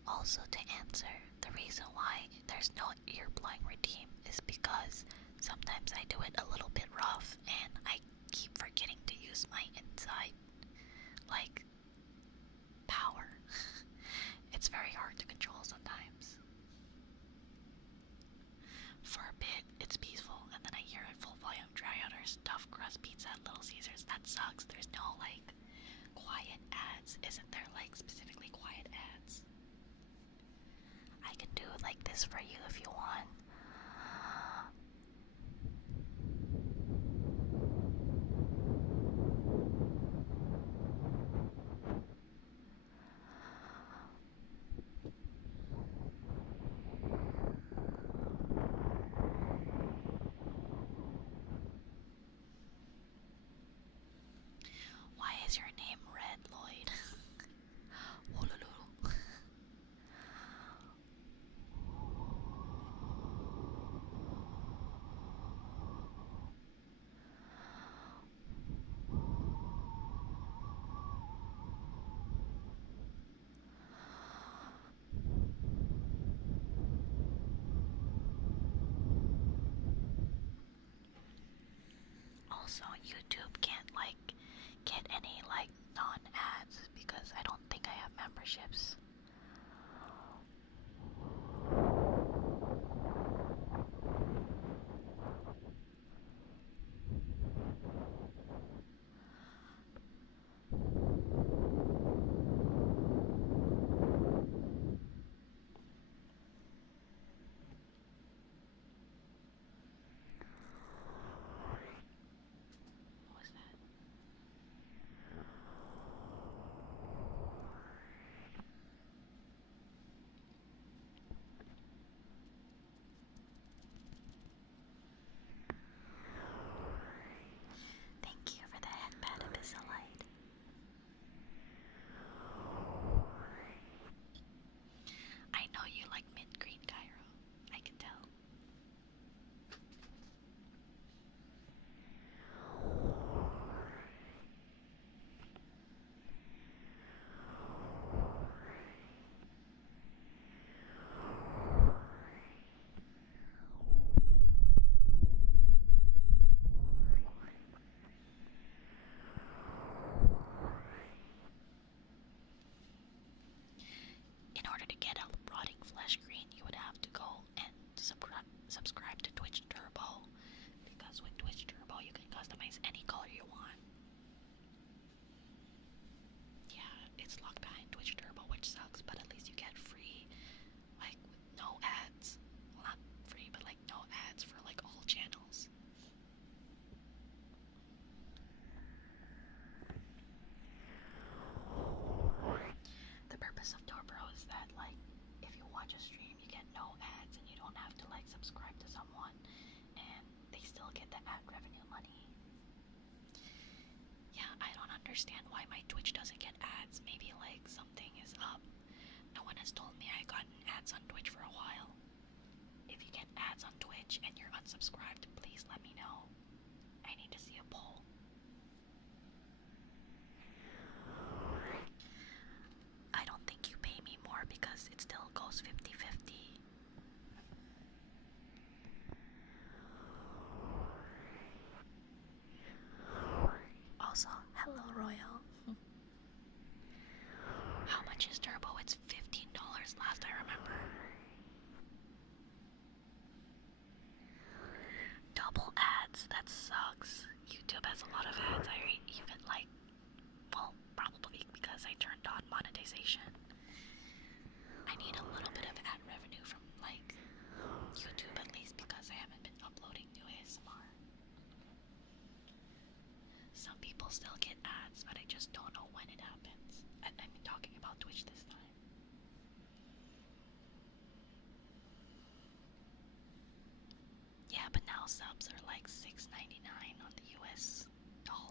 Also, to answer, the reason why there's no ear blowing redeem is because sometimes I do it a little bit rough and I keep forgetting to use my inside, like, power. It's very hard to control sometimes. For a bit, it's peaceful, and then I hear a full volume dry out or stuffed crust pizza at Little Caesars. That sucks. There's no, like, quiet ads. Isn't there, like, specifically quiet ads? I can do it like this for you if you want. Why is your name Red, Lloyd? Wololo. also YouTube can't like get any like non-ads because I don't think I have memberships. What was that? Thank you for the headband, Abyssalite. I know you like mint green, Cairo. I can tell. In order to get a rotting flesh green, you would have to go and subscribe to Twitch Turbo, because with Twitch Turbo you can customize any color you want. Yeah, it's locked behind Twitch Turbo, which sucks, but at least you get free, like with no ads. Well, not free, but like no ads for like all channels. The purpose of Turbo is that like if you watch a stream you get no ads and you don't have to like subscribe to someone and they still get the ad revenue money. Yeah, I don't understand why my Twitch doesn't get ads. Maybe like something is up. No one has told me I gotten ads on Twitch for a while. If you get ads on Twitch and you're unsubscribed, please let me know. I need to see a poll. I don't think you pay me more because it still goes 50-50. Also, hello Royal. How much is Turbo? It's $15 last I remember. Double ads, that sucks. YouTube has a lot of ads. I even like, well, probably because I turned on monetization. I need a little bit of ad revenue from like YouTube at least because I haven't been uploading new ASMR. Some people still get ads, but I just don't know when it happens. I'm talking about Twitch this time. Yeah, but now subs are like $6.99 on the US dollar.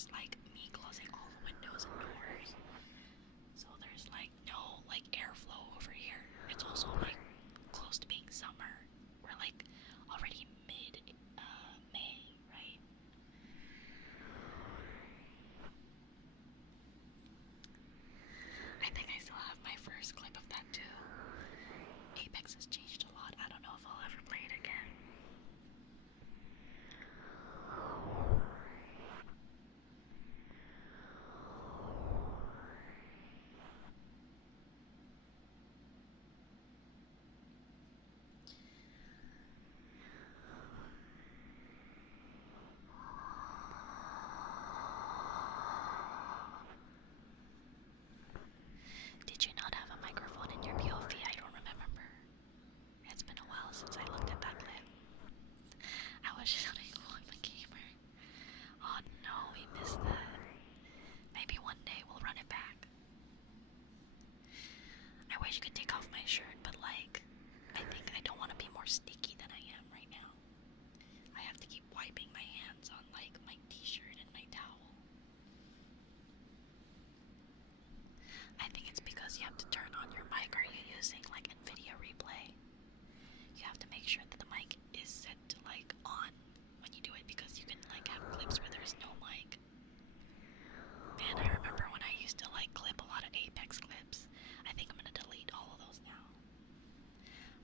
just like me closing all the windows and doors. So there's like no like airflow over here. It's also like close to being summer. We're like already mid May, right? I think I still have my first clip of that too. Apex has changed a lot. I don't know if I'll ever play it again. Did you not have a microphone in your POV? I don't remember. It's been a while since I looked at that clip. I was shouting, oh, I'm a gamer. Oh no, we missed that. Maybe one day we'll run it back. I wish you could take off my shirt, but like, I think I don't want to be more sticky than I am right now. I have to keep wiping my hands on like my t-shirt and my towel. I think it's because you have to turn on your mic. Are you using like NVIDIA Replay? You have to make sure that the mic is set to like on when you do it, because you can like have clips where there's no mic. Man, I remember when I used to like clip a lot of Apex clips. I think I'm gonna delete all of those now.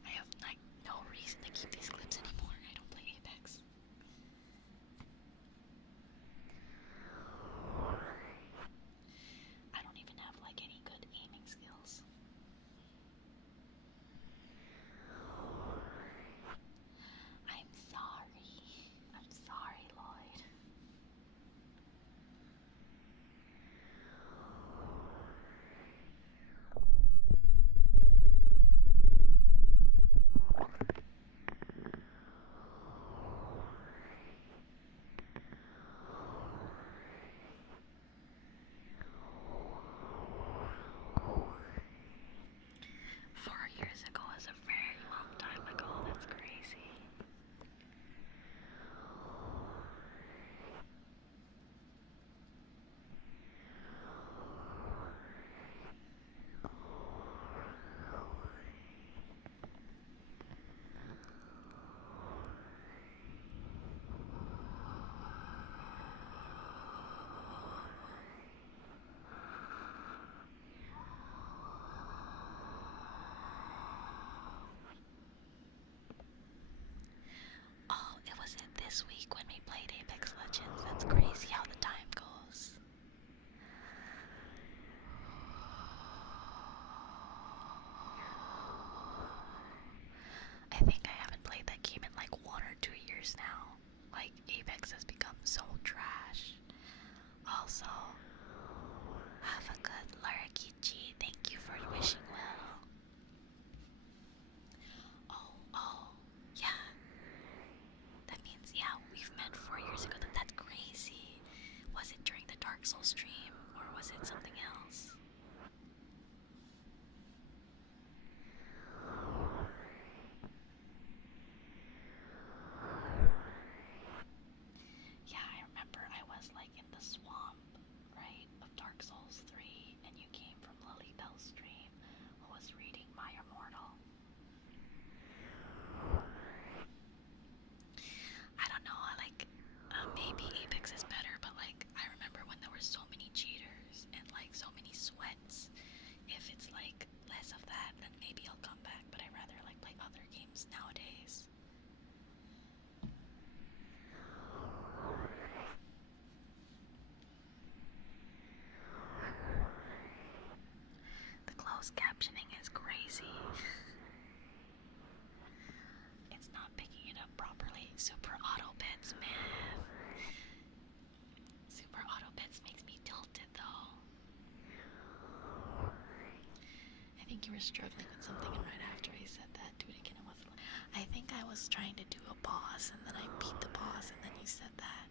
I have like no reason to keep these clips anymore. I don't play Apex. I don't even have like any good aiming skills. I'm sorry. I'm sorry, Lloyd. Years ago is a very long time ago. That's crazy. Oh, it was in this week when we played Apex Legends. That's crazy how the time goes. I think I haven't played that game in like 1 or 2 years now. Like, Apex has become so trash. Also, have a good Lurakichi. Thank you for wishing well. Oh, yeah. That means, yeah, we've met 4 years ago. That's crazy. Was it during the Dark Souls stream, or was it something else? Yeah, I remember I was like in the swamp, right, of Dark Souls 3, and you came from Lily Bell's stream, who was reading My Immortal. I don't know, maybe Apex is better, but like, I remember when there were so many cheaters and like so many sweats. If it's like less of that, then maybe I'll come back, but I'd rather like play other games nowadays. The closed captioning is crazy. It's not picking it up properly. Super auto bits, man. Super auto bits makes me tilted though. I think you were struggling with something, and right after I said that, do it again. It wasn't. I think I was trying to do a pause, and then I beat the pause, and then you said that.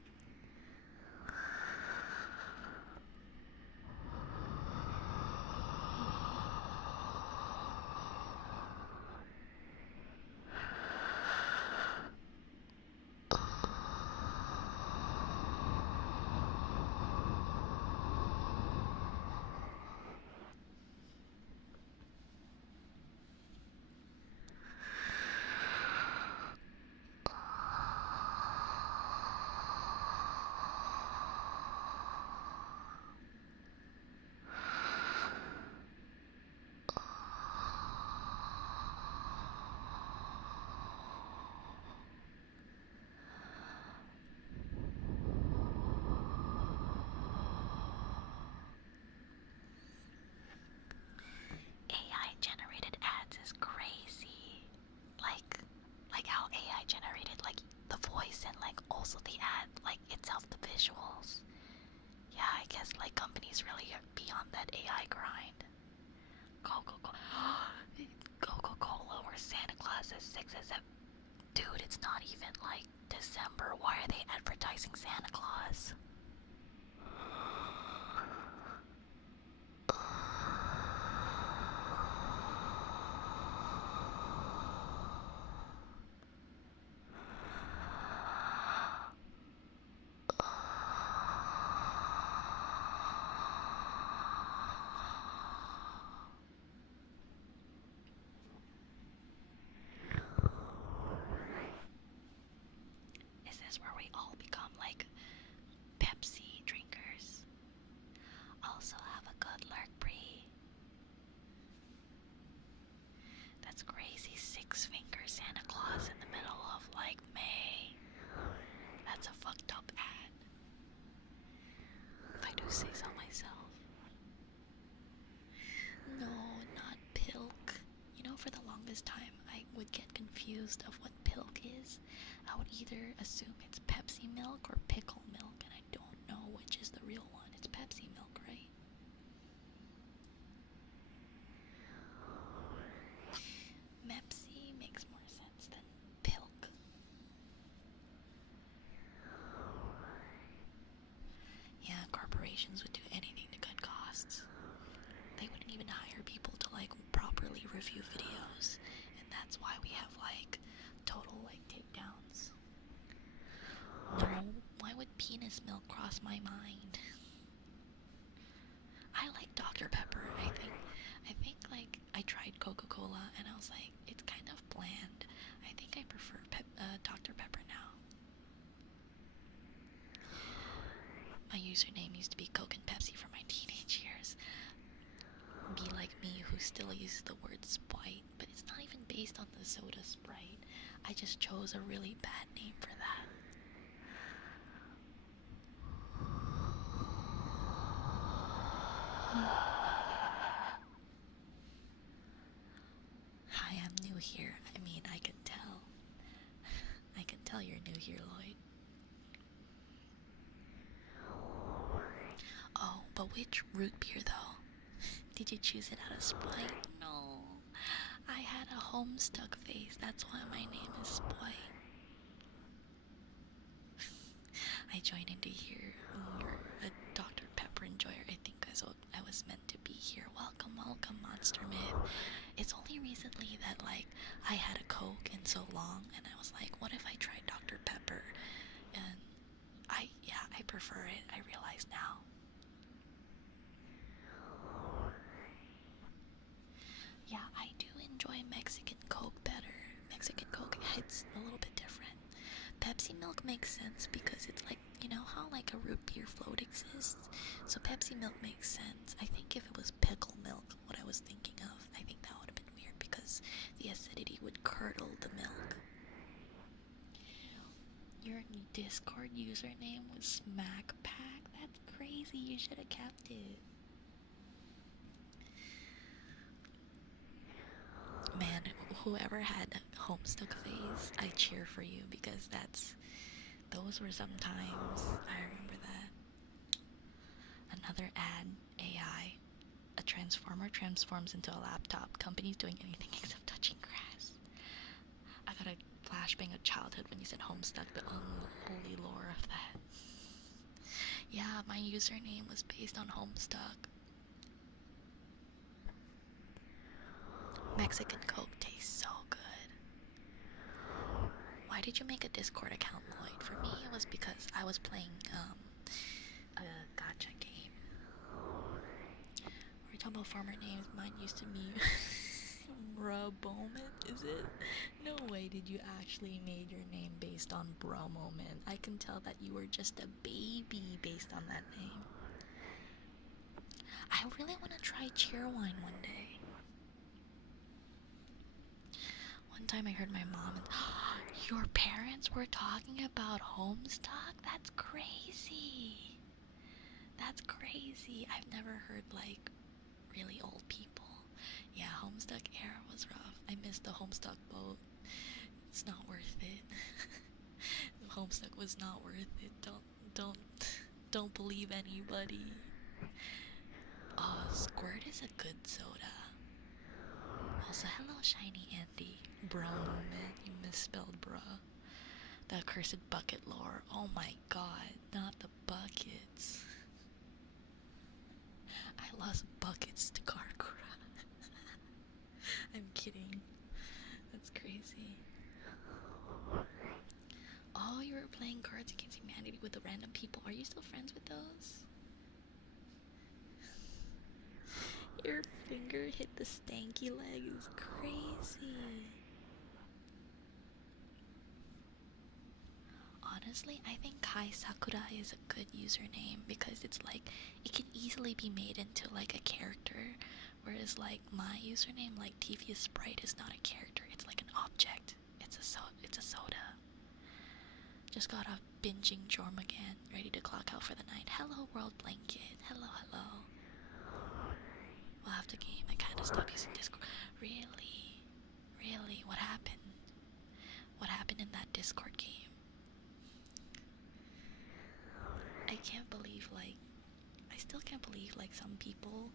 as if, dude, it's not even like December. Why are they advertising Santa Claus? Is this where we all become like Pepsi drinkers? Also have a good lurk, Bree. That's crazy. 6-finger Santa Claus in the middle of like May. That's a fucked up ad. If I do say so myself. No, not Pilk. You know, for the longest time, I would get confused of what Pilk is. I would either assume it's Pepsi milk or pickle milk, and I don't know which is the real one. It's Pepsi milk, right? Mepsi makes more sense than Pilk. Yeah, corporations would do anything to cut costs. They wouldn't even hire people to like properly review videos, and that's why we have like total like takedowns. No, why would penis milk cross my mind? I like Dr. Pepper. I think like I tried Coca-Cola and I was like, it's kind of bland. I think I prefer Dr. Pepper now. My username used to be Coke and Pepsi for my teenage years. Be like me who still uses the word Spwite, but it's not even based on the soda Sprite. I just chose a really bad name for that. Hi, I'm new here. I mean, I can tell. I can tell you're new here, Lloyd. Oh, but which root beer though? Did you choose it out of Spwite? No. I had a Homestuck face. That's why my name is Spwite. I joined into here. You're a Dr. Pepper enjoyer. I think I was meant to be here. Welcome, welcome, Monster Myth. It's only recently that like I had a Coke in so long, and I was like, what if I tried Dr. Pepper? And I prefer it. I realize now. Yeah, I do enjoy Mexican Coke better. Mexican Coke hits a little bit different. Pepsi milk makes sense because it's like, you know how like a root beer float exists? So Pepsi milk makes sense. I think if it was pickle milk, what I was thinking of, I think that would have been weird because the acidity would curdle the milk. Your Discord username was SmackPack? That's crazy, you should have kept it. Man, whoever had Homestuck phase, I cheer for you because those were some times. I remember that. Another ad, AI. A transformer transforms into a laptop. Companies doing anything except touching grass. I got a flashbang of childhood when you said Homestuck, the unholy lore of that. Yeah, my username was based on Homestuck. Mexican Coke tastes so good. Why did you make a Discord account, Lloyd? For me, it was because I was playing a gacha game. We're talking about farmer names. Mine used to be Moment, is it? No way did you actually made your name based on Moment. I can tell that you were just a baby based on that name. I really want to try Cheerwine one day. One time I heard my mom and your parents were talking about Homestuck? That's crazy. That's crazy. I've never heard like really old people. Yeah, Homestuck era was rough. I missed the Homestuck boat. It's not worth it. Homestuck was not worth it. Don't believe anybody. Oh, Squirt is a good soda. Also, hello, Shiny Andy. Bro moment, you misspelled bruh. The accursed bucket lore. Oh my god, not the buckets. I lost buckets to Karkura. I'm kidding. That's crazy. Oh, you were playing Cards Against Humanity with the random people. Are you still friends with those? Your finger hit the stanky leg is crazy. Honestly, I think Kai Sakura is a good username because it's like it can easily be made into like a character, whereas like my username, like Devious Sprite, is not a character. It's like an object. It's a soda. Just got off binging Jorm again, ready to clock out for the night. Hello, World Blanket. Hello, hello. Well, after game, I kind of stopped using Discord. Really? Really? What happened? What happened in that Discord game? I can't believe, like, I still can't believe, like, some people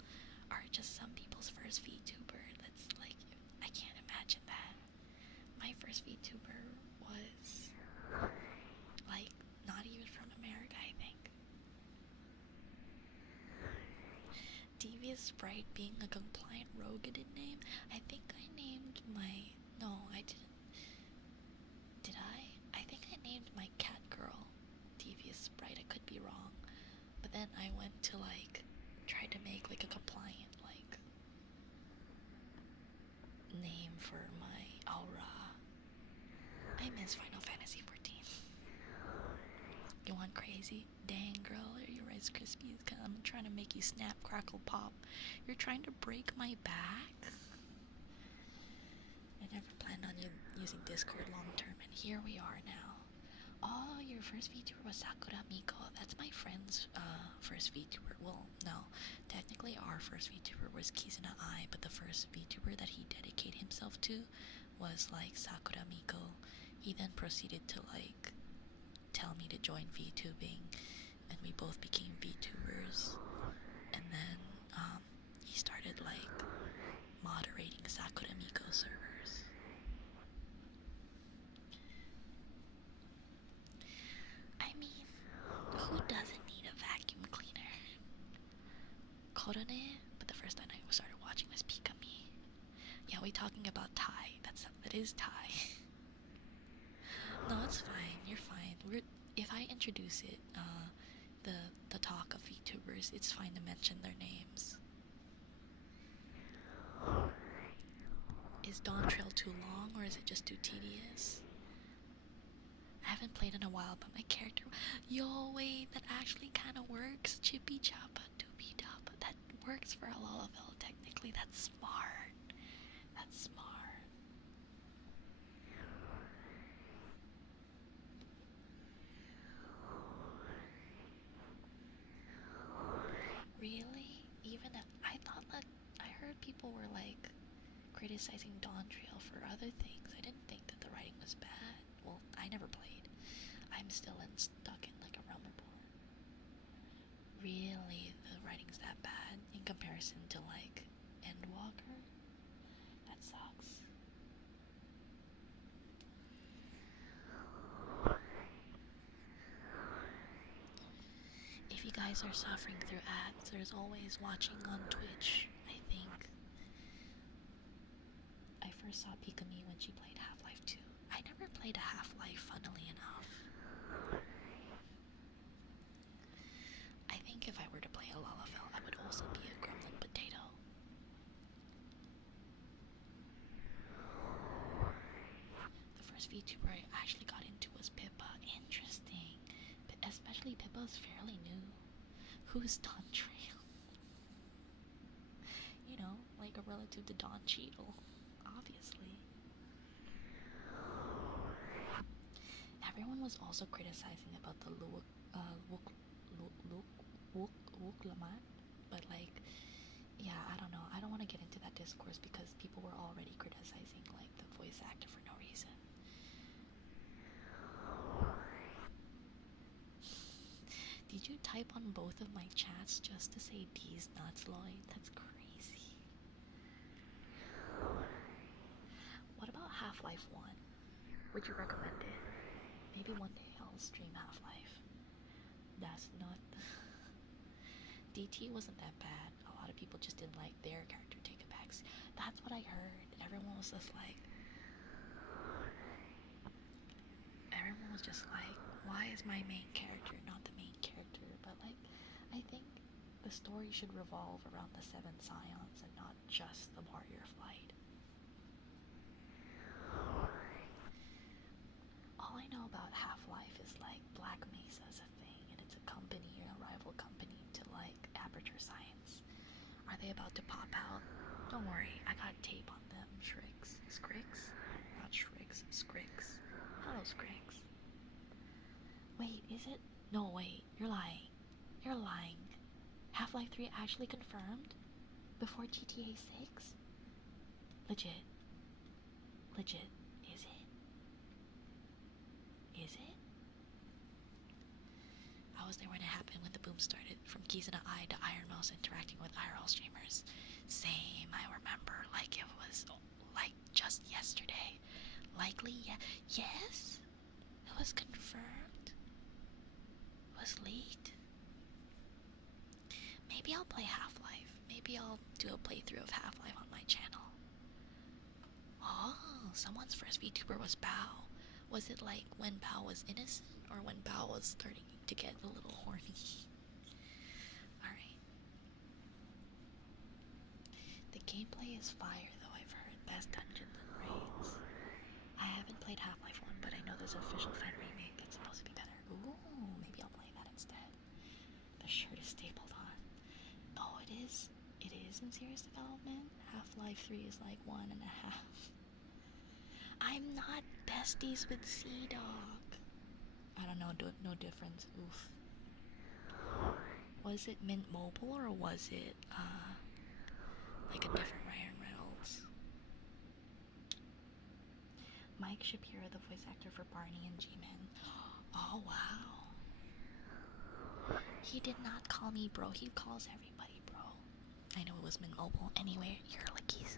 are just some people's first VTuber. That's, like, I can't imagine that. My first VTuber was, like, not even from America, I think. Devious Sprite being a compliant Rogadin name? I think I named my... No, I didn't. Did I? I think I named my cat girl Devious Sprite. I could be wrong. But then I went to, like, try to make, like, a compliant, like, name for my aura. I miss Final Fantasy 14. You want crazy? Dang, girl, are your Rice Krispies? I'm trying to make you snap, crackle, pop. You're trying to break my back? I never planned on using Discord long term, and here we are now. Oh, your first VTuber was Sakura Miko. That's my friend's first VTuber. Well, no, technically our first VTuber was Kizuna Ai, but the first VTuber that he dedicated himself to was like Sakura Miko. He then proceeded to like tell me to join VTubing, and we both became VTubers. And then he started like moderating Sakura Miko servers. I mean, who doesn't need a vacuum cleaner? Korone, but the first time I started watching was Pikami. Yeah, we talking about Thai. That is Thai. No, it's fine. You're fine. If I introduce it, the talk of VTubers, it's fine to mention their names. Is Dawn Trail too long, or is it just too tedious? I haven't played in a while, but my character... Yo, wait, that actually kind of works. Chippy Chappa Doobie Dappa. That works for a Lullaby, technically. That's smart. That's smart. Really? Even I thought that... I heard people were, like, criticizing Dawn Trail for other things. I didn't think that the writing was bad. Well, I never played. I'm still stuck in, like, a Realm Reborn. Really? The writing's that bad in comparison to, like, Endwalker? That sucks. If you guys are suffering through ads, there's always watching on Twitch, I think. I first saw Pikami when she played Half-Life 2. I never played a Half-Life, funnily enough. I think if I were to play a Lalafell, I would also be a gremlin potato. The first VTuber I actually got into was Pippa. Interesting. Especially Pippa's fairly new. Who's Dawn Trail? You know, like a relative to Don Cheadle, obviously. Everyone was also criticizing about the Wuk-Lamat, but like, yeah, I don't know. I don't want to get into that discourse because people were already criticizing like the voice actor for no reason. Did you type on both of my chats just to say D's nuts, Lloyd? That's crazy. What about Half-Life Half-Life 1. Would you recommend it? Maybe one day I'll stream Half-Life. That's not... DT wasn't that bad. A lot of people just didn't like their character take-a-backs. That's what I heard. Everyone was just like... why is my main character not the main character? But like, I think the story should revolve around the 7 Scions and not just the warrior flight. All I know about Half-Life is like Black Mesa is a thing, and it's a company, a rival company to like Aperture Science. Are they about to pop out? Don't worry, I got tape on them. Shrix. Scrix? Not Shrix, Scrix. Hello, Scrix. Wait, is it? No, wait, you're lying. You're lying. Half-Life 3 actually confirmed? Before GTA 6? Legit. Legit. Is it? Is it? I was there when it happened, when the boom started. From Keys in an Eye to Iron Mouse interacting with IRL streamers. Same, I remember. Like it was, like, just yesterday. Likely, yes? It was confirmed? It was leaked? Maybe I'll play Half-Life. Maybe I'll do a playthrough of Half-Life on my channel. Oh, someone's first VTuber was Bao. Was it like when Bao was innocent, or when Bao was starting to get a little horny? Alright. The gameplay is fire though, I've heard. Best dungeons and raids. I haven't played Half-Life 1, but I know there's an official fan remake. It's supposed to be better. Ooh, maybe I'll play that instead. The shirt is stapled on. Oh, it is. It is in serious development. Half-Life 3 is like 1.5. I'm not besties with Sea-Dog. I don't know, no difference. Oof. Was it Mint Mobile or was it like a different Ryan Reynolds? Mike Shapiro, the voice actor for Barney and G-Man. Oh wow. He did not call me bro, he calls everybody bro. I know it was Mint Mobile. Anyway, you're lickies.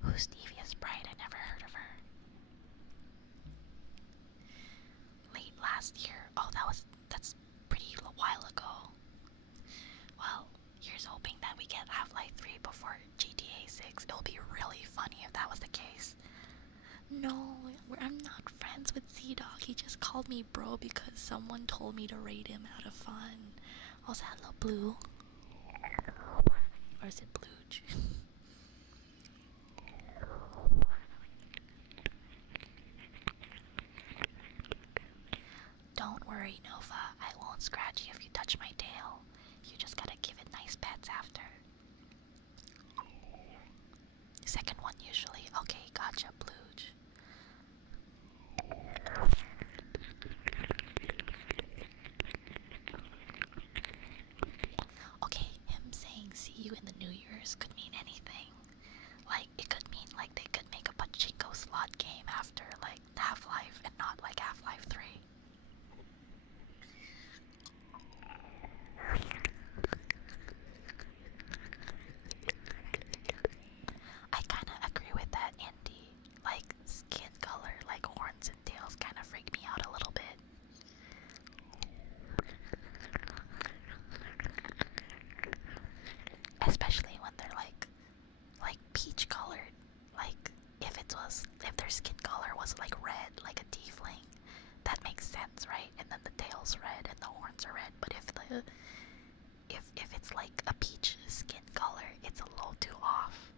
Who's Devious Bride? I never heard of her. Late last year. Oh, that's pretty a while ago. Well, here's hoping that we get Half-Life 3 before GTA 6. It'll be really funny if that was the case. No, I'm not friends with Sea-Dog. He just called me bro because someone told me to raid him out of fun. Also, hello, Blue. Or is it Bluge? Don't worry, Nova. I won't scratch you if you touch my tail. You just gotta give it nice pets after. Second one usually. Okay, gotcha, Bluge. Okay, him saying see you in the New Year's could mean anything. Like, it could mean like they could make a pachinko slot game after like Half-Life and not like Half-Life 3. I kinda agree with that, Indy. Like, skin color, like horns and tails kinda freak me out a little bit. Especially when they're like peach colored. Like, if their skin color was like red, like a tiefling, that makes sense, right? And then the tail's red and the horns are red. But if it's like a peach skin color, it's a little too off.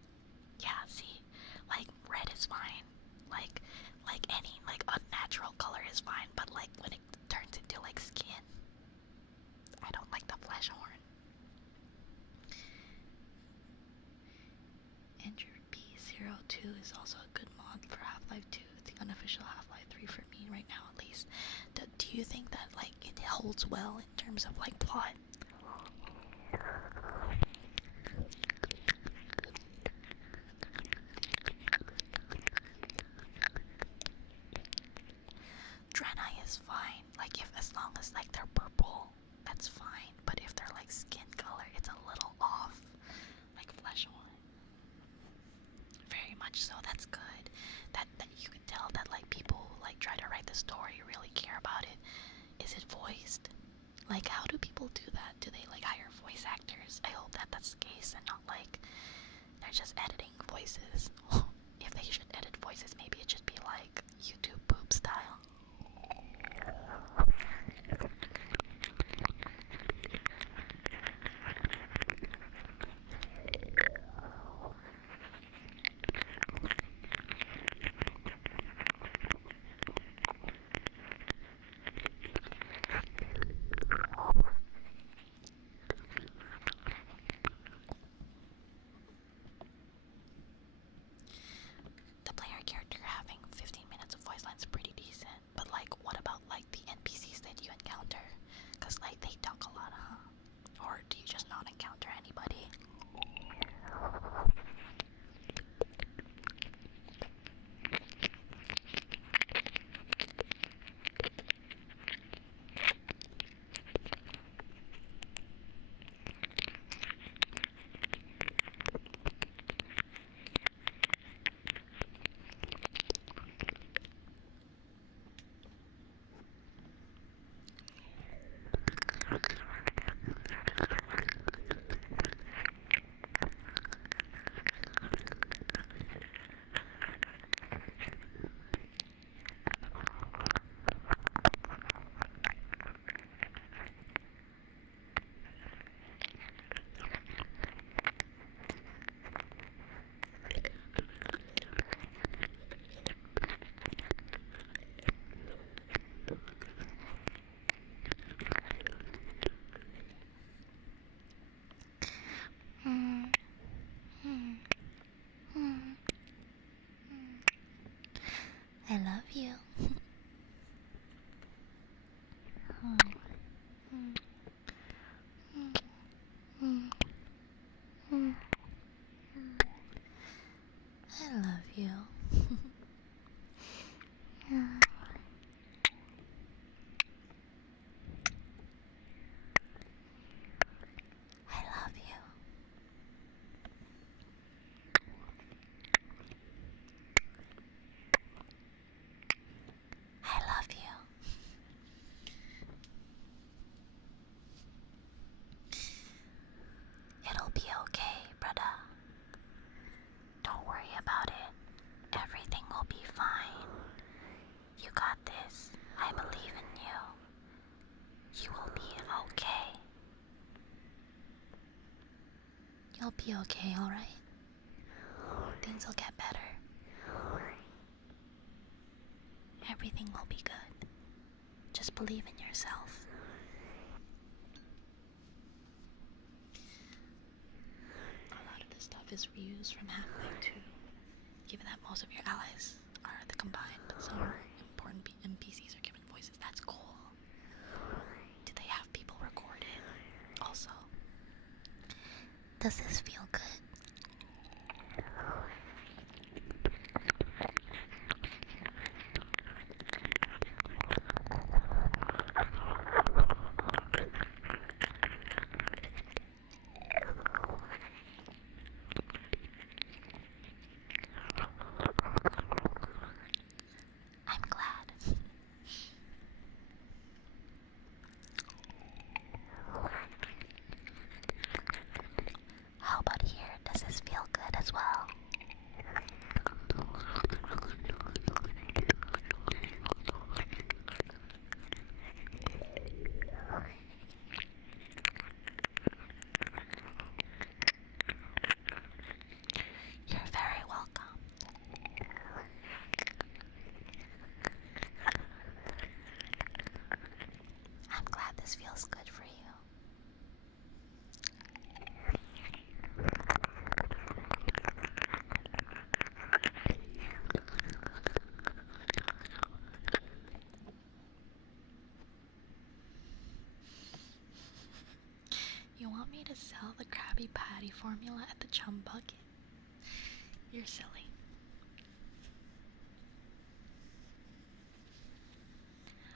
Yeah, see, like red is fine. Like any like unnatural color is fine. But like when it turns into like skin, I don't like the flesh horn. Andrew B02 is also a good mod for Half-Life 2. It's the unofficial Half-Life 3 for me right now, at least. Do you think that like holds well in terms of like plot. Draenei is fine, like if as long as like they're purple, that's fine. But if they're like skin color, it's a little off, like flesh one. Very much so. That's good. That you can tell that like people who like try to write the story really care about it. Is it voiced? Like how do people do that? Do they like hire voice actors? I hope that that's the case and not like they're just editing voices. If they should edit voices, maybe it should be like YouTube poop style. The player character having 15 minutes of voice lines is pretty decent, but like what about like the NPCs that you encounter? Cause like they talk a lot, huh? Or do you just not encounter anybody? I love you. I love you. I love you. I love you. It'll be okay, brother. Don't worry about it. Everything will be fine. You got this. I believe in you. You will be okay. You'll be okay, alright? Things will get better. Everything will be good. Just believe in yourself. A lot of this stuff is reused from Half-Life 2. Given that most of your allies are the combined, some important NPCs are given voices. That's cool. Do they have people recorded? Also, does this feel good? I'm glad. How about here? Does this feel good as well? You're very welcome. I'm glad this feels good for you. to sell the Krabby Patty formula at the Chum Bucket? You're silly.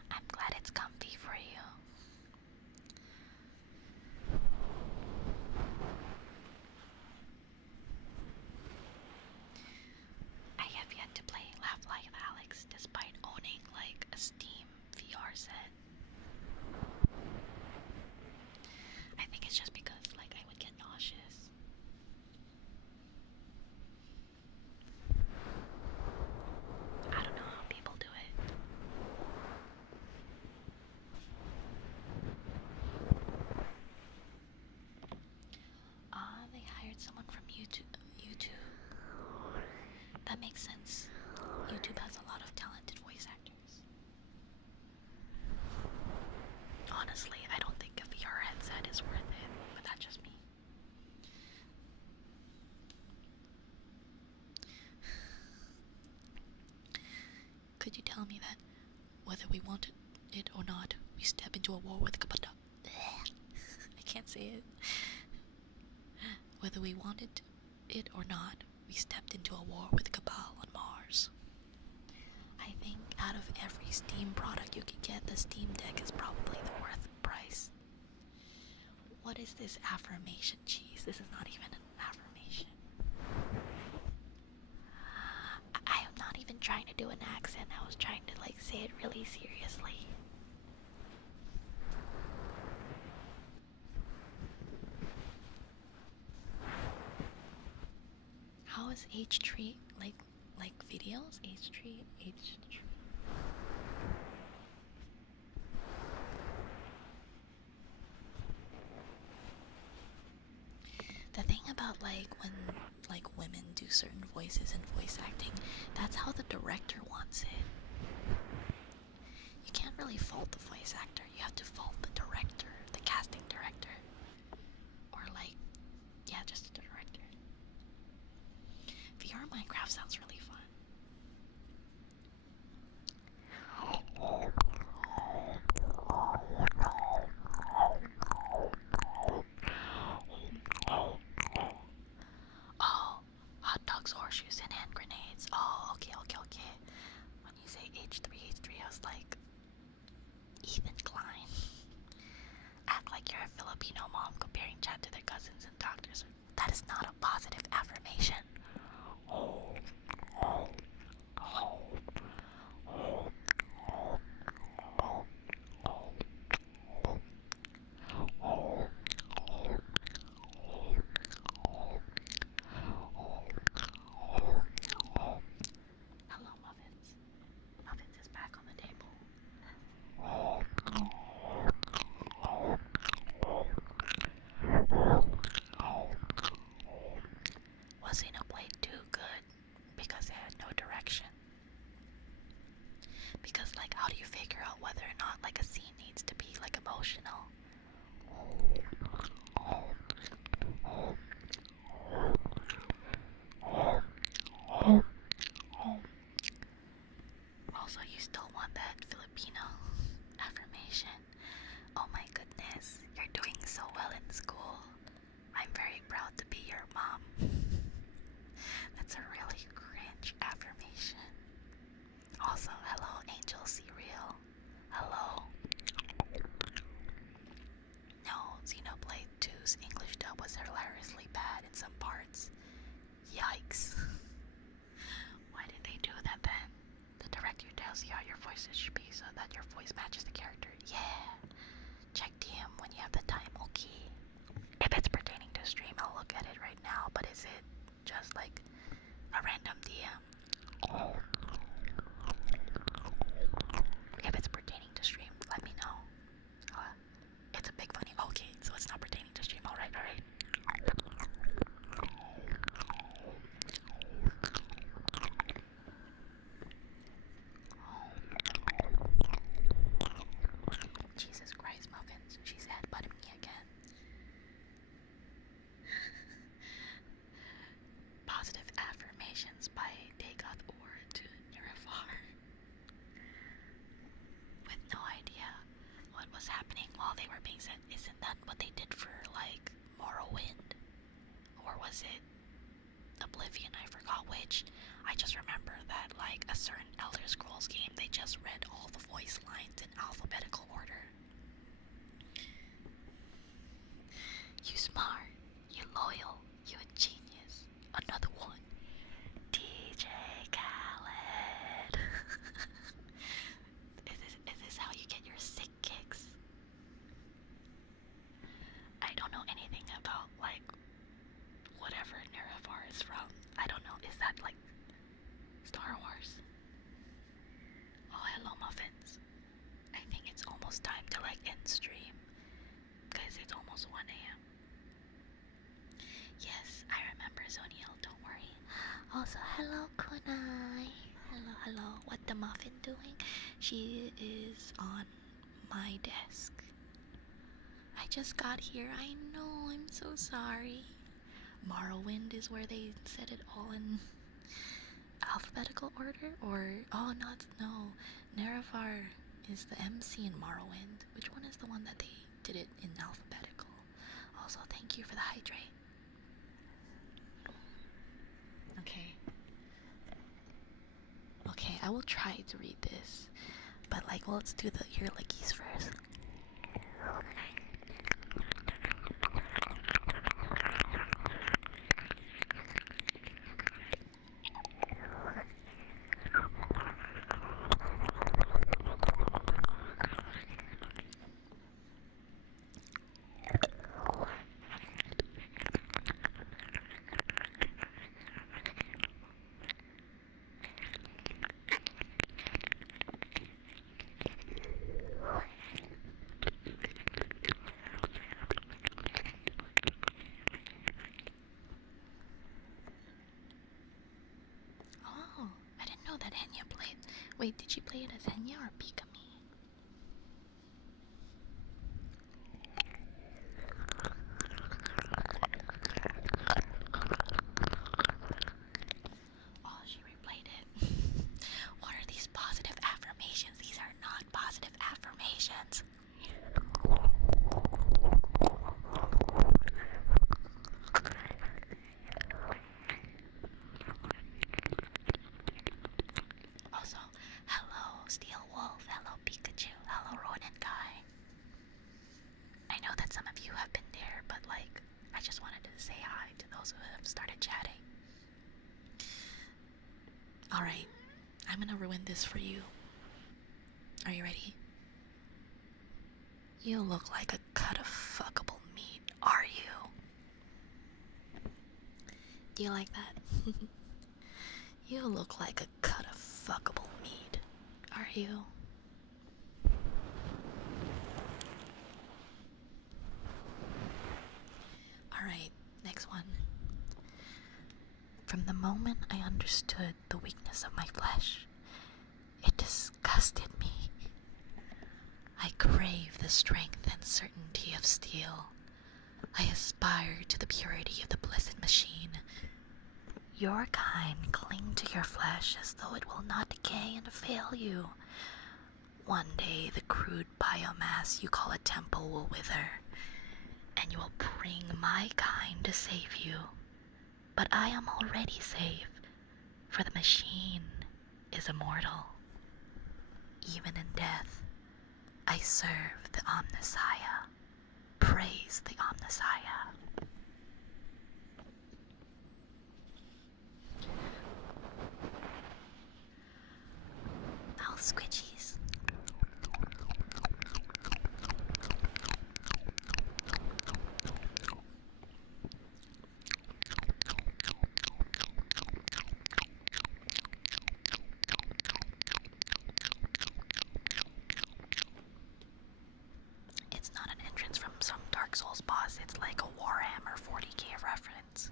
I'm glad it's comfy for you. I have yet to play Laugh Like Alex despite owning like a Steam VR set. I think it's just because like I would get nauseous. I don't know how people do it. They hired someone from YouTube. That makes sense. YouTube has a lot of talented voice actors. Honestly, I don't think a VR headset is worth it, but that's just me. Could you tell me that whether we want it or not, we step into a war with Kabata? I can't say it. Whether we wanted it or not, we stepped into a war with Cabal on Mars. I think out of every Steam product you could get, the Steam Deck is probably the worth price. What is this affirmation cheese? This is not even an affirmation. I am not even trying to do an accent. I was trying to like say it really seriously. How is H3 like videos? H3. The thing about like when like women do certain voices in voice acting, that's how the director wants it. You can't really fault the voice actor. You have to fault the director, the casting director, or like, yeah, just the director. VR Minecraft sounds really fun. Oh, hot dogs, horseshoes, and hand grenades. Oh, okay. When you say H3, I was like, Ethan Klein. Act like you're a Filipino mom comparing Chad to their cousins and doctors. That is not a positive affirmation. Hello, Muffins. Muffins is back on the table. Was Xenoblade too good because it had no direction? Because like, how do you figure out whether or not like a scene needs to be like emotional? Also, you still want that Filipino affirmation. Oh my goodness, you're doing so well in school. I'm very proud to be your mom. That's a really cringe affirmation. Also, hello Angel Cereal. Hello. No, Xenoblade 2's English dub was hilariously bad in some parts. Yikes. Why did they do that then? The director tells you how your voices should be so that your voice matches the character. Yeah. Check DM when you have the time, okay? If it's pertaining to stream, I'll look at it right now, but is it just like a random DM? If it's pertaining to stream, let me know. It's a big funny. Okay, so it's not pertaining to stream. Alright. Jesus Christ, Muffins. She's headbutting me again. Positive affirmations by Dagoth or to Nurifar. With no idea what was happening while they were being said. Isn't that what they did for like more was it Oblivion? I forgot which. I just remember that like a certain Elder Scrolls game, they just read all the voice lines in alphabetical order. You smart, you loyal, you a genius. Another one. DJ Khaled. Is this how you get your sick kicks? I don't know anything about like whatever Nerevar is from. I don't know. Is that like Star Wars? Oh, hello muffins. I think it's almost time to like end stream because it's almost 1 a.m. Yes, I remember Zoniel, don't worry. Also, hello Kunai. Hello. What the muffin doing? She is on my desk. I just got here. I know, I'm so sorry. Morrowind is where they said it all in alphabetical order? Or, oh, no. Nerevar is the MC in Morrowind. Which one is the one that they did it in alphabetical? Also, thank you for the hydrate. Okay, I will try to read this. But, like, well, let's do the ear lickies first. That Enya played. Wait, did she play it as Enya or Pikami? Oh, she replayed it. What are these positive affirmations? These are not positive affirmations. Also, hello Steel Wolf, hello Pikachu, hello Ronin Guy. I know that some of you have been there, but like, I just wanted to say hi to those who have started chatting. Alright, I'm gonna ruin this for you. Are you ready? You look like a cut of fuckable meat, are you? Do you like that? You look like a cut of fuckable meat, are you? Alright, next one. From the moment I understood the weakness of my flesh, it disgusted me. I crave the strength and certainty of steel. I aspire to the purity of the blessed machine. Your kind cling to your flesh as though it will not decay and fail you. One day the crude biomass you call a temple will wither, and you will bring my kind to save you. But I am already safe, for the machine is immortal. Even in death, I serve the Omnissiah. Praise the Omnissiah. Now, squidgies. It's not an entrance from some Dark Souls boss, it's like a Warhammer 40k reference.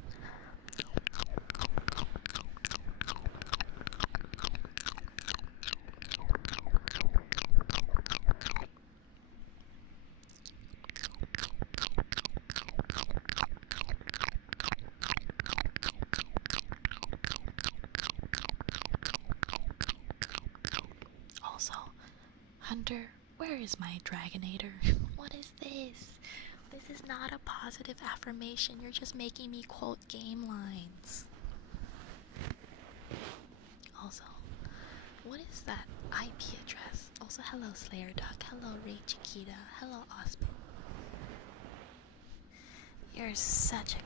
Also, Hunter, where is my Dragonator? What is this? This is not a positive affirmation. You're just making me quote game lines. Also, what is that IP address? Also, hello Slayer Duck. Hello Ray Chiquita. Hello Osman. You're such a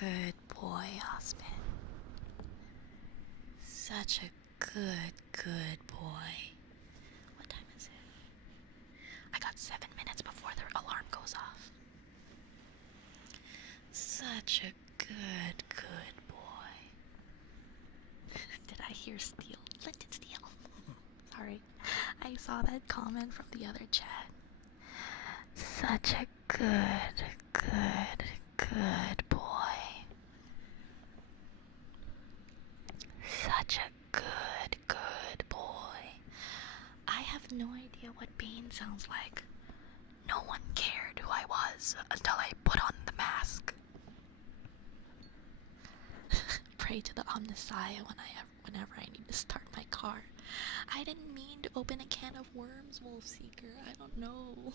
good boy, Osman. Such a good boy. What time is it? I got 7 minutes before the alarm goes off. Such a good boy. Did I hear steal? Flint and steel. Sorry. I saw that comment from the other chat. Such a good boy. Such a good boy. I have no idea what Bane sounds like. No one cared who I was until I put on the mask. Pray to the Omnissiah whenever I need to start my car. I didn't mean to open a can of worms, Wolfseeker. I don't know.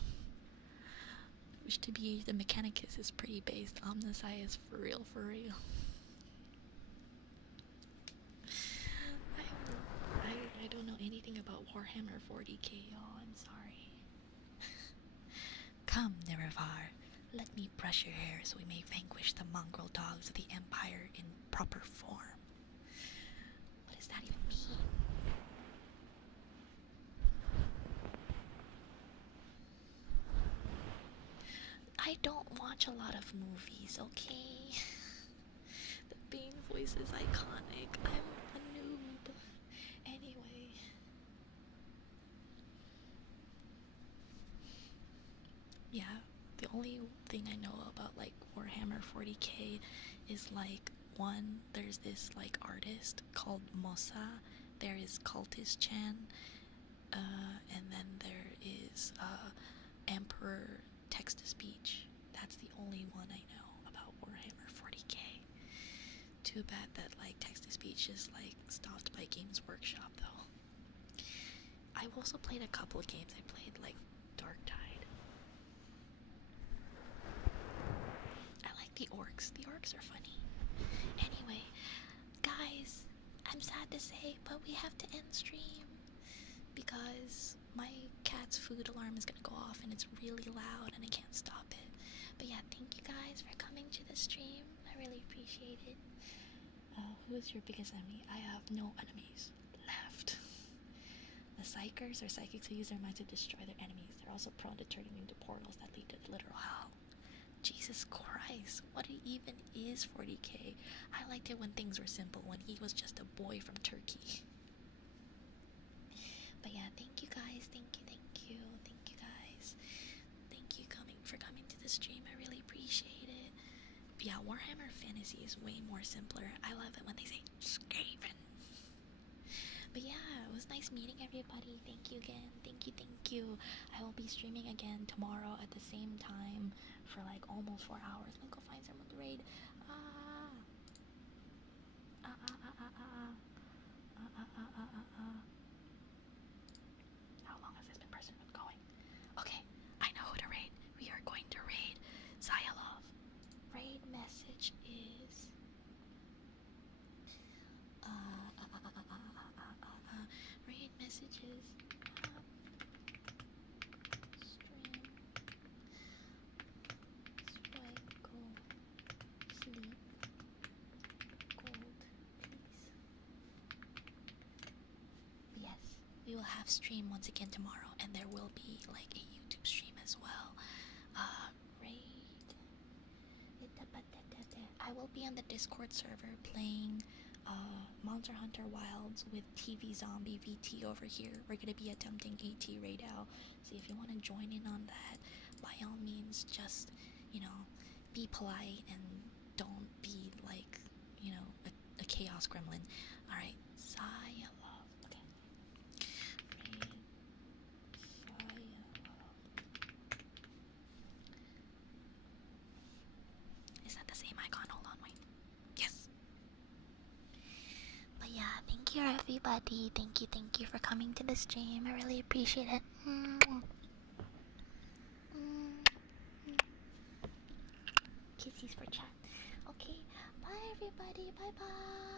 Which to be the Mechanicus is pretty based. Omnissiah is for real. I don't know anything about Warhammer 40k, y'all. I'm sorry. Come, Nerevar. Let me brush your hair so we may vanquish the mongrel dogs of the Empire in proper form. What does that even mean? I don't watch a lot of movies, okay? The Bane voice is iconic. I'm a noob. Anyway. Yeah, the only thing I know about like Warhammer 40k is like, one, there's this like artist called Mossa, there is Cultist Chan, and then there is Emperor Text-to-Speech. That's the only one I know about Warhammer 40k. Too bad that like Text-to-Speech is like stopped by Games Workshop though. I've also played a couple of games. I played like Dark Tide. I like the orcs. The orcs are funny. Anyway, guys, I'm sad to say, but we have to end stream because my cat's food alarm is gonna go off and it's really loud and I can't stop it. But yeah, thank you guys for coming to the stream. I really appreciate it. Who is your biggest enemy? I have no enemies left. The psychers are psychics who use their minds to destroy their enemies. They're also prone to turning into portals that lead to literal hell. Jesus Christ, what even is 40k? I liked it when things were simple, when he was just a boy from Turkey. But yeah, thank you guys, thank you guys. Thank you for coming to the stream, I really appreciate it. Yeah, Warhammer Fantasy is way more simpler. I love it when they say Skaven. But yeah, it was nice meeting everybody. Thank you again. Thank you. I will be streaming again tomorrow at the same time for like almost 4 hours. Let me go find someone to raid. How long has this person been going? Okay, I know who to raid. We are going to raid Zyalov. Raid message is raid messages stream Spwite go sleep gold please. Yes, we will have stream once again tomorrow, and there will be like a YouTube stream as well. Raid. I will be on the Discord server playing Monster Hunter Wilds with TV Zombie VT over here. We're gonna be attempting AT raid out, so if you want to join in on that, by all means, just, you know, be polite and don't be like, you know, a chaos gremlin. Alright, Saya love. Okay. Raid Saya love. Is that the same icon? Hold on, wait. Yes. But yeah, thank you everybody. Thank you for coming to the stream. I really appreciate it. GCs for chat. Okay, bye everybody. Bye bye.